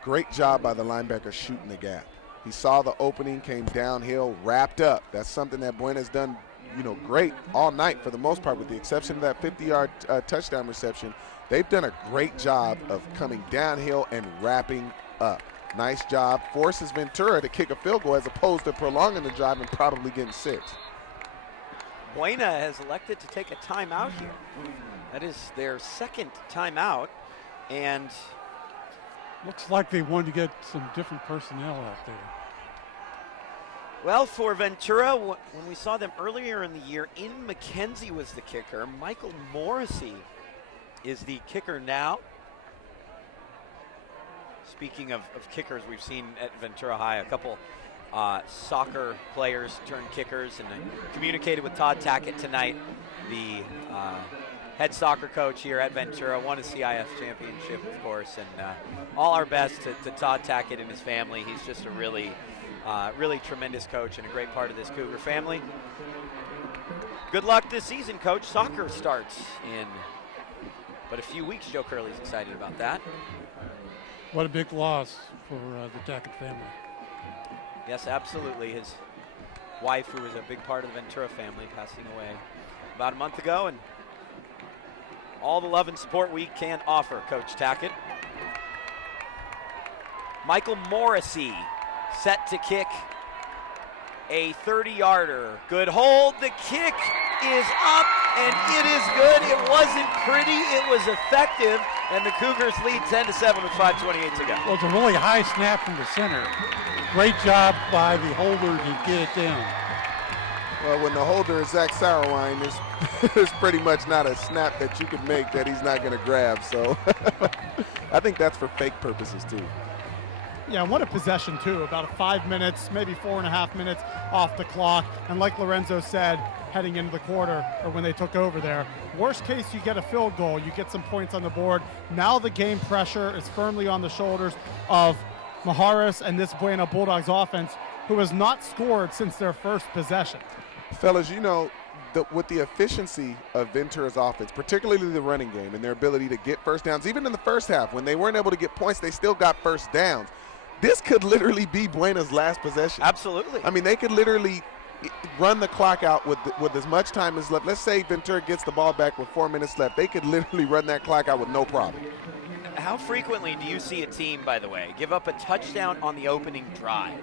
Great job by the linebacker shooting the gap. He saw the opening, came downhill, wrapped up. That's something that Buena's done, you know, great all night for the most part, with the exception of that 50-yard touchdown reception. They've done a great job of coming downhill and wrapping up. Nice job. Forces Ventura to kick a field goal as opposed to prolonging the drive and probably getting 6. Buena has elected to take a timeout here. That is their 2nd timeout, and Looks like they wanted to get some different personnel out there. well, for Ventura, when we saw them earlier in the year, In McKenzie was the kicker. Michael Morrissey is the kicker now. Speaking of kickers, we've seen at Ventura High a couple soccer players turn kickers, and I communicated with Todd Tackett tonight, the head soccer coach here at Ventura, won a CIF championship, of course, and all our best to Todd Tackett and his family. He's just a really tremendous coach and a great part of this Cougar family. Good luck this season, Coach. Soccer starts in but a few weeks. Joe Curley's excited about that. What a big loss for the Tackett family. Yes, absolutely. His wife, who was a big part of the Ventura family, passing away about a month ago, and all the love and support we can offer, Coach Tackett. Michael Morrissey set to kick a 30-yarder. Good hold. The kick is up, and it is good. It wasn't pretty. It was effective, and the Cougars lead 10-7 with 5:28 to go. Well, it's a really high snap from the center. Great job by the holder to get it down. Well, when the holder is Zach Sauerwein, there's pretty much not a snap that you could make that he's not going to grab. So I think that's for fake purposes, too. Yeah, and what a possession, too. About 5 minutes, maybe 4.5 minutes off the clock. And like Lorenzo said, heading into the quarter, or when they took over there, worst case, you get a field goal. You get some points on the board. Now the game pressure is firmly on the shoulders of Maharis and this Buena Bulldogs offense, who has not scored since their first possession. Fellas, you know, with the efficiency of Ventura's offense, particularly the running game and their ability to get first downs, even in the first half, when they weren't able to get points, they still got first downs. This could literally be Buena's last possession. Absolutely. I mean, they could literally run the clock out with as much time as left. Let's say Ventura gets the ball back with 4 minutes left. They could literally run that clock out with no problem. How frequently do you see a team, by the way, give up a touchdown on the opening drive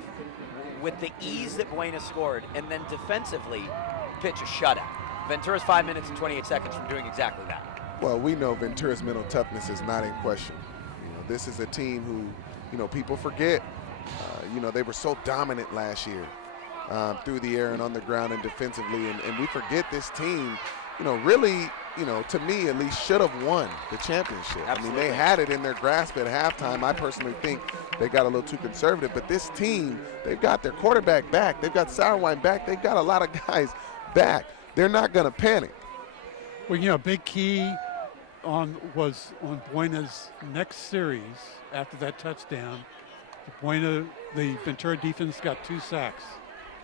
with the ease that Buena scored, and then defensively pitch a shutout? Ventura's 5 minutes and 28 seconds from doing exactly that. Well, we know Ventura's mental toughness is not in question. You know, this is a team who, you know, people forget, you know, they were so dominant last year through the air and on the ground and defensively, and we forget this team, you know, really, you know, to me at least should have won the championship. Absolutely. I mean, they had it in their grasp at halftime. I personally think they got a little too conservative, but this team, they've got their quarterback back. They've got Sauerwein back. They've got a lot of guys back. They're not going to panic. Well, you know, big key was on Buena's next series after that touchdown. The Ventura defense got 2 sacks,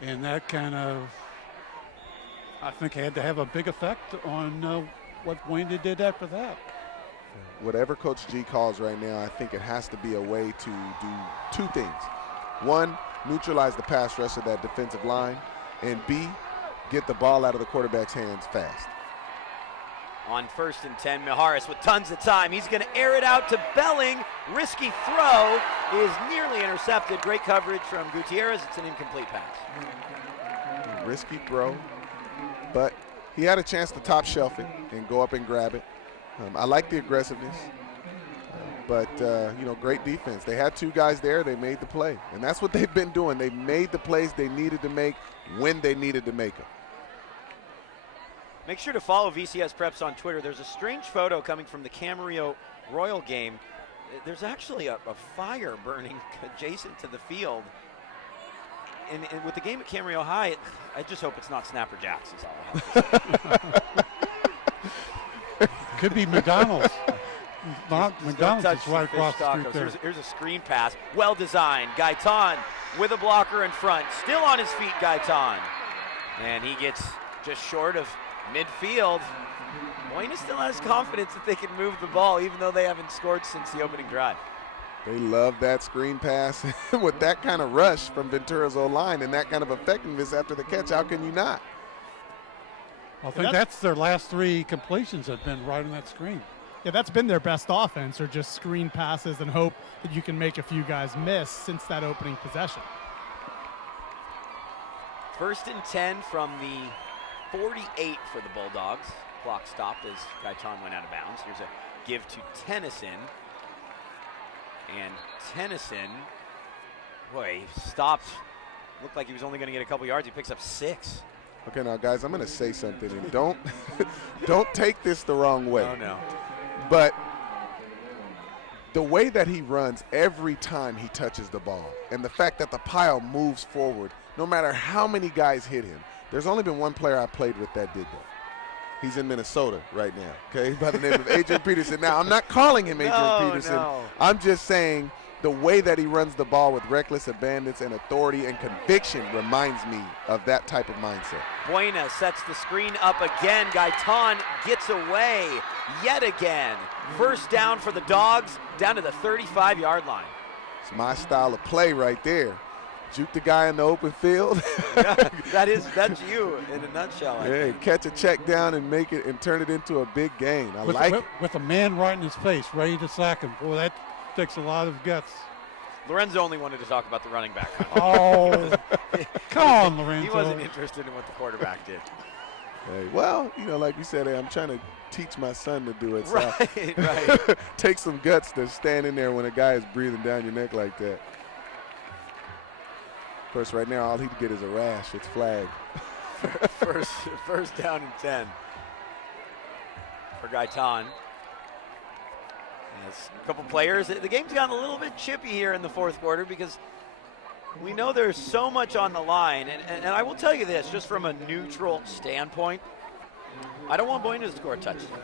and that kind of, I think, had to have a big effect on what Buena did after that. Whatever Coach G calls right now, I think it has to be a way to do 2 things. 1, neutralize the pass rush of that defensive line, and B, get the ball out of the quarterback's hands fast. On 1st and 10, Mijares with tons of time. He's going to air it out to Belling. Risky throw is nearly intercepted. Great coverage from Gutierrez. It's an incomplete pass. Risky throw, but he had a chance to top shelf it and go up and grab it. I like the aggressiveness, but great defense. They had 2 guys there. They made the play, and that's what they've been doing. They made the plays they needed to make when they needed to make them. Make sure to follow VCSPreps on Twitter. There's a strange photo coming from the Camarillo Royal game. There's actually a fire burning adjacent to the field. And with the game at Camarillo High, I just hope it's not Snapper Jacks is all I have to say. Could be McDonald's. McDonald's is right across the street there. Here's a screen pass. Well designed. Gaitan with a blocker in front. Still on his feet, Gaitan. And he gets just short of midfield. Buena still has confidence that they can move the ball, even though they haven't scored since the opening drive. They love that screen pass. With that kind of rush from Ventura's O-line and that kind of effectiveness after the catch, how can you not? I think that's their last 3 completions have been right on that screen. Yeah, that's been their best offense, or just screen passes and hope that you can make a few guys miss since that opening possession. 1st and 10 from the 48 for the Bulldogs. Clock stopped as Gaitan went out of bounds. Here's a give to Tennyson. And Tennyson, boy, he stopped. Looked like he was only going to get a couple yards. He picks up 6. Okay, now, guys, I'm going to say something, and don't take this the wrong way. Oh, no. But the way that he runs every time he touches the ball, and the fact that the pile moves forward, no matter how many guys hit him, there's only been one player I played with that did that. He's in Minnesota right now, okay, by the name of Adrian Peterson. Now, I'm not calling him Adrian Peterson. No. I'm just saying the way that he runs the ball with reckless abandon and authority and conviction reminds me of that type of mindset. Buena sets the screen up again. Gaitan gets away yet again. 1st down for the Dogs, down to the 35-yard line. It's my style of play right there. Juke the guy in the open field. Yeah, that's you in a nutshell. Hey, catch a check down and make it and turn it into a big gain. I like it. With a man right in his face, ready to sack him. Boy, that takes a lot of guts. Lorenzo only wanted to talk about the running back. Oh, come on, Lorenzo. He wasn't interested in what the quarterback did. Hey, well, like you said, I'm trying to teach my son to do it. So Right. Take some guts to stand in there when a guy is breathing down your neck like that. Of course, right now, all he can get is a rash. It's flag. First down and 10 for Gaitan. Yes, a couple players. The game's gotten a little bit chippy here in the 4th quarter because we know there's so much on the line. And I will tell you this, just from a neutral standpoint, I don't want Buena to score a touchdown.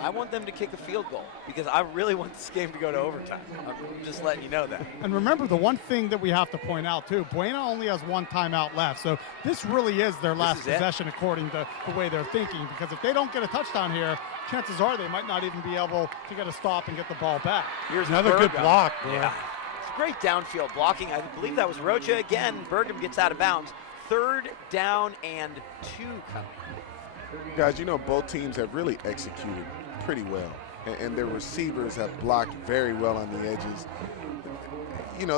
I want them to kick a field goal because I really want this game to go to overtime. I'm just letting you know that. And remember, the one thing that we have to point out, too, Buena only has 1 timeout left. So this really is their last possession according to the way they're thinking, because if they don't get a touchdown here, chances are they might not even be able to get a stop and get the ball back. Here's another good block. Yeah. It's great downfield blocking. I believe that was Rocha again. Bergam gets out of bounds. 3rd down and 2 coming. Guys, both teams have really executed pretty well, and their receivers have blocked very well on the edges.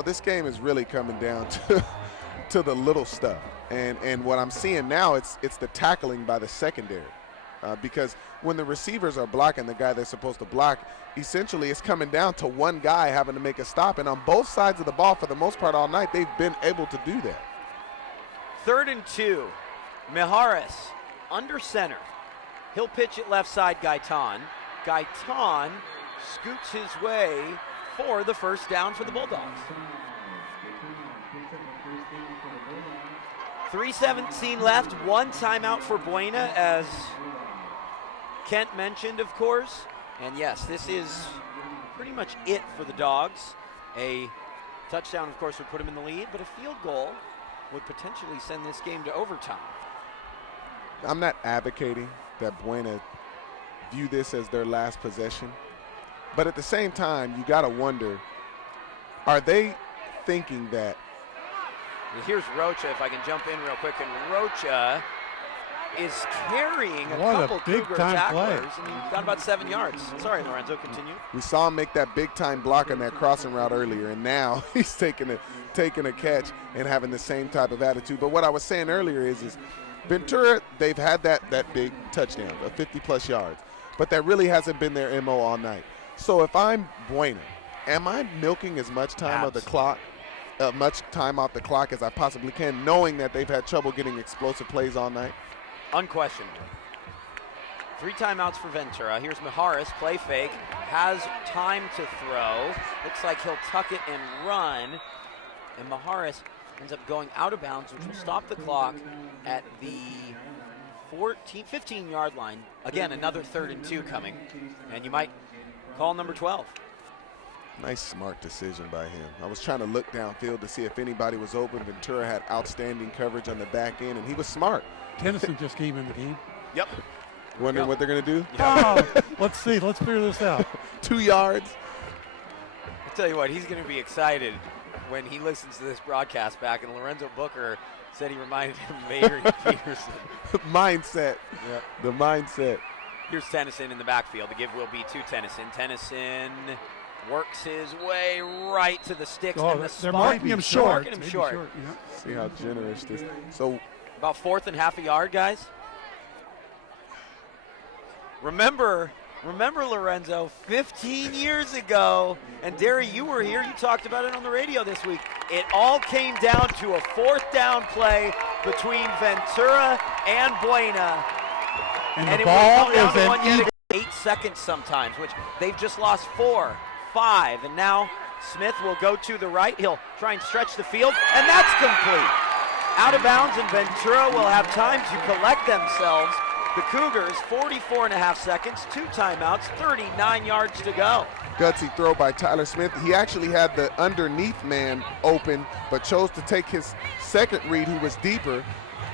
This game is really coming down to the little stuff, and what I'm seeing now, it's the tackling by the secondary, because when the receivers are blocking the guy they're supposed to block, essentially it's coming down to one guy having to make a stop, and on both sides of the ball for the most part all night, they've been able to do that. 3rd and 2, Mijares under center. He'll pitch it left side, Gaitan. Gaitan scoots his way for the 1st down for the Bulldogs. 3:17 left, 1 timeout for Buena, as Kent mentioned, of course. And yes, this is pretty much it for the Dogs. A touchdown, of course, would put them in the lead, but a field goal would potentially send this game to overtime. I'm not advocating that Buena view this as their last possession, but at the same time, you got to wonder, are they thinking that? Here's Rocha, if I can jump in real quick, and Rocha is carrying a What a couple big Cougar time tacklers, play. and he got about 7 yards. Sorry, Lorenzo, continue. We saw him make that big-time block on that crossing route earlier, and now he's taking a catch and having the same type of attitude. But what I was saying earlier is Ventura, they've had that big touchdown of 50-plus yards, but that really hasn't been their MO all night. So if I'm Buena, am I milking as much time of the clock, much time off the clock as I possibly can, knowing that they've had trouble getting explosive plays all night? Unquestionably. 3 timeouts for Ventura. Here's Maharis, play fake, has time to throw. Looks like he'll tuck it and run. And Maharis ends up going out of bounds, which will stop the clock at the 15-yard line. Again, another 3rd and 2 coming. And you might call number 12. Nice, smart decision by him. I was trying to look downfield to see if anybody was open. Ventura had outstanding coverage on the back end, and he was smart. Tennyson just came in the game. Yep. Wondering what they're going to do? Oh, let's see. Let's figure this out. 2 yards. I'll tell you what, he's going to be excited when he listens to this broadcast back, and Lorenzo Booker said he reminded him of Adrian Peterson. Mindset. Yep. The mindset. Here's Tennyson in the backfield. The give will be to Tennyson. Tennyson works his way right to the sticks. Oh, and the they're spot. marking him short. Marking him Maybe short. Yeah. See how generous this. So About 4th and half a yard, guys. Remember Lorenzo, 15 years ago, and Derry, you were here, you talked about it on the radio this week. It all came down to a 4th down play between Ventura and Buena. And the it ball will come down is to an one yet even. again. 8 seconds sometimes, which they've just lost 4, 5, and now Smith will go to the right. He'll try and stretch the field, and that's complete. Out of bounds, and Ventura will have time to collect themselves. The Cougars, 44.5 seconds, 2 timeouts, 39 yards to go. gutsy throw by Tyler Smith. He actually had the underneath man open, but chose to take his second read, who was deeper,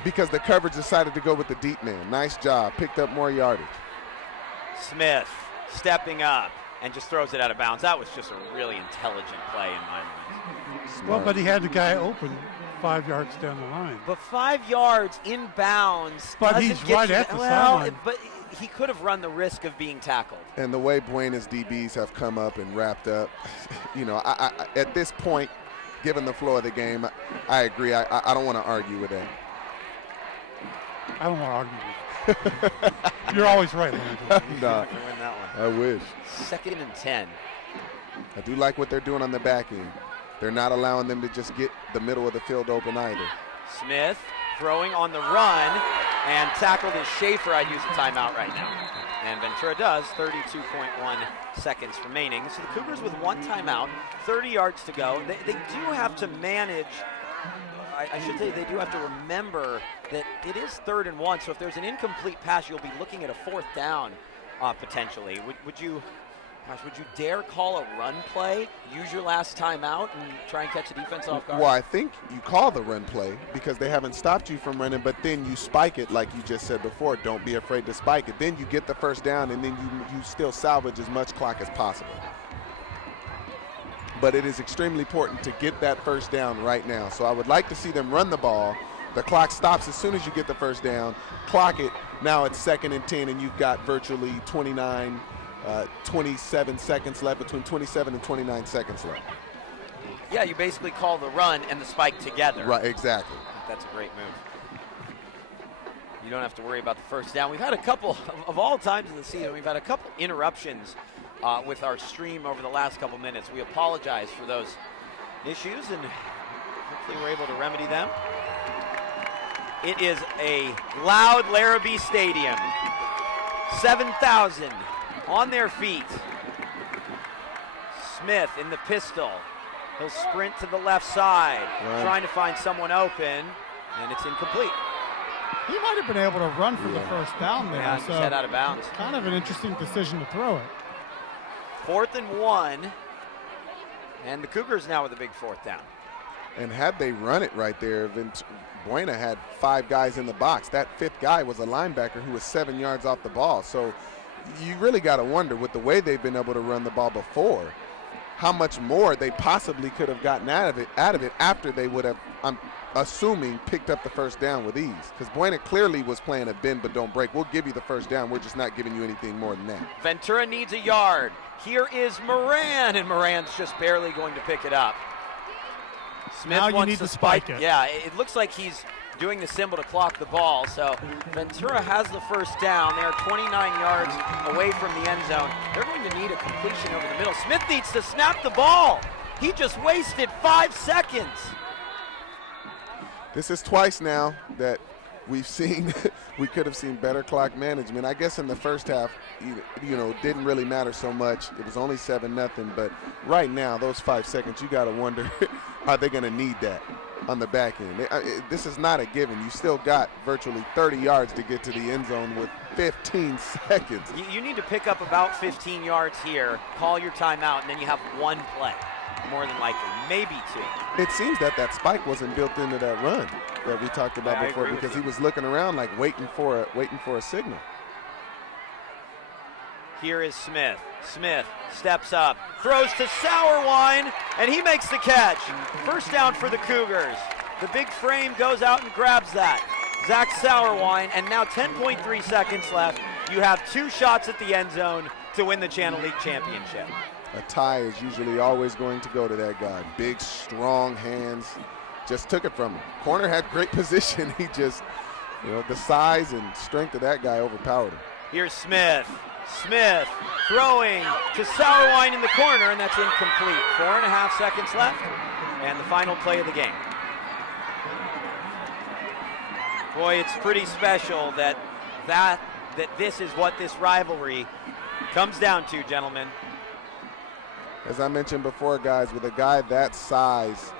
because the coverage decided to go with the deep man. Nice job. Picked up more yardage. Smith stepping up and just throws it out of bounds. That was just a really intelligent play in my mind. Well, but he had the guy open 5 yards down the line. But 5 yards inbounds. But doesn't he's get right you at the well, sideline. but he could have run the risk of being tackled. And the way Buena's DBs have come up and wrapped up, I at this point, given the flow of the game, I agree. I don't want to argue with that. I don't want to argue with you. You're always right, Lorenzo. Nah, Win that one. I wish. 2nd and 10. I do like what they're doing on the back end. They're not allowing them to just get the middle of the field open either. Smith throwing on the run and tackled is Schaefer. I'd use a timeout right now. And Ventura does, 32.1 seconds remaining. So the Cougars with 1 timeout, 30 yards to go. They do have to manage, I should say they do have to remember that it is 3rd and 1. So if there's an incomplete pass, you'll be looking at a 4th down potentially. Would you dare call a run play, use your last timeout, and try and catch the defense off guard? Well, I think you call the run play because they haven't stopped you from running, but then you spike it like you just said before. Don't be afraid to spike it. Then you get the first down, and then you still salvage as much clock as possible. But it is extremely important to get that first down right now. So I would like to see them run the ball. The clock stops as soon as you get the first down. Clock it. Now it's 2nd and 10, and you've got virtually 27 seconds left, between 27 and 29 seconds left. Yeah, you basically call the run and the spike together. Right, exactly. That's a great move. You don't have to worry about the first down. We've had a couple, of all times in the season, we've had a couple interruptions with our stream over the last couple minutes. We apologize for those issues, and hopefully we're able to remedy them. It is a loud Larrabee Stadium. 7,000 on their feet. Smith in the pistol. He'll sprint to the left side, trying to find someone open, and it's incomplete. He might have been able to run for the first down there. Yeah, so just head out of bounds. kind of an interesting decision to throw it. 4th and 1, and the Cougars now with a big 4th down. And had they run it right there, Buena had 5 guys in the box. That 5th guy was a linebacker who was 7 yards off the ball. So you really got to wonder, with the way they've been able to run the ball before, how much more they possibly could have gotten out of it after they would have. assuming picked up the first down with ease, because Buena clearly was playing a bend but don't break. We'll give you the first down. We're just not giving you anything more than that. Ventura needs a yard. Here is Moran, and Moran's just barely going to pick it up. Smith Now you wants need to to spike it. Yeah, it looks like he's doing the symbol to clock the ball. So Ventura has the first down. They're 29 yards away from the end zone. They're going to need a completion over the middle. Smith needs to snap the ball. He just wasted 5 seconds. This is twice now that we've seen, we could have seen better clock management. I guess in the first half, didn't really matter so much. It was only 7-0, but right now, those 5 seconds, you got to wonder, are they going to need that on the back end? This is not a given. You still got virtually 30 yards to get to the end zone with 15 seconds. You need to pick up about 15 yards here, call your timeout, and then you have one play, more than likely, maybe 2. It seems that spike wasn't built into that run that we talked about before, because he was looking around like waiting for a signal. Here is Smith. Smith steps up, throws to Sauerwein, and he makes the catch. First down for the Cougars. The big frame goes out and grabs that. Zach Sauerwein, and now 10.3 seconds left. You have 2 shots at the end zone to win the Channel League Championship. A tie is usually always going to go to that guy. Big, strong hands. Just took it from him. Corner had great position. He just, the size and strength of that guy overpowered him. Here's Smith. Smith throwing to Sauerwein in the corner, and that's incomplete. 4.5 seconds left, and the final play of the game. Boy, it's pretty special that this is what this rivalry comes down to, gentlemen. As I mentioned before, guys, with a guy that size,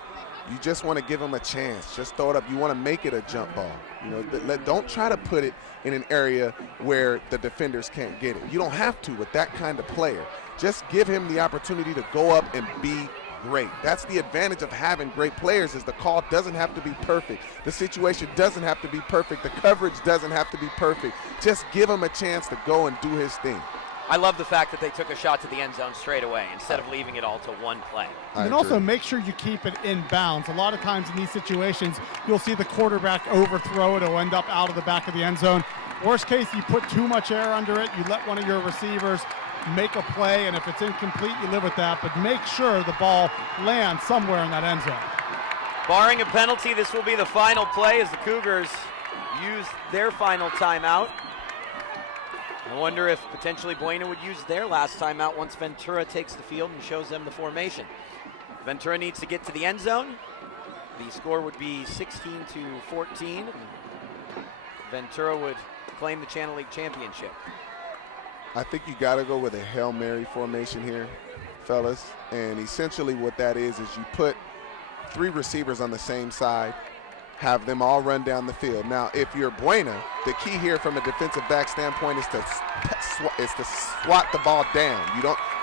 you just want to give him a chance. Just throw it up. You want to make it a jump ball. Don't try to put it in an area where the defenders can't get it. You don't have to with that kind of player. Just give him the opportunity to go up and be great. That's the advantage of having great players, is the call doesn't have to be perfect. The situation doesn't have to be perfect. The coverage doesn't have to be perfect. Just give him a chance to go and do his thing. I love the fact that they took a shot to the end zone straight away instead of leaving it all to one play. And also make sure you keep it in bounds. A lot of times in these situations, you'll see the quarterback overthrow it. It'll end up out of the back of the end zone. Worst case, you put too much air under it. You let one of your receivers make a play, and if it's incomplete, you live with that. But make sure the ball lands somewhere in that end zone. Barring a penalty, this will be the final play as the Cougars use their final timeout. I wonder if potentially Buena would use their last timeout once Ventura takes the field and shows them the formation. Ventura needs to get to the end zone. The score would be 16-14. Ventura would claim the Channel League Championship. I think you got to go with a Hail Mary formation here, fellas. And essentially what that is you put 3 receivers on the same side, have them all run down the field. Now, if you're Buena, the key here from a defensive back standpoint is to swat the ball down.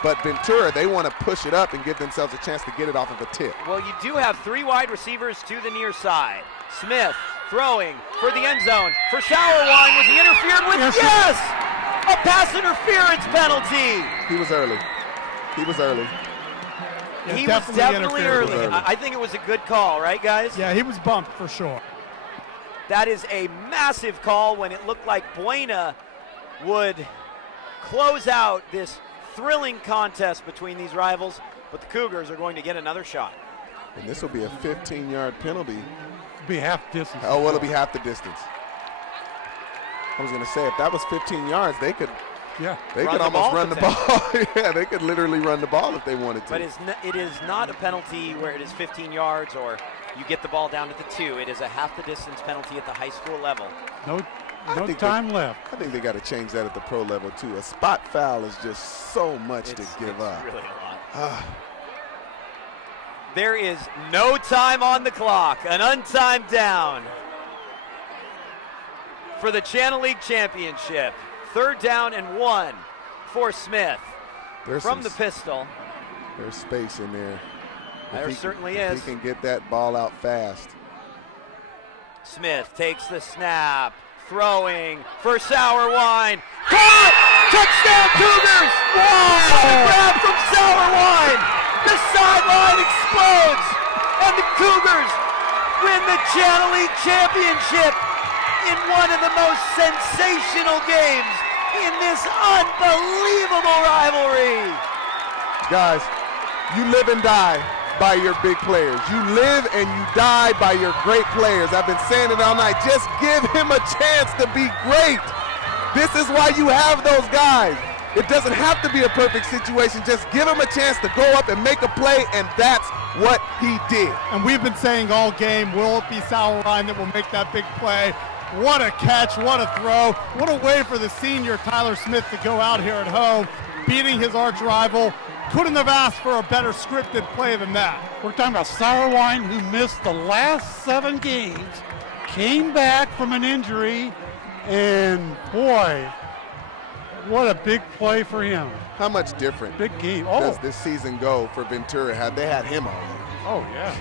But Ventura, they want to push it up and give themselves a chance to get it off of a tip. Well, you do have 3 wide receivers to the near side. Smith throwing for the end zone. For Sauerwein, was he interfered with? Yes! A pass interference penalty. He was early. He was definitely early. I think it was a good call, right, guys? Yeah, he was bumped for sure. That is a massive call when it looked like Buena would close out this thrilling contest between these rivals, but the Cougars are going to get another shot. And this will be a 15-yard penalty. It'll be half distance. Oh, well, it'll be half the distance. I was going to say, if that was 15 yards, they could almost run the ball. Yeah, they could literally run the ball if they wanted to. But it is not a penalty where it is 15 yards or you get the ball down at the 2. It is a half the distance penalty at the high school level. No time left. I think they got to change that at the pro level too. A spot foul is just so much to give up. Really a lot. There is no time on the clock. An untimed down for the League Championship. 3rd down and 1 for Smith from the pistol. There's space in there. There certainly is. He can get that ball out fast. Smith takes the snap, throwing for Sauerwein. Caught! Touchdown Cougars! Wow! Grab from Sauerwein! The sideline explodes! And the Cougars win the Channel League Championship in one of the most sensational games in this unbelievable rivalry. Guys, you live and die by your big players. You live and you die by your great players. I've been saying it all night. Just give him a chance to be great. This is why you have those guys. It doesn't have to be a perfect situation. Just give him a chance to go up and make a play, and that's what he did. And we've been saying all game, will it be Sauerwein that will make that big play? What a catch, what a throw. What a way for the senior Tyler Smith to go out here at home, beating his arch rival. Couldn't have asked for a better scripted play than that. We're talking about Sauerwein, who missed the last 7 games, came back from an injury, and boy, what a big play for him. How much different Big game. does Oh, this season go for Ventura had they had him all year? oh yeah.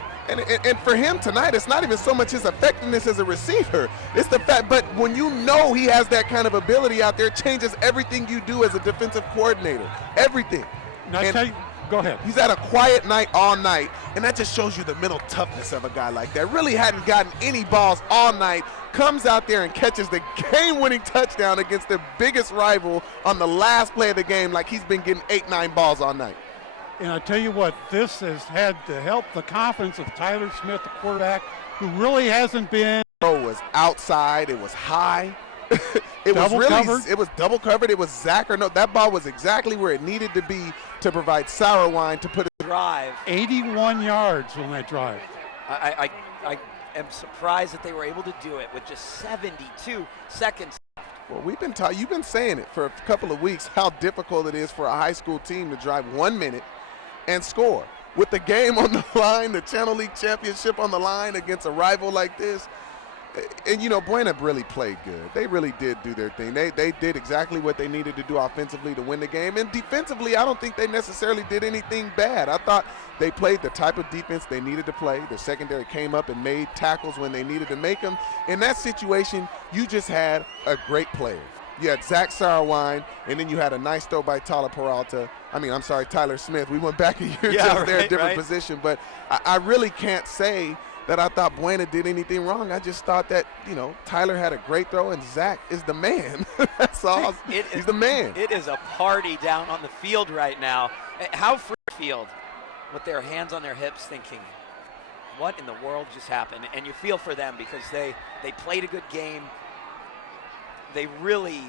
And for him tonight, it's not even so much his effectiveness as a receiver. It's the fact, but when you know he has that kind of ability out there, it changes everything you do as a defensive coordinator. Everything. Now, I And tell you, go ahead. he's had a quiet night all night, and that just shows you the mental toughness of a guy like that. Really hadn't gotten any balls all night, comes out there and catches the game-winning touchdown against their biggest rival on the last play of the game like he's been getting 8-9 balls all night. And I tell you what, this has had to help the confidence of Tyler Smith, the quarterback, who really hasn't been. Throw was outside, it was high. It was Double really, covered. it was double covered. It was Zach or no, that ball was exactly where it needed to be to provide Sauerwein to put it. Drive. 81 yards on that drive. I am surprised that they were able to do it with just 72 seconds. Well, you've been saying it for a couple of weeks how difficult it is for a high school team to drive 1 minute and score. With the game on the line, the Channel League Championship on the line against a rival like this. And, Buena really played good. They really did do their thing. They did exactly what they needed to do offensively to win the game. And defensively, I don't think they necessarily did anything bad. I thought they played the type of defense they needed to play. Their secondary came up and made tackles when they needed to make them. In that situation, you just had a great player. You had Zach Sauerwein, and then you had a nice throw by Tyler Smith. We went back a year just there, a different position. But I really can't say that I thought Buena did anything wrong. I just thought that, Tyler had a great throw, and Zach is the man. That's all. He's the man. It is a party down on the field right now. How free field with their hands on their hips thinking, what in the world just happened? And you feel for them because they played a good game. They really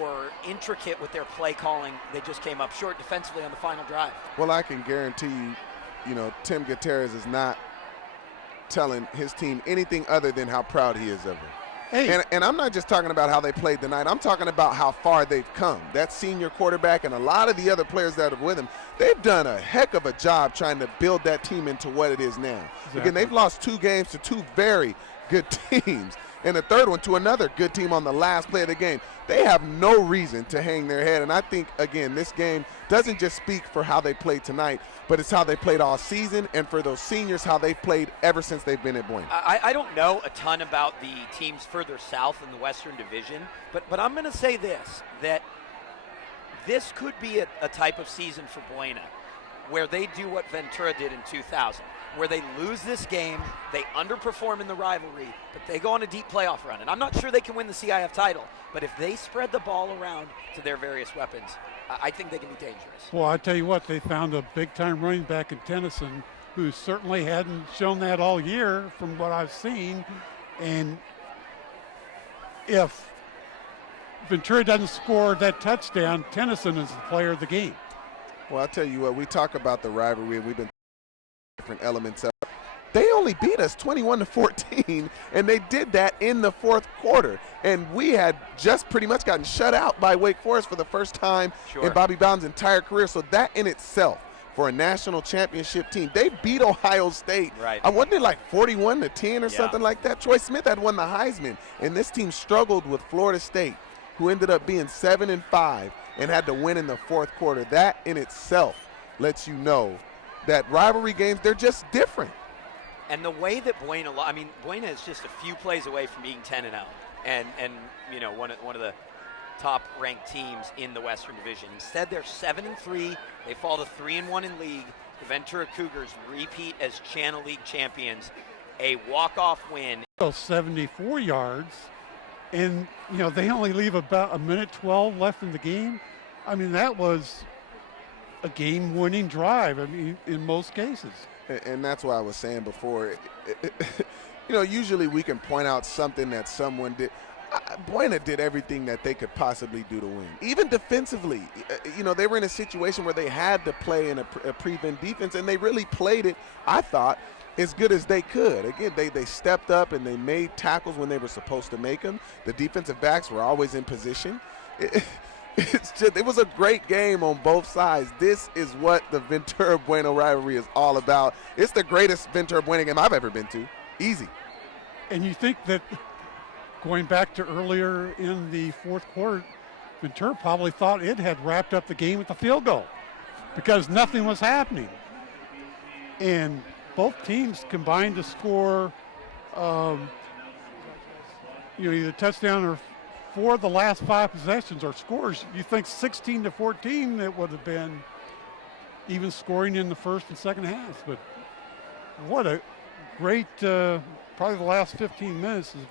were intricate with their play calling. They just came up short defensively on the final drive. Well, I can guarantee you, Tim Gutierrez is not telling his team anything other than how proud he is of them. Hey. And I'm not just talking about how they played tonight. I'm talking about how far they've come. That senior quarterback and a lot of the other players that are with him, they've done a heck of a job trying to build that team into what it is now. Exactly. Again, they've lost 2 games to 2 very good teams, and the third one to another good team on the last play of the game. They have no reason to hang their head, and I think, again, this game doesn't just speak for how they played tonight, but it's how they played all season, and for those seniors, how they've played ever since they've been at Buena. I don't know a ton about the teams further south in the Western Division, but I'm going to say this, that this could be a type of season for Buena where they do what Ventura did in 2000, where they lose this game, they underperform in the rivalry, but they go on a deep playoff run. And I'm not sure they can win the CIF title, but if they spread the ball around to their various weapons, I think they can be dangerous. Well, I tell you what, they found a big-time running back in Tennyson who certainly hadn't shown that all year from what I've seen. And if Ventura doesn't score that touchdown, Tennyson is the player of the game. Well, I'll tell you what, we talk about the rivalry, and we've been different elements of it. They only beat us 21-14, and they did that in the fourth quarter. And we had just pretty much gotten shut out by Wake Forest for the first time in Bobby Bowden's entire career. So that in itself, for a national championship team, they beat Ohio State. Right. I wonder, like 41-10 or something like that. Troy Smith had won the Heisman, and this team struggled with Florida State, who ended up being 7-5 and had to win in the fourth quarter. That in itself lets you know that rivalry games, they're just different. And the way that Buena is just a few plays away from being 10-0, and one of the top-ranked teams in the Western Division. Instead, they're 7-3. They fall to 3-1 in league. The Ventura Cougars repeat as Channel League champions. a walk-off win. 74 yards, and they only leave about a minute 12 left in the game. I mean, that was a game-winning drive. I mean, in most cases. And that's why I was saying before, usually we can point out something that someone did. Buena did everything that they could possibly do to win. Even defensively, they were in a situation where they had to play in a prevent defense, and they really played it, I thought, as good as they could. Again, they stepped up and they made tackles when they were supposed to make them. The defensive backs were always in position. It was a great game on both sides. This is what the Ventura-Buena rivalry is all about. It's the greatest Ventura-Buena game I've ever been to. Easy. And you think that going back to earlier in the fourth quarter, Ventura probably thought it had wrapped up the game with the field goal because nothing was happening. And both teams combined to score either touchdown or for the last 5 possessions or scores. You think 16-14 it would have been even scoring in the first and second half. But what a great, probably the last 15 minutes is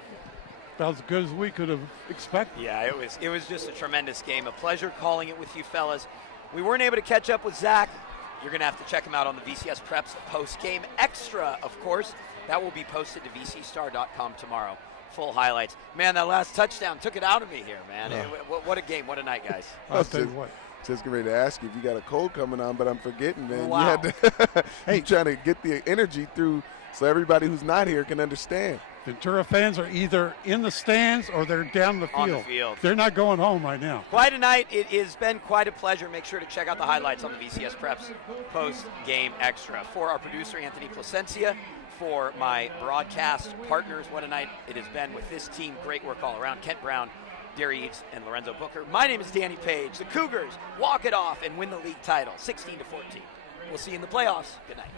about as good as we could have expected. Yeah, it was just a tremendous game. A pleasure calling it with you fellas. We weren't able to catch up with Zach. You're going to have to check him out on the VCSPreps post-game extra, of course. That will be posted to vcstar.com tomorrow. Full highlights. Man, that last touchdown took it out of me here, man. What a game. What a night, guys. I'll tell you what. Just getting ready to ask you if you got a cold coming on, but I'm forgetting, man. Wow. You had to hey, trying to get the energy through so everybody who's not here can understand. Ventura fans are either in the stands or they're down the field. On the field. They're not going home right now. Quite a night. It has been quite a pleasure. Make sure to check out the highlights on the VCSPreps post-game extra. For our producer, Anthony Placencia, for my broadcast partners, what a night it has been with this team. Great work all around. Kent Brown, Derry Eves, and Lorenzo Booker. My name is Danny Page. The Cougars walk it off and win the league title, 16-14. We'll see you in the playoffs. Good night.